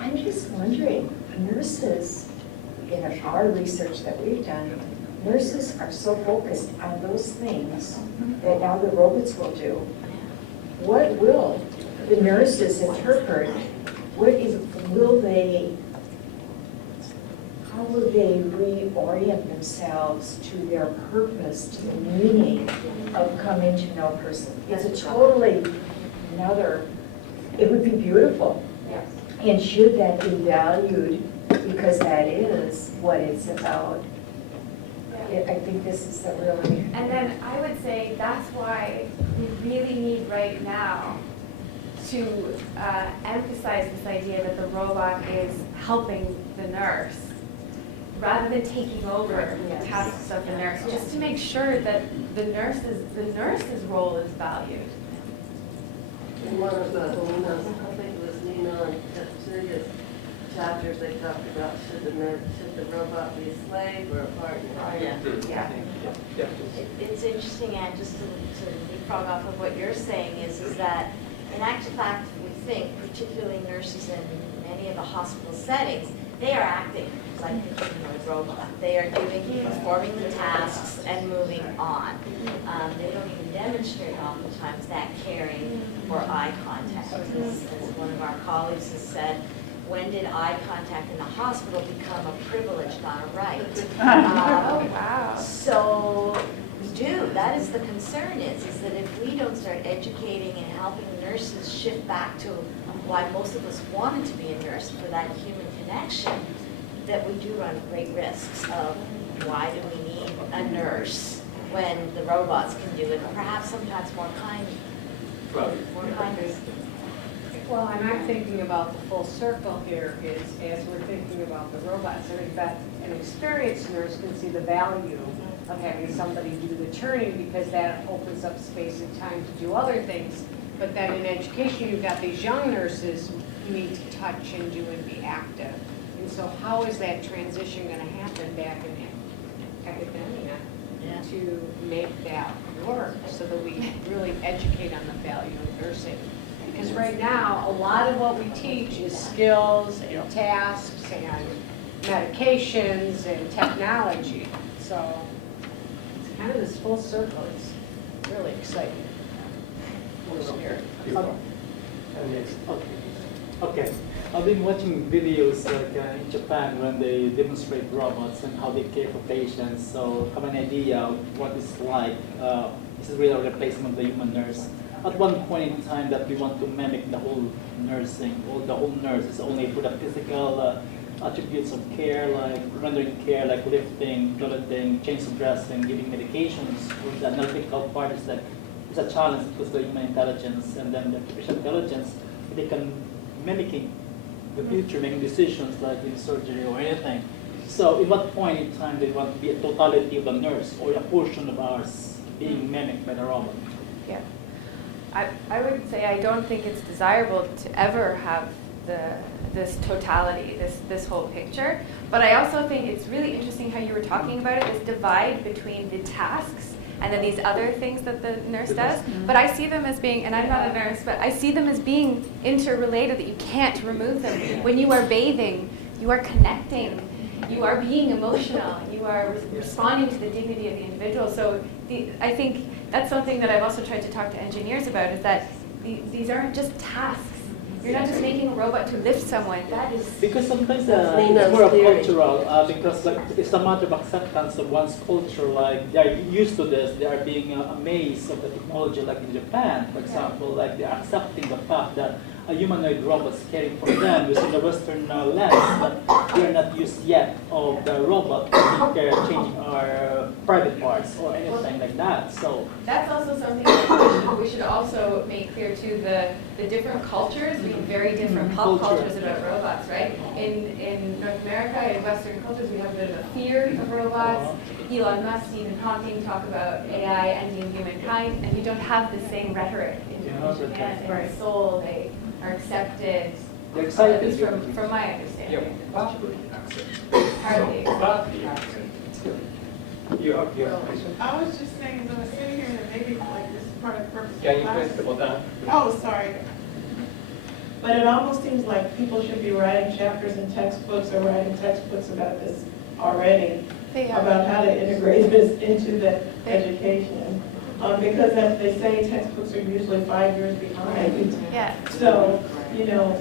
I'm just wondering, nurses, in our research that we've done, nurses are so focused on those things that now the robots will do. What will the nurses interpret? How will they reorient themselves to their purpose, to the meaning of coming to know a person? It's a totally another, it would be beautiful. Yes. And should that be valued, because that is what it's about. I think this is the really... And then I would say that's why we really need right now to emphasize this idea that the robot is helping the nurse rather than taking over the tasks of the nurse, just to make sure that the nurse's role is valued. In one of the, I think it was Nina and Julia's chapters, they talked about should the robot be a slave or a partner? Yeah. It's interesting, Anne, just to leapfrog off of what you're saying is that in actual fact, we think, particularly nurses in many of the hospital settings, they are acting like a humanoid robot. They are performing the tasks and moving on. They don't even demonstrate oftentimes that caring or eye contact. As one of our colleagues has said, when did eye contact in the hospital become a privilege, not a right? Oh, wow. So we do. That is the concern is that if we don't start educating and helping nurses shift back to why most of us wanted to be a nurse, for that human connection, that we do run great risks of why do we need a nurse when the robots can do it, perhaps sometimes more kindly. More kindly. Well, and I'm thinking about the full circle here is, as we're thinking about the robots, I think that an experienced nurse can see the value of having somebody do the turning because that opens up space and time to do other things. But then in education, you've got these young nurses who need to touch and do and be active. And so how is that transition going to happen back in academia to make that work so that we really educate on the value of nursing? Because right now, a lot of what we teach is skills and tasks and medications and technology. So it's kind of this full circle. It's really exciting. Okay. I've been watching videos like in Japan when they demonstrate robots and how they care for patients. So I have an idea of what it's like. This is really a replacement of the human nurse. At one point in time that we want to mimic the whole nursing, or the whole nurse is only for the physical attributes of care, like rendering care, like lifting, toileting, change of dressing, giving medications. Or the analytical part is that it's a challenge because the human intelligence and then the artificial intelligence, they can mimicking the future, making decisions like in surgery or anything. So at what point in time they want to be a totality of the nurse or a portion of ours being mimicked by the robot? Yeah. I would say I don't think it's desirable to ever have this totality, this whole picture. But I also think it's really interesting how you were talking about it, this divide between the tasks and then these other things that the nurse does. But I see them as being, and I'm not a nurse, but I see them as being interrelated, that you can't remove them. When you are bathing, you are connecting, you are being emotional, you are responding to the dignity of the individual. So I think that's something that I've also tried to talk to engineers about, is that these aren't just tasks. You're not just making a robot to lift someone. That is because sometimes it's more of cultural. Because like it's a matter of acceptance of one's culture. Like they are used to this. They are being amazed of the technology. Like in Japan, for example, like they are accepting the fact that a humanoid robot is caring for them within the Western lens, but we are not used yet of the robot taking care, changing our private parts or anything like that. So that's also something that we should also make clear to the different cultures. We have very different pop cultures about robots, right? In North America, in Western cultures, we have a bit of a fear of robots. Elon Musk, Stephen Hawking talk about AI ending humankind, and we don't have the same rhetoric in Japan. In Seoul, they are accepted They're excited. At least from my understanding. Partly accent. Partly. Partly accent. You have I was just saying, as I was sitting here, that maybe like this is part of the purpose of Can you class. press the button? Oh, sorry. But it almost seems like people should be writing chapters in textbooks or writing textbooks about this already, They are. about how to integrate this into the education. Because as they say, textbooks are usually 5 years behind. Yeah. So, you know,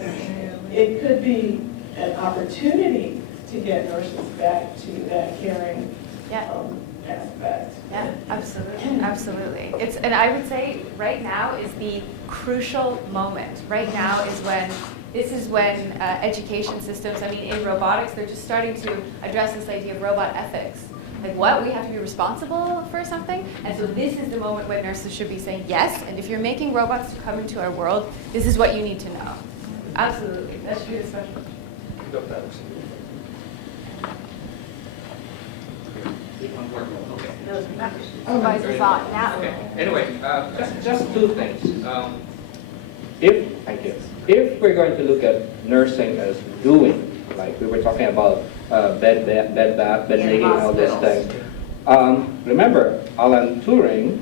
it could be an opportunity to get nurses back to that caring aspect. Yeah, absolutely, absolutely. And I would say right now is the crucial moment. Right now is when education systems, I mean, in robotics, they're just starting to address this idea of robot ethics. Like what, we have to be responsible for something? And so this is the moment when nurses should be saying yes, and if you're making robots to come into our world, this is what you need to know. Absolutely, that should be the special. Dr. Everybody's on now. Okay. Anyway, just two things. If we're going to look at nursing as doing, like we were talking about bed bath, bed making, all these things. Remember, Alan Turing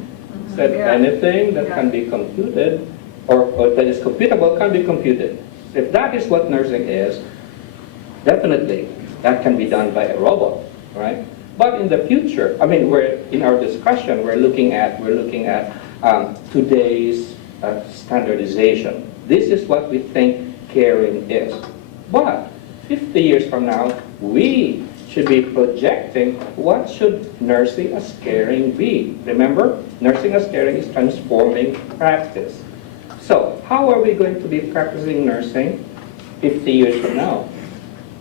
said anything that can be computed or that is computable can be computed. If that is what nursing is, definitely that can be done by a robot, right? But in the future, I mean, we're in our discussion, we're looking at today's standardization. This is what we think caring is. But 50 years from now, we should be projecting what should nursing as caring be. Remember, nursing as caring is transforming practice. So how are we going to be practicing nursing 50 years from now,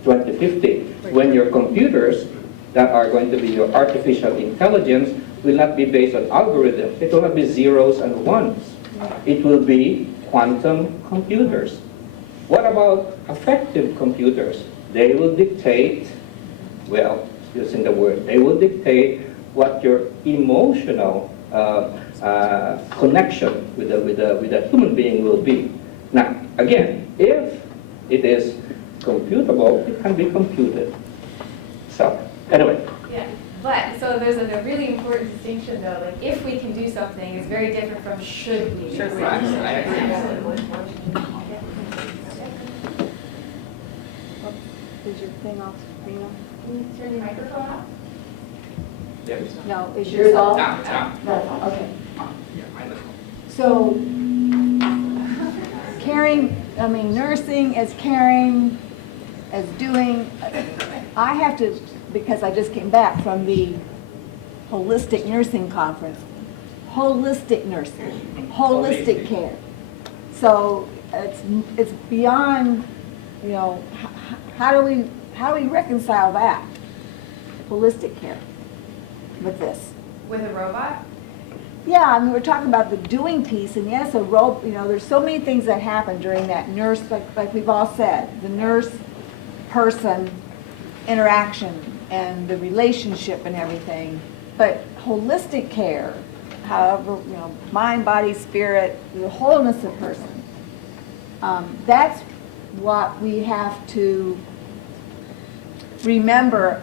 2050, when your computers that are going to be your artificial intelligence will not be based on algorithms. It will not be zeros and ones. It will be quantum computers. What about affective computers? They will dictate, well, using the word, they will dictate what your emotional connection with a human being will be. Now, again, if it is computable, it can be computed. So, anyway. Yeah, but, so there's a really important distinction though, like if we can do something is very different from should we. Should we. Right, I agree. Is your thing off, Rena? Can you turn your microphone off? Yes. No, is yours off? Now. No, okay. Yeah, I know. So, caring, I mean, nursing as caring, as doing, I have to, because I just came back from the holistic nursing conference, holistic nursing, holistic care. So it's beyond, you know, how do we reconcile that, holistic care, with this? With a robot? Yeah, I mean, we're talking about the doing piece, and yes, you know, there's so many things that happen during that nurse, like we've all said, the nurse-person interaction and the relationship and everything. But holistic care, however, you know, mind, body, spirit, the wholeness of person, that's what we have to remember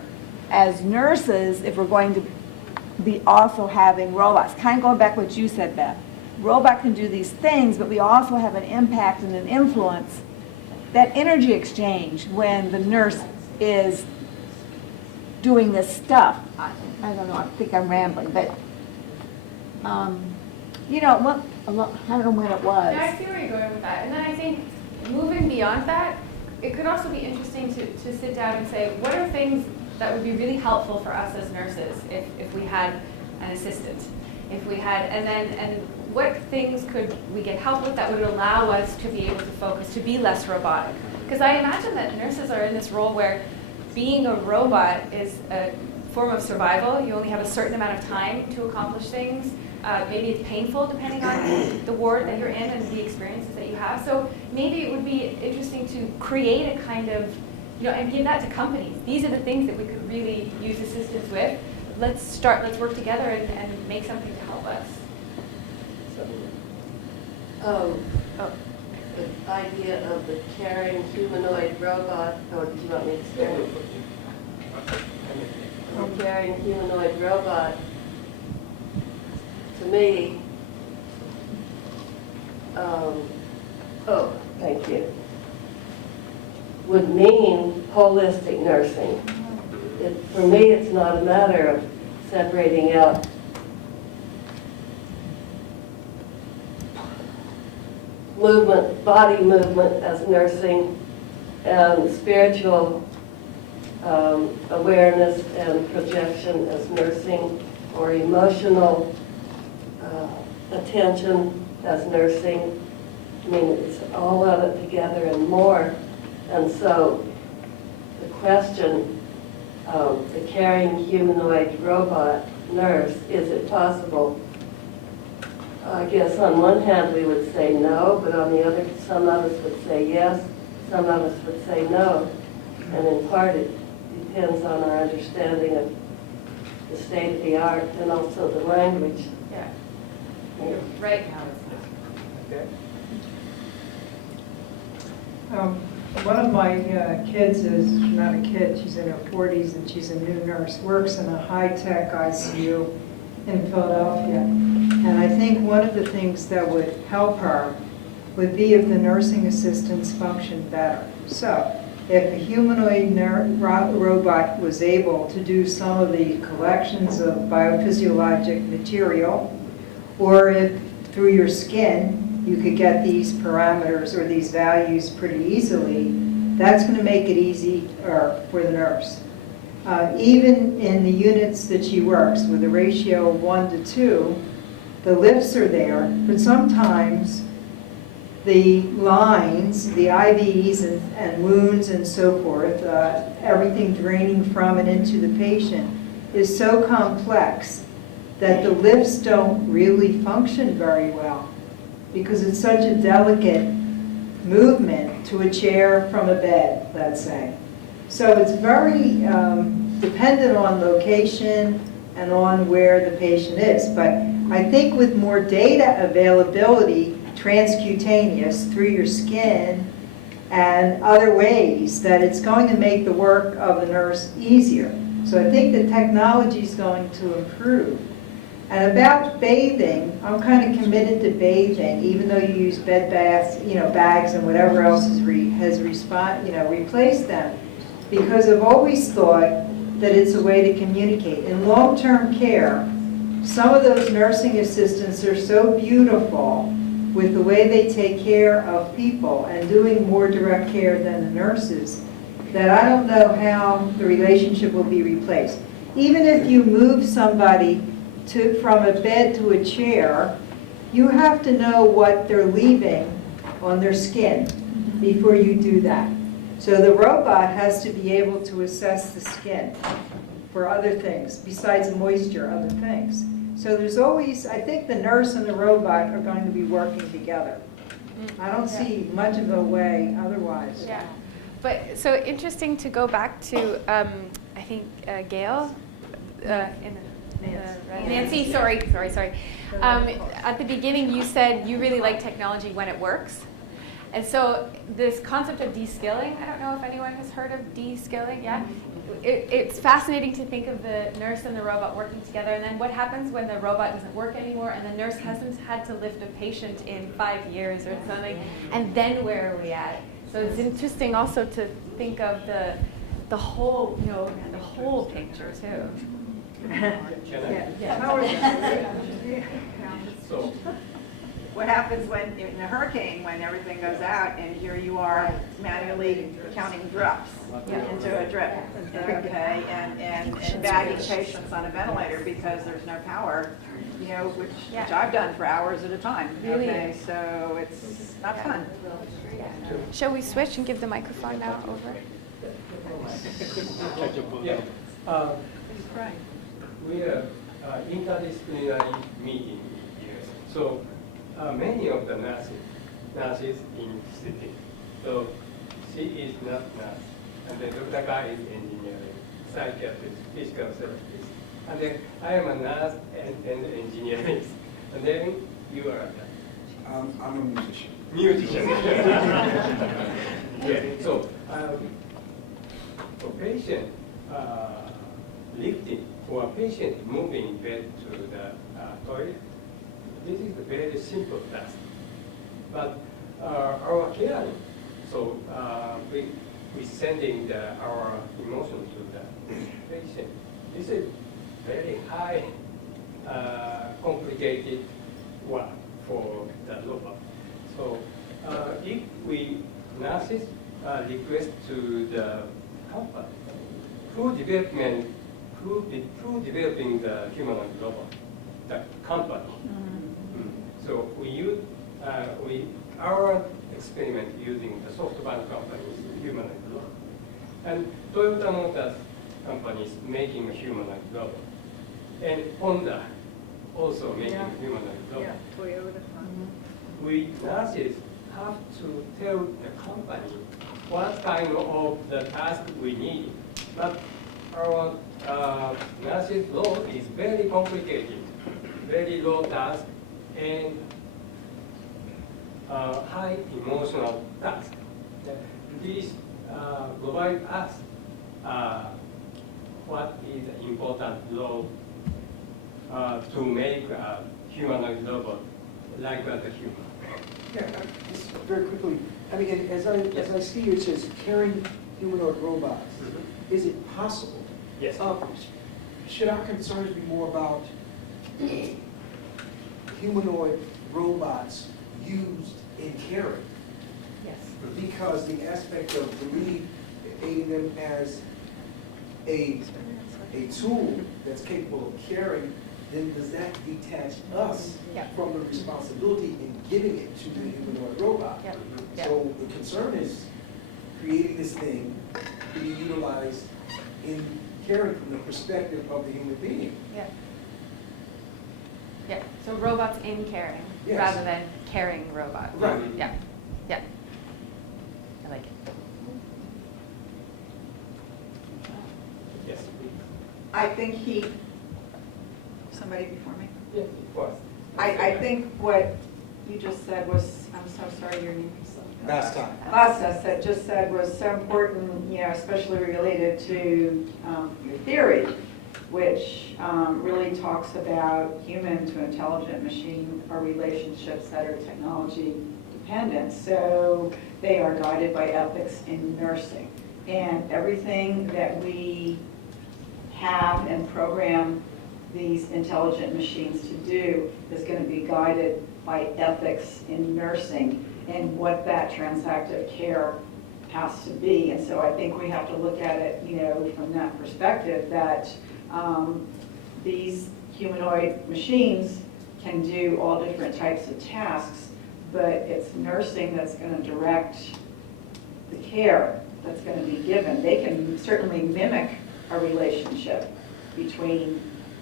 as nurses if we're going to be also having robots. Kind of going back to what you said, Beth. Robot can do these things, but we also have an impact and an influence. That energy exchange when the nurse is doing this stuff. I don't know, I think I'm rambling, but, you know, I don't know when it was. Yeah, I see where you're going with that. And then I think moving beyond that, it could also be interesting to sit down and say, what are things that would be really helpful for us as nurses if we had an assistant? If we had, and what things could we get help with that would allow us to be able to focus, to be less robotic? Because I imagine that nurses are in this role where being a robot is a form of survival. You only have a certain amount of time to accomplish things. Maybe it's painful depending on the ward that you're in and the experiences that you have. So maybe it would be interesting to create a kind of, you know, and give that to companies. These are the things that we could really use assistance with. Let's work together and make something to help us. Oh, the idea of the caring humanoid robot, or do you want me to start? The caring humanoid robot, to me, thank you, would mean holistic nursing. For me, it's not a matter of separating out movement, body movement as nursing, and spiritual awareness and projection as nursing, or emotional attention as nursing. I mean, it's all of it together and more. And so the question of the caring humanoid robot nurse, is it possible? I guess on one hand we would say no, but on the other, some of us would say yes, some of us would say no. And in part it depends on our understanding of the state of the art and also the language. Yeah. Right. Okay. One of my kids is not a kid, she's in her 40s and she's a new nurse, works in a high-tech ICU in Philadelphia. And I think one of the things that would help her would be if the nursing assistants functioned better. So if a humanoid robot was able to do some of the collections of biophysiologic material, or if through your skin you could get these parameters or these values pretty easily, that's going to make it easy for the nurse. Even in the units that she works with a ratio of 1 to 2, the lifts are there, but sometimes the lines, the IVs and wounds and so forth, everything draining from and into the patient is so complex that the lifts don't really function very well because it's such a delicate movement to a chair from a bed, let's say. So it's very dependent on location and on where the patient is. But I think with more data availability, transcutaneous through your skin and other ways, that it's going to make the work of the nurse easier. So I think the technology is going to improve. And about bathing, I'm kind of committed to bathing, even though you use bed baths, bags and whatever else has replaced them, because I've always thought that it's a way to communicate. In long-term care, some of those nursing assistants are so beautiful with the way they take care of people and doing more direct care than the nurses, that I don't know how the relationship will be replaced. Even if you move somebody from a bed to a chair, you have to know what they're leaving on their skin before you do that. So the robot has to be able to assess the skin for other things, besides moisture, other things. So there's always, I think the nurse and the robot are going to be working together. I don't see much of a way otherwise. Yeah. But so interesting to go back to, I think, Gail, Nancy, sorry. At the beginning, you said you really like technology when it works. And so this concept of de-skilling, I don't know if anyone has heard of de-skilling, yeah? It's fascinating to think of the nurse and the robot working together, and then what happens when the robot doesn't work anymore and the nurse hasn't had to lift a patient in 5 years or something, and then where are we at? So it's interesting also to think of the whole, the whole picture too. So, what happens when in a hurricane, when everything goes out and here you are manually counting drips into a drip, okay, and bagging patients on a ventilator because there's no power, which I've done for hours at a time. Really? Okay, so it's not fun. Shall we switch and give the microphone now over? Yeah. We are interdisciplinary meeting here. So many of the nurses in city. So she is not nurse, and then the guy is engineering, psychiatrist, physical therapist, and then I am a nurse and engineering, and then you are a nurse. I'm a musician. Musician. Yeah, so for patient lifting or patient moving bed to the toilet, this is a very simple task. But our caring, so we sending our emotion to the patient. This is very high, complicated work for the robot. So if we nurses request to the company who developing the humanoid robot, the company. So we use our experiment using the SoftBank company's humanoid robot, and Toyota Motors company is making a humanoid robot, and Honda also making a humanoid robot. Yeah, Toyota. We nurses have to tell the company what kind of the task we need. But our nurses role is very complicated, very low task, and high emotional task. These provide us what is the important role to make a humanoid robot like the human. Yeah, just very quickly, I mean, and as I see here, it says carrying humanoid robots. Is it possible? Yes. Should our concerns be more about humanoid robots used in caring? Yes. Because the aspect of really aiding them as a tool that's capable of caring, then does that detach us from the responsibility in giving it to the humanoid robot? So the concern is creating this thing to be utilized in caring from the perspective of the human being. Yeah. Yeah, so robots in caring, Yes. rather than caring robots. Right. Yeah, yeah. I like it. Yes. I think somebody before me? Yeah, it was. I think what you just said was, I'm so sorry, your name is. Basta said was so important, especially related to your theory, which really talks about human to intelligent machine or relationships that are technology dependent. So they are guided by ethics in nursing. And everything that we have and program these intelligent machines to do is going to be guided by ethics in nursing and what that transactive care has to be. And so I think we have to look at it, from that perspective, that these humanoid machines can do all different types of tasks, but it's nursing that's going to direct the care that's going to be given. They can certainly mimic a relationship between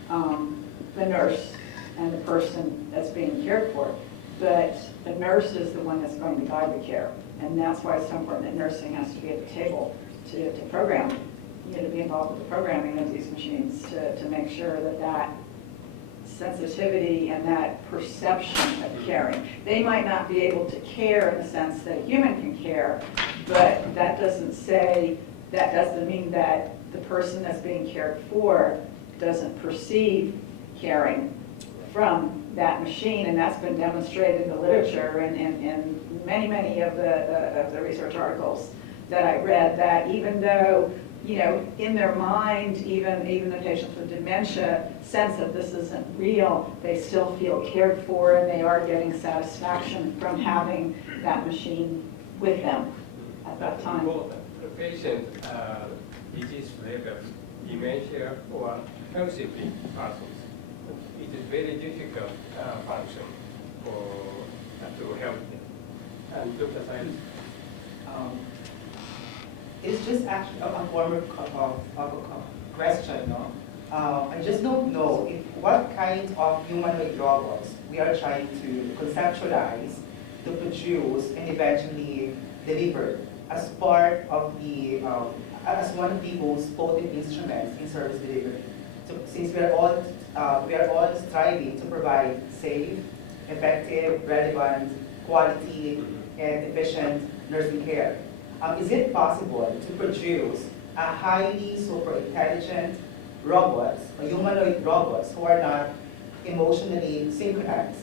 the nurse and the person that's being cared for, but the nurse is the one that's going to guide the care. And that's why it's so important that nursing has to be at the table to program, to be involved with the programming of these machines to make sure that sensitivity and that perception of caring. They might not be able to care in the sense that a human can care, but that doesn't mean that the person that's being cared for doesn't perceive caring from that machine, and that's been demonstrated in the literature and in many of the research articles that I read, that even though, in their mind, even the patients with dementia sense that this isn't real, they still feel cared for, and they are getting satisfaction from having that machine with them at that time. The patient disease level, dementia or healthy persons, it is very difficult function to help them. And Dr. Science? It's just actually a form of a question, no? I just don't know what kind of humanoid robots we are trying to conceptualize, to produce, and eventually deliver as part of the, as one of the most potent instruments in service delivery. So since we are all striving to provide safe, effective, relevant, quality, and efficient nursing care. Is it possible to produce a highly super intelligent robots, or humanoid robots, who are not emotionally synchronized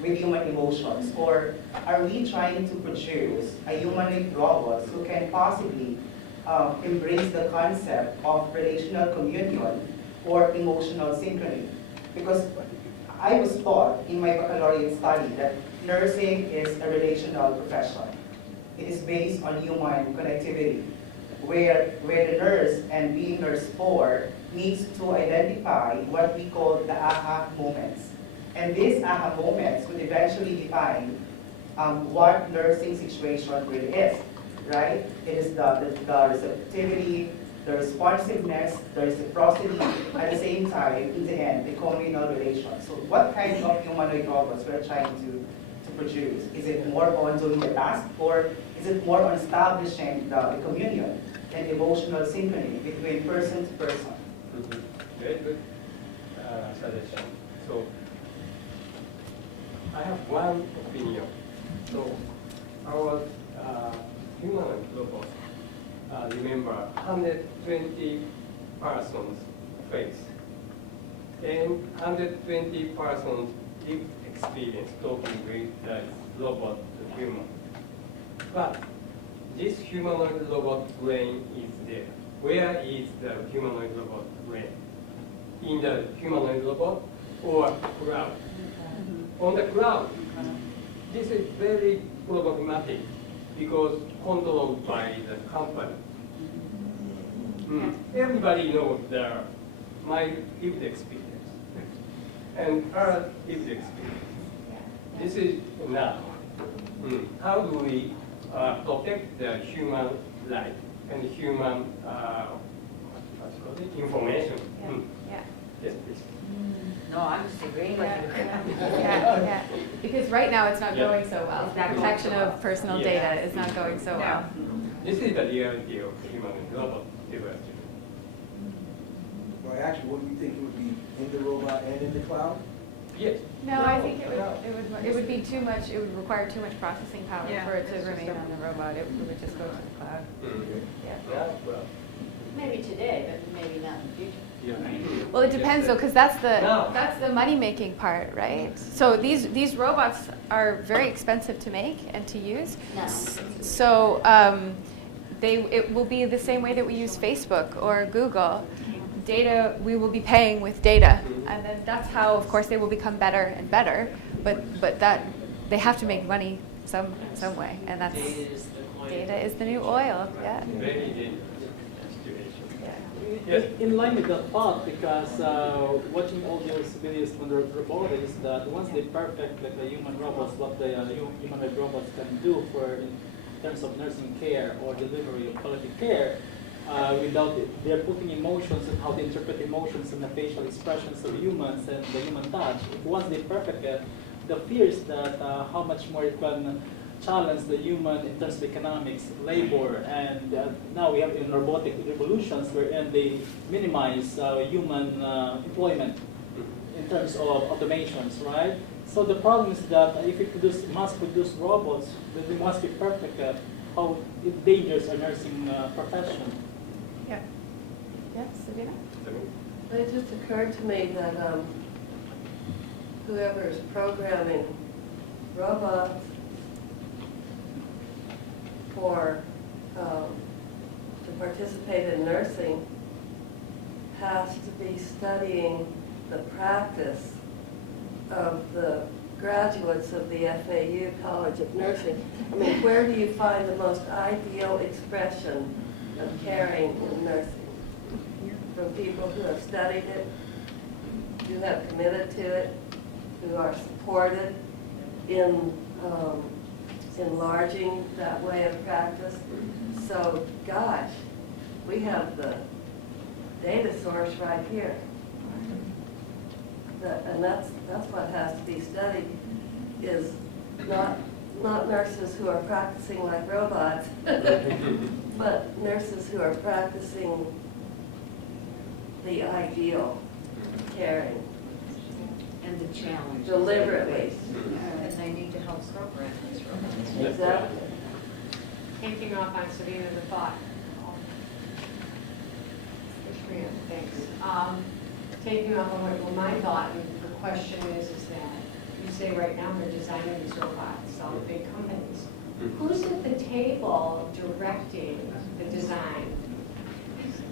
with human emotions? Or are we trying to produce a humanoid robots who can possibly embrace the concept of relational communion or emotional synchrony? Because I was taught in my baccalaureate study that nursing is a relational profession. It is based on human connectivity, where the nurse and being nursed for needs to identify what we call the aha moments. And these aha moments would eventually define what nursing situation really is, right? It is the receptivity, the responsiveness, the reciprocity, at the same time, in the end, the communal relation. So what kind of humanoid robots we're trying to produce? Is it more on doing the task, or is it more on establishing the communion and emotional synchrony between person to person? Very good suggestion. So I have one opinion. So our human robot, remember 120 persons face and 120 persons lived experience talking with the robot, the human. But this humanoid robot brain is there. Where is the humanoid robot brain? In the humanoid robot or cloud? On the cloud. This is very problematic because controlled by the company. Everybody knows my lived experience and her lived experience. This is now. How do we protect the human life and human information? Yeah. Yes, please. No, I'm disagreeing with you. Yeah. Because right now it's not Yeah. going so well. Exactly. Protection of personal Yeah. data is not going so well. This is the reality of human and robot development. Well, actually, what do you think it would be in the robot and in the cloud? Yes. No, I think it would be too much, it would require too much processing power Yeah. for it to remain on the robot. It would just go to the cloud. Yeah, well, Maybe today, but maybe not in the future. Well, it depends though, because that's the money-making part, right? So these robots are very expensive to make and to use. No. So it will be the same way that we use Facebook or Google. Data, we will be paying with data, and then that's how, of course, they will become better and better. But that they have to make money some way, and that's data is the new oil. Yeah. very dangerous situation. Yeah. In line with that thought, because watching all those videos from the robotics, that once they perfect like the human robots, what the humanoid robots can do for in terms of nursing care or delivery of quality care, without it, they're putting emotions and how they interpret emotions and the facial expressions of humans and the human touch. Once they perfect it, the fear is that how much more it can challenge the human in terms of economics, labor, and now we have in robotic revolutions wherein they minimize human employment in terms of automations, right? So the problem is that if we mass-produce robots, then they must be perfect at how it endangers our nursing profession. Yeah. Yes, Sabina? It just occurred to me that whoever is programming robots to participate in nursing has to be studying the practice of the graduates of the FAU College of Nursing. I mean, where do you find the most ideal expression of caring in nursing? From people who have studied it, who have committed to it, who are supported in enlarging that way of practice. So, gosh, we have the data source right here. And that's what has to be studied, is not nurses who are practicing like robots, but nurses who are practicing the ideal caring. And the challenge. deliberately. And they need to help program these robots. Exactly. Taking off on Savina's thought. Thanks. Taking off on what my thought, and the question is that you say right now they're designing these robots, all the big companies. Who's at the table directing the design?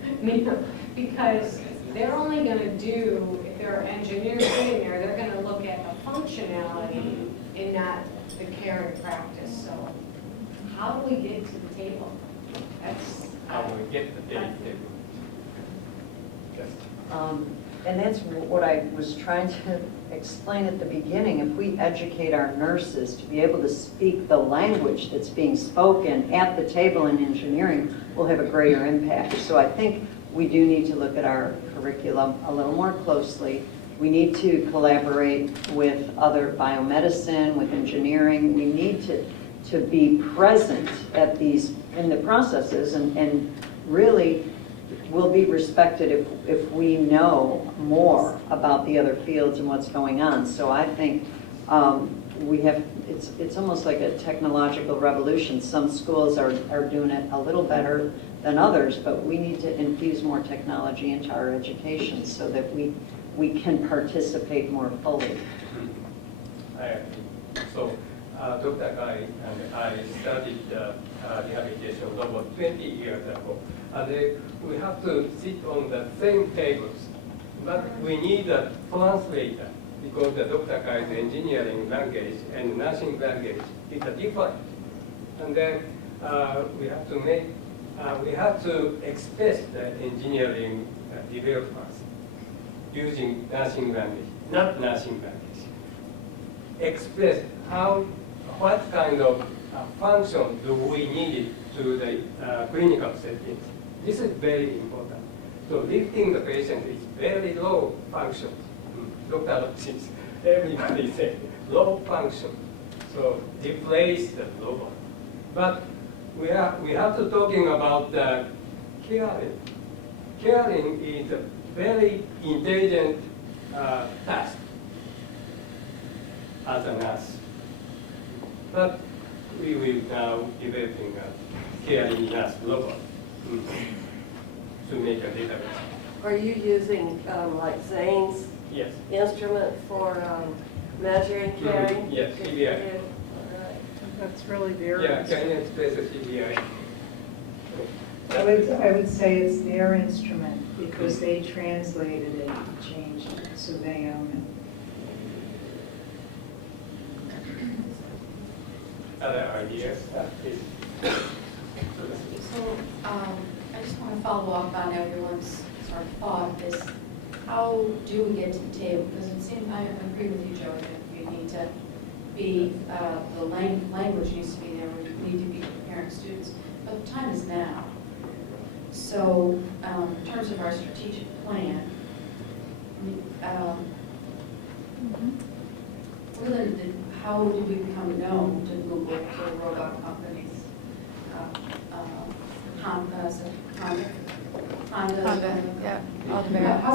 I mean, because they're only going to do, if there are engineers sitting there, they're going to look at the functionality and not the care and practice. So how do we get to the table? That's How do we get the data? And that's what I was trying to explain at the beginning. If we educate our nurses to be able to speak the language that's being spoken at the table in engineering, we'll have a greater impact. So I think we do need to look at our curriculum a little more closely. We need to collaborate with other biomedicine, with engineering. We need to be present at these, in the processes, and really will be respected if we know more about the other fields and what's going on. So I think we have, it's almost like a technological revolution. Some schools are doing it a little better than others, but we need to infuse more technology into our education so that we can participate more fully. I agree. So Dr. Guy and I studied rehabilitation robot 20 years ago. And we have to sit on the same tables, but we need a translator because the Dr. Guy's engineering language and nursing language is different. And then we have to express the engineering developers using nursing language, not nursing language. Express what kind of function do we need to the clinical settings. This is very important. So lifting the patient is very low function. Dr. Lopez, everybody said low function. So replace the robot. But we have to talking about the caring. Caring is a very intelligent task as a nurse. But we will now developing a caring nurse robot to make a database. Are you using like Zane's Yes. instrument for measuring caring? Yes, CBI. That's really very. Yeah, can you express the CBI? I would say it's their instrument because they translated it and changed it, so they own Other ideas? Please. So, I just want to follow up on everyone's sort of thought, is how do we get to the table? Because it seems, I agree with you, Joe, that we need to be, the language needs to be there, we need to be preparing students, but the time is now. So, in terms of our strategic plan, really, how do we become known to Google, to robot companies? How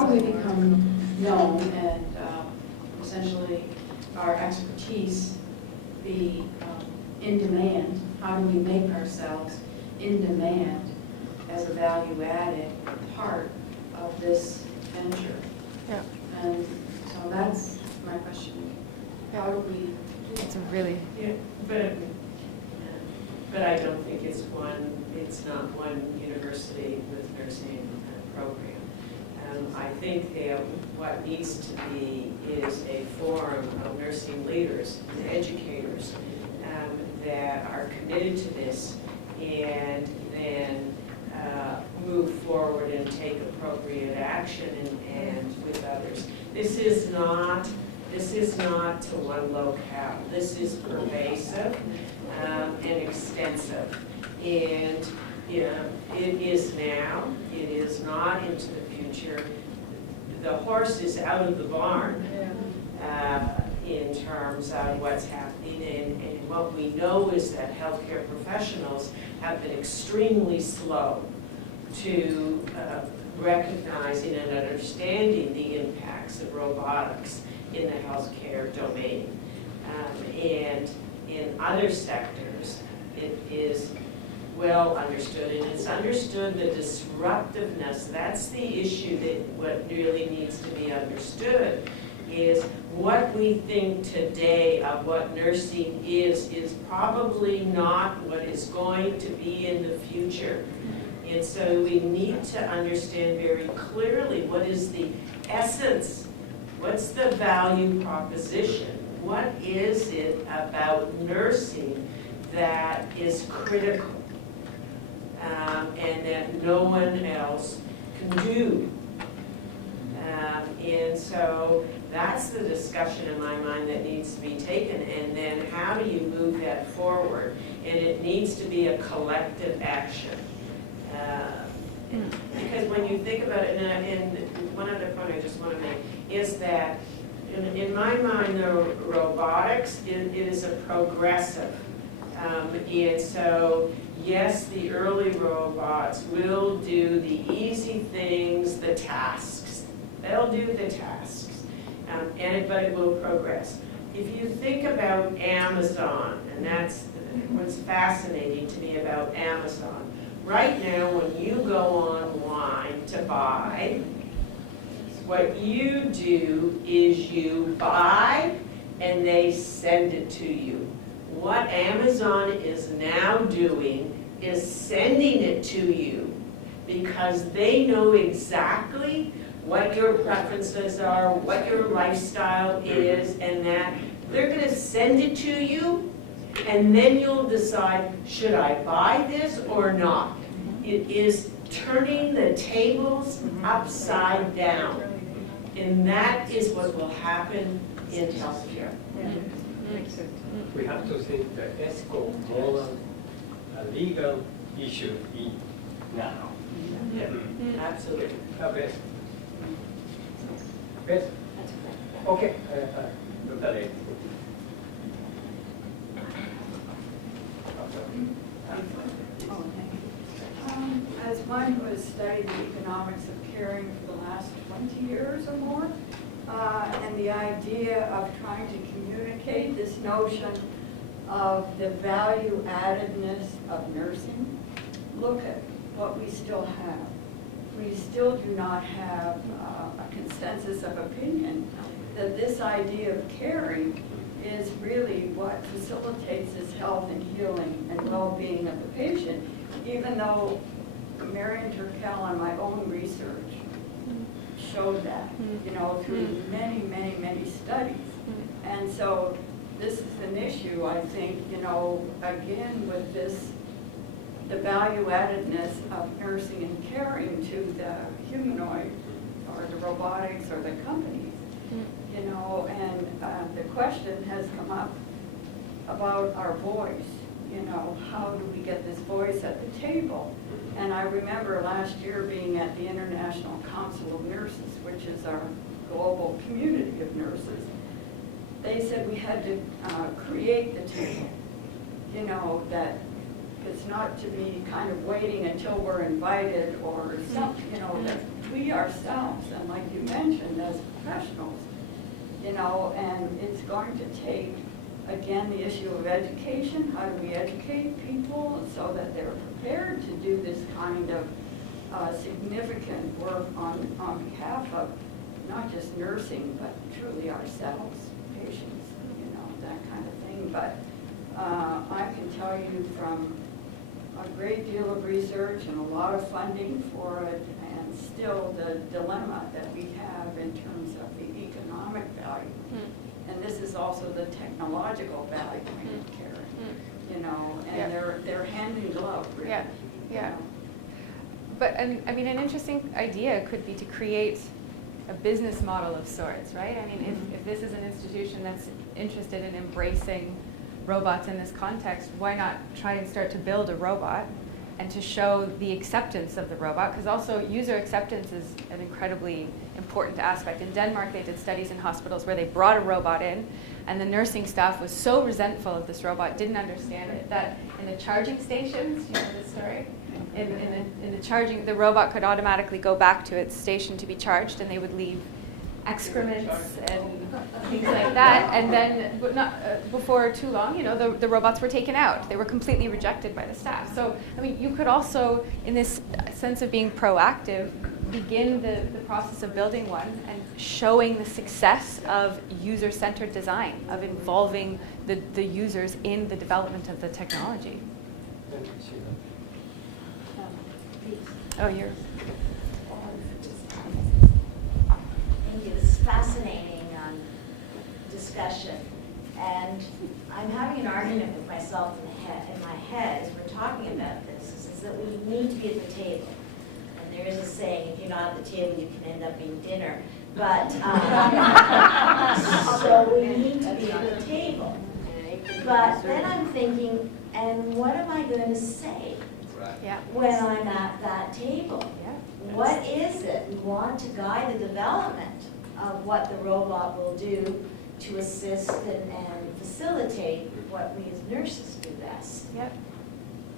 do we become known and essentially our expertise be in demand? How do we make ourselves in demand as a value-added part of this venture? Yeah. And so that's my question. How do we do that? It's a really. Yeah, but I don't think it's not one university with nursing program. I think that what needs to be is a forum of nursing leaders and educators that are committed to this and then move forward and take appropriate action and with others. This is not to one locale. This is pervasive and extensive. And it is now, it is not into the future. The horse is out of the barn in terms of what's happening. And what we know is that healthcare professionals have been extremely slow to recognizing and understanding the impacts of robotics in the healthcare domain. And in other sectors, it is well understood, and it's understood the disruptiveness. That's the issue that what really needs to be understood is what we think today of what nursing is probably not what is going to be in the future. And so we need to understand very clearly what is the essence, what's the value proposition, what is it about nursing that is critical and that no one else can do. And so that's the discussion in my mind that needs to be taken, and then how do you move that forward? And it needs to be a collective action. Because when you think about it, and one other point I just want to make is that in my mind, the robotics it is a progressive. And so, yes, the early robots will do the easy things, the tasks. They'll do the tasks, but it will progress. If you think about Amazon, and that's what's fascinating to me about Amazon. Right now, when you go online to buy, what you do is you buy and they send it to you. What Amazon is now doing is sending it to you because they know exactly what your preferences are, what your lifestyle is, and that they're going to send it to you, and then you'll decide, should I buy this or not? It is turning the tables upside down, and that is what will happen in healthcare. We have to think the ethical, moral, legal issue now. Yeah, absolutely. Beth? Beth? Okay. Dr. As one who has studied the economics of caring for the last 20 years or more, and the idea of trying to communicate this notion of the value addedness of nursing, look at what we still have. We still do not have a consensus of opinion that this idea of caring is really what facilitates this health and healing and well-being of the patient, even though Marion Turkel and my own research showed that, through many, many, many studies. And so this is an issue, I think, again, with this, the value addedness of nursing and caring to the humanoid or the robotics or the companies, and the question has come up about our voice, how do we get this voice at the table? And I remember last year being at the International Council of Nurses, which is our global community of nurses. They said we had to create the table, that it's not to be kind of waiting until we're invited or something, that we ourselves, and like you mentioned, as professionals, and it's going to take, again, the issue of education. How do we educate people so that they're prepared to do this kind of significant work on behalf of not just nursing, but truly ourselves, patients, that kind of thing. But I can tell you from a great deal of research and a lot of funding for it, and still the dilemma that we have in terms of the economic value. And this is also the technological value of caring, and they're hand in glove, really. Yeah. But, I mean, an interesting idea could be to create a business model of sorts, right? I mean, if this is an institution that's interested in embracing robots in this context, why not try and start to build a robot and to show the acceptance of the robot? Because also user acceptance is an incredibly important aspect. In Denmark, they did studies in hospitals where they brought a robot in, and the nursing staff was so resentful of this robot, didn't understand it, that in the charging stations, you know this story? In the charging, the robot could automatically go back to its station to be charged, and they would leave. excrements and things like that. And then, but not, before too long, the robots were taken out. They were completely rejected by the staff. So, I mean, you could also, in this sense of being proactive, begin the process of building one and showing the success of user-centered design, of involving the users in the development of the technology. Oh, you're. Thank you. This is fascinating discussion, and I'm having an argument with myself in my head as we're talking about this. Is that we need to be at the table, and there is a saying: if you're not at the table, you can end up being dinner. But so we need to be at the table. But then I'm thinking, and what am I going to say when I'm at that table? What is it? We want to guide the development of what the robot will do to assist and facilitate what we as nurses do best. Yep.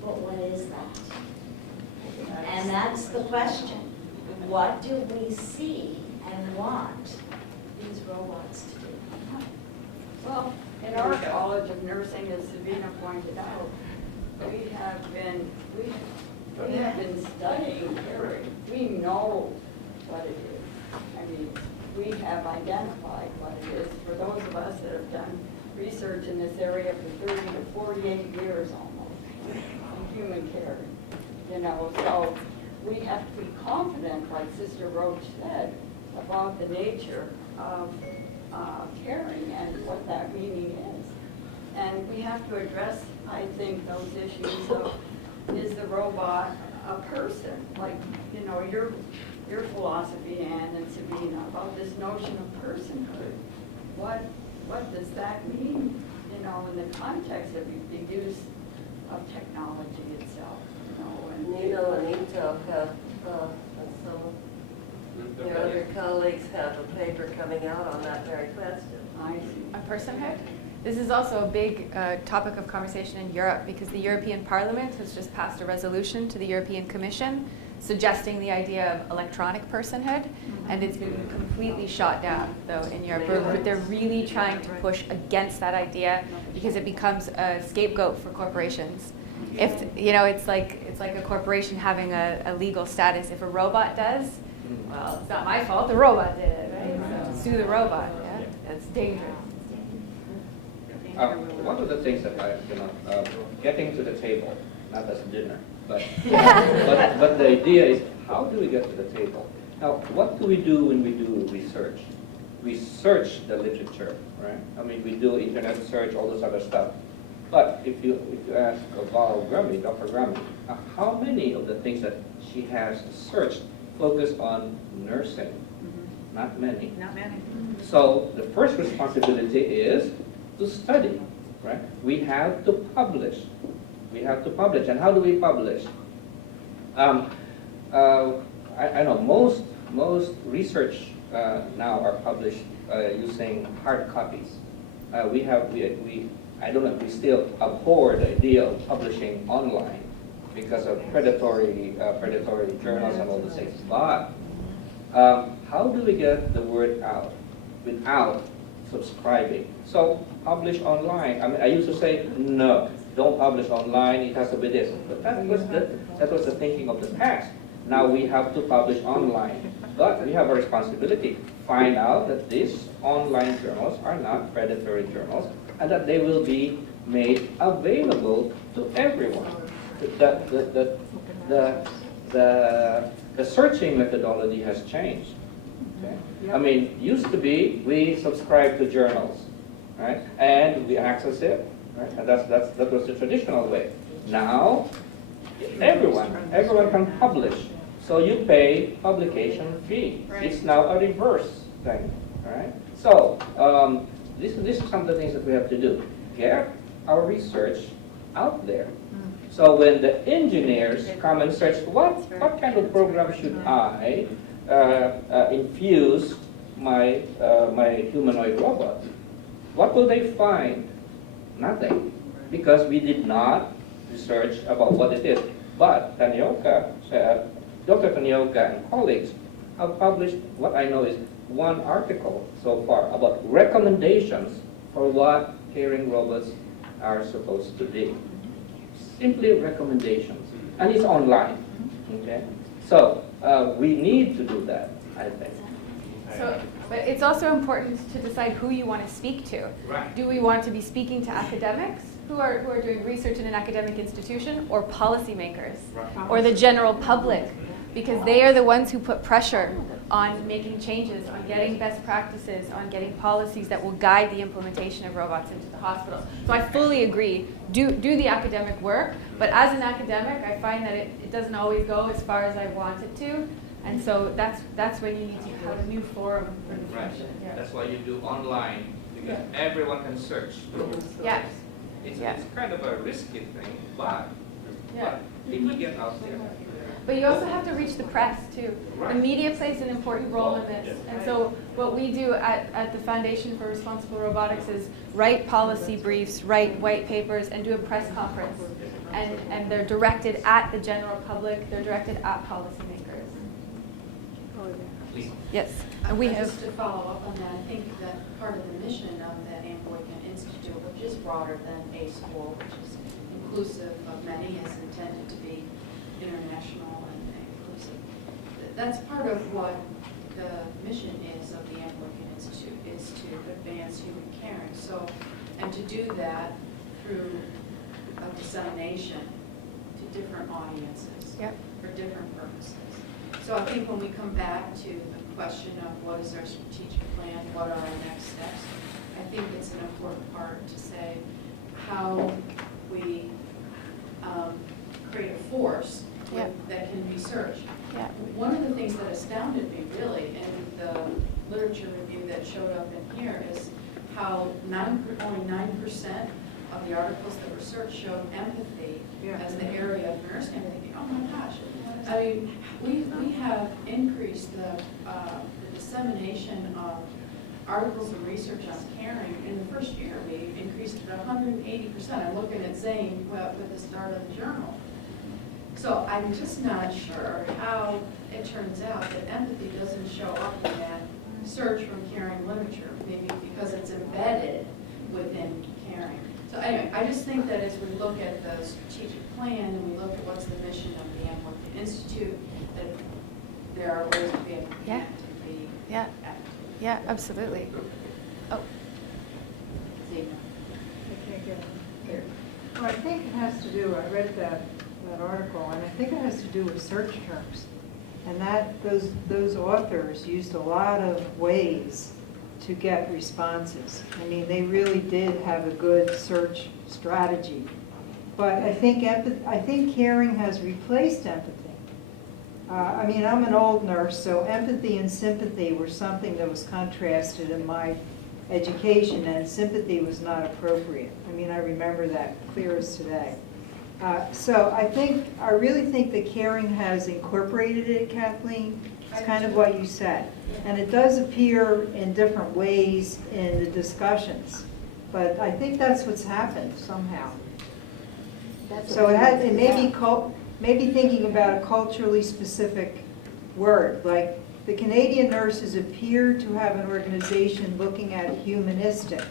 But what is that? And that's the question. What do we see and want these robots to do? Well, in our College of Nursing, as Sabina pointed out, we have been studying caring. We know what it is. I mean, we have identified what it is. For those of us that have done research in this area for 30 to 48 years almost, in human care, so we have to be confident, like Sister Roach said, about the nature of caring and what that meaning is. And we have to address, I think, those issues of, is the robot a person? Like, your philosophy, Anne and Sabina, about this notion of personhood. What does that mean, in the context of the use of technology itself? Nino and Ito have, and some of your other colleagues have a paper coming out on that very question. I see. On personhood? This is also a big topic of conversation in Europe because the European Parliament has just passed a resolution to the European Commission suggesting the idea of electronic personhood, and it's been completely shot down, though, in Europe. But they're really trying to push against that idea because it becomes a scapegoat for corporations. If it's like a corporation having a legal status. If a robot does, well, it's not my fault. The robot did it, right? So sue the robot. Yeah, that's dangerous. One of the things that getting to the table, not as dinner, but the idea is, how do we get to the table? Now, what do we do when we do research? We search the literature, right? I mean, we do internet search, all this other stuff. But if you ask Val Grammy, Dr. Grammy, how many of the things that she has searched focus on nursing? Not many. Not many. So the first responsibility is to study, right? We have to publish. We have to publish. And how do we publish? I know most research now are published using hard copies. I don't know if we still abhor the idea of publishing online because of predatory journals and all those things. But how do we get the word out without subscribing? So publish online. I mean, I used to say, no, don't publish online, it has to be this. But that was the thinking of the past. Now we have to publish online. But we have a responsibility. Find out that these online journals are not predatory journals and that they will be made available to everyone. The searching methodology has changed. Okay? I mean, used to be we subscribe to journals, right? And we access it, right? And that was the traditional way. Now, everyone can publish. So you pay publication fee. Right. It's now a reverse thing, all right? So this is some of the things that we have to do. Get our research out there. So when the engineers come and search, what kind of program should I infuse my humanoid robot? What will they find? Nothing, because we did not research about what it is. But Tanioka said, Dr. Tanioka and colleagues have published what I know is one article so far about recommendations for what caring robots are supposed to be. Simply recommendations, and it's online. Okay, so we need to do that, I think. So, but it's also important to decide who you want to speak to. Right. Do we want to be speaking to academics who are doing research in an academic institution, or policymakers, Right. or the general public? Because they are the ones who put pressure on making changes, on getting best practices, on getting policies that will guide the implementation of robots into the hospitals. So I fully agree, do the academic work, but as an academic, I find that it doesn't always go as far as I want it to. And so that's when you need to have a new forum for discussion. Right. That's why you do online, because everyone can search. Yeah. It's Yeah. kind of a risky thing, but Yeah. it will get out there. But you also have to reach the press too. The Right. media plays an important role in this. And so what we do at the Foundation for Responsible Robotics is write policy briefs, write white papers, and do a press conference. And they're directed at the general public, they're directed at policymakers. Please. Yes, and we have. Just to follow up on that, I think that part of the mission of the Anne Boykin Institute, which is broader than a school, which is inclusive of many, is intended to be international and inclusive. That's part of what the mission is of the Anne Boykin Institute, is to advance human caring. So, and to do that through a dissemination to different audiences for different purposes. So I think when we come back to the question of what is our strategic plan, what are our next steps, I think it's an important part to say how we create a force that can be searched. One of the things that astounded me really in the literature review that showed up in here is how only 9% of the articles that were searched showed empathy as the area of nursing. I'm thinking, oh my gosh. I mean, we have increased the dissemination of articles of research on caring. In the first year, we increased it 180%. I'm looking at Zane with the start of the journal. So I'm just not sure how it turns out that empathy doesn't show up in that search from caring literature, maybe because it's embedded within caring. So anyway, I just think that as we look at the strategic plan and we look at what's the mission of the Anne Boykin Institute, that there are ways to be able to connect and be active. Yeah, absolutely. Oh. Well, I think it has to do, I read that article, and I think it has to do with search terms. And those authors used a lot of ways to get responses. I mean, they really did have a good search strategy. But I think caring has replaced empathy. I mean, I'm an old nurse, so empathy and sympathy were something that was contrasted in my education, and sympathy was not appropriate. I mean, I remember that clear as today. So I really think that caring has incorporated it, Kathleen. It's kind of what you said. And it does appear in different ways in the discussions. But I think that's what's happened somehow. So it may be thinking about a culturally specific word, like the Canadian nurses appear to have an organization looking at humanistic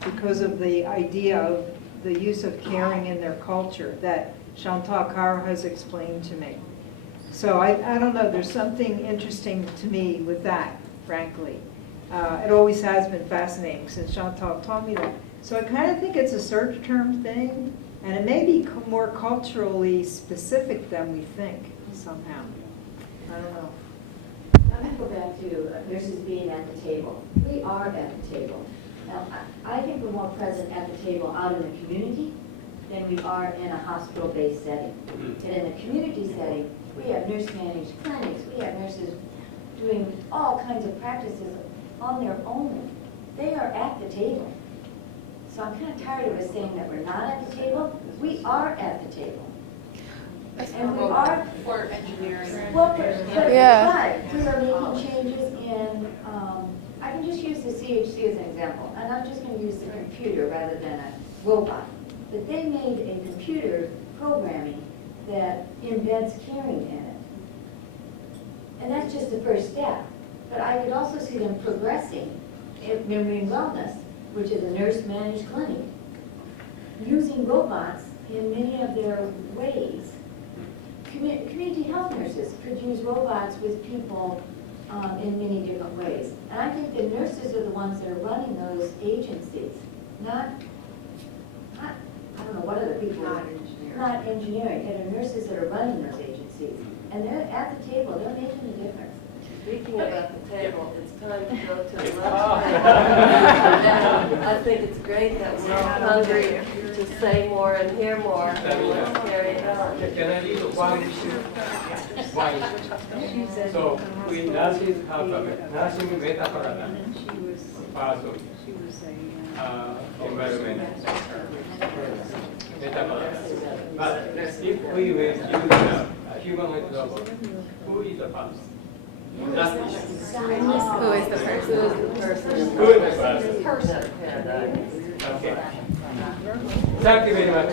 because of the idea of the use of caring in their culture that Chantal Carr has explained to me. So I don't know, there's something interesting to me with that, frankly. It always has been fascinating since Chantal taught me that. So I kind of think it's a search term thing, and it may be more culturally specific than we think somehow. I don't know. I'm going to go back to nurses being at the table. We are at the table. Now, I think we're more present at the table out in the community than we are in a hospital-based setting. And in the community setting, we have nurse-managed clinics. We have nurses doing all kinds of practices on their own. They are at the table. So I'm kind of tired of us saying that we're not at the table. We are at the table. And we are for engineering. well, but we are making changes in, I can just use the CHC as an example, and I'm just going to use the computer rather than a robot. But they made a computer programming that embeds caring in it. And that's just the first step. But I could also see them progressing in memory and wellness, which is a nurse-managed clinic, using robots in many of their ways. Community health nurses could use robots with people in many different ways. And I think the nurses are the ones that are running those agencies, not I don't know what other people. Not engineering. It are nurses that are running those agencies. And they're at the table, they're making a difference. Speaking about the table, it's time to go to the lunch table. I think it's great that we're all hungry to say more and hear more, and let's carry it on. Can I leave one issue? So we nurses have a nursing meta paradigm person, environment, meta paradigm. But if we will use a humanoid robot, who is the person? That's the issue. Who is the person? Who is the person? Okay. Thank you very much.